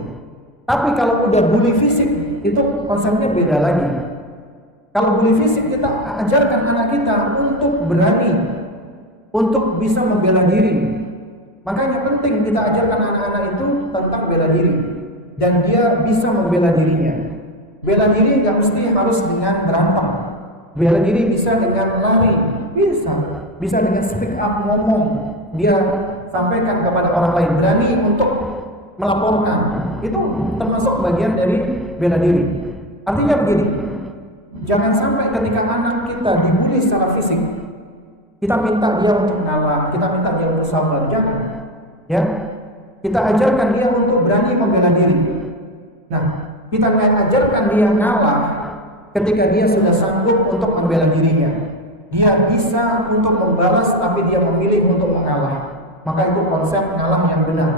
Tapi kalau udah bully fisik, itu konsepnya beda lagi. Kalau bully fisik, kita ajarkan anak kita untuk berani, untuk bisa membela diri. Makanya penting kita ajarkan anak-anak itu tentang bela diri, dan dia bisa membela dirinya. Bela diri nggak mesti harus dengan berantem. Bela diri bisa dengan lari, bisa dengan speak up, ngomong. Dia sampaikan kepada orang lain, berani untuk melaporkan. Itu termasuk bagian dari bela diri. Artinya begini, jangan sampai ketika anak kita dibully secara fisik, kita minta dia untuk ngalah, kita minta dia untuk sabar. Jangan, ya. Kita ajarkan dia untuk berani membela diri. Nah, kita ajarkan dia ngalah ketika dia sudah sanggup untuk membela dirinya. Dia bisa untuk membalas, tapi dia memilih untuk mengalah. Maka itu konsep ngalah yang benar.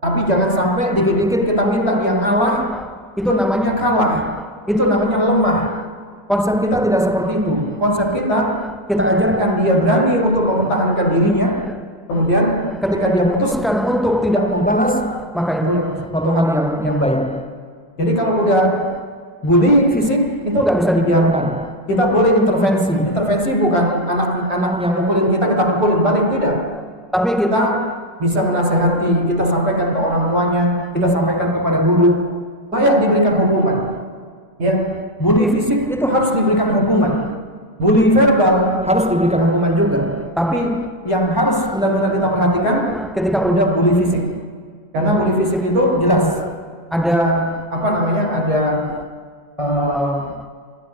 Tapi jangan sampai dikit-dikit kita minta dia ngalah, itu namanya kalah, itu namanya lemah. Konsep kita tidak seperti itu. Konsep kita ajarkan dia berani untuk mempertahankan dirinya. Kemudian ketika dia memutuskan untuk tidak membalas, maka itu suatu hal yang baik. Jadi kalau udah bullying fisik, itu nggak bisa dibiarkan. Kita boleh intervensi. Intervensi bukan anak-anak yang mukulin kita pukulin balik, tidak. Tapi kita bisa menasehati, kita sampaikan ke orang tuanya, kita sampaikan kepada guru, layak diberikan hukuman. Ya, bully fisik itu harus diberikan hukuman. Bully verbal harus diberikan hukuman juga. Tapi yang harus benar-benar kita perhatikan ketika udah bully fisik. Karena bully fisik itu jelas ada ada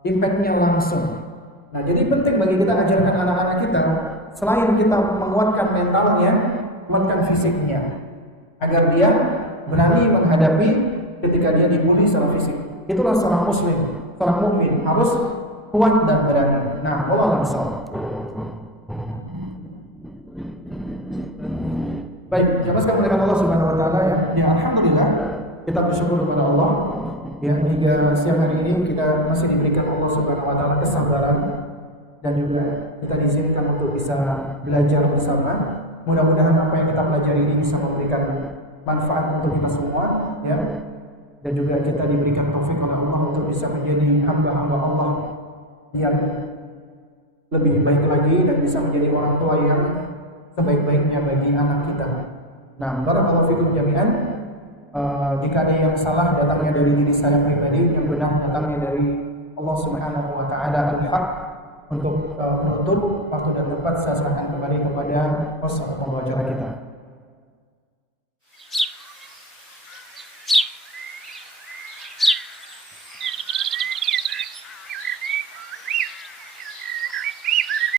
impact-nya langsung. Nah, jadi penting bagi kita ajarkan anak-anak kita, selain kita menguatkan mentalnya, menguatkan fisiknya, agar dia berani menghadapi ketika dia dibully secara fisik. Itulah seorang muslim, seorang mukmin harus kuat dan berani. Nah, Allah langsung. Baik, jamaah sekalian muliakan Allah Subhanahu wa taala ya. Ya, alhamdulillah kita bersyukur kepada Allah ya, hingga siang hari ini kita masih diberikan Allah Subhanahu wa taala kesabaran dan juga kita diizinkan untuk bisa belajar bersama. Mudah-mudahan apa yang kita pelajari ini bisa memberikan manfaat untuk kita semua ya. Dan juga kita diberikan taufik oleh Allah untuk bisa menjadi hamba-hamba Allah yang lebih baik lagi dan bisa menjadi orang tua yang sebaik-baiknya bagi anak kita. Nah, barakallahu fikum jami'an. Jika ada yang salah datangnya dari diri saya pribadi, yang benar datangnya dari Allah Subhanahu wa taala al-haq. Untuk penutup waktu dan tempat saya serahkan kembali kepada host pembawa acara kita.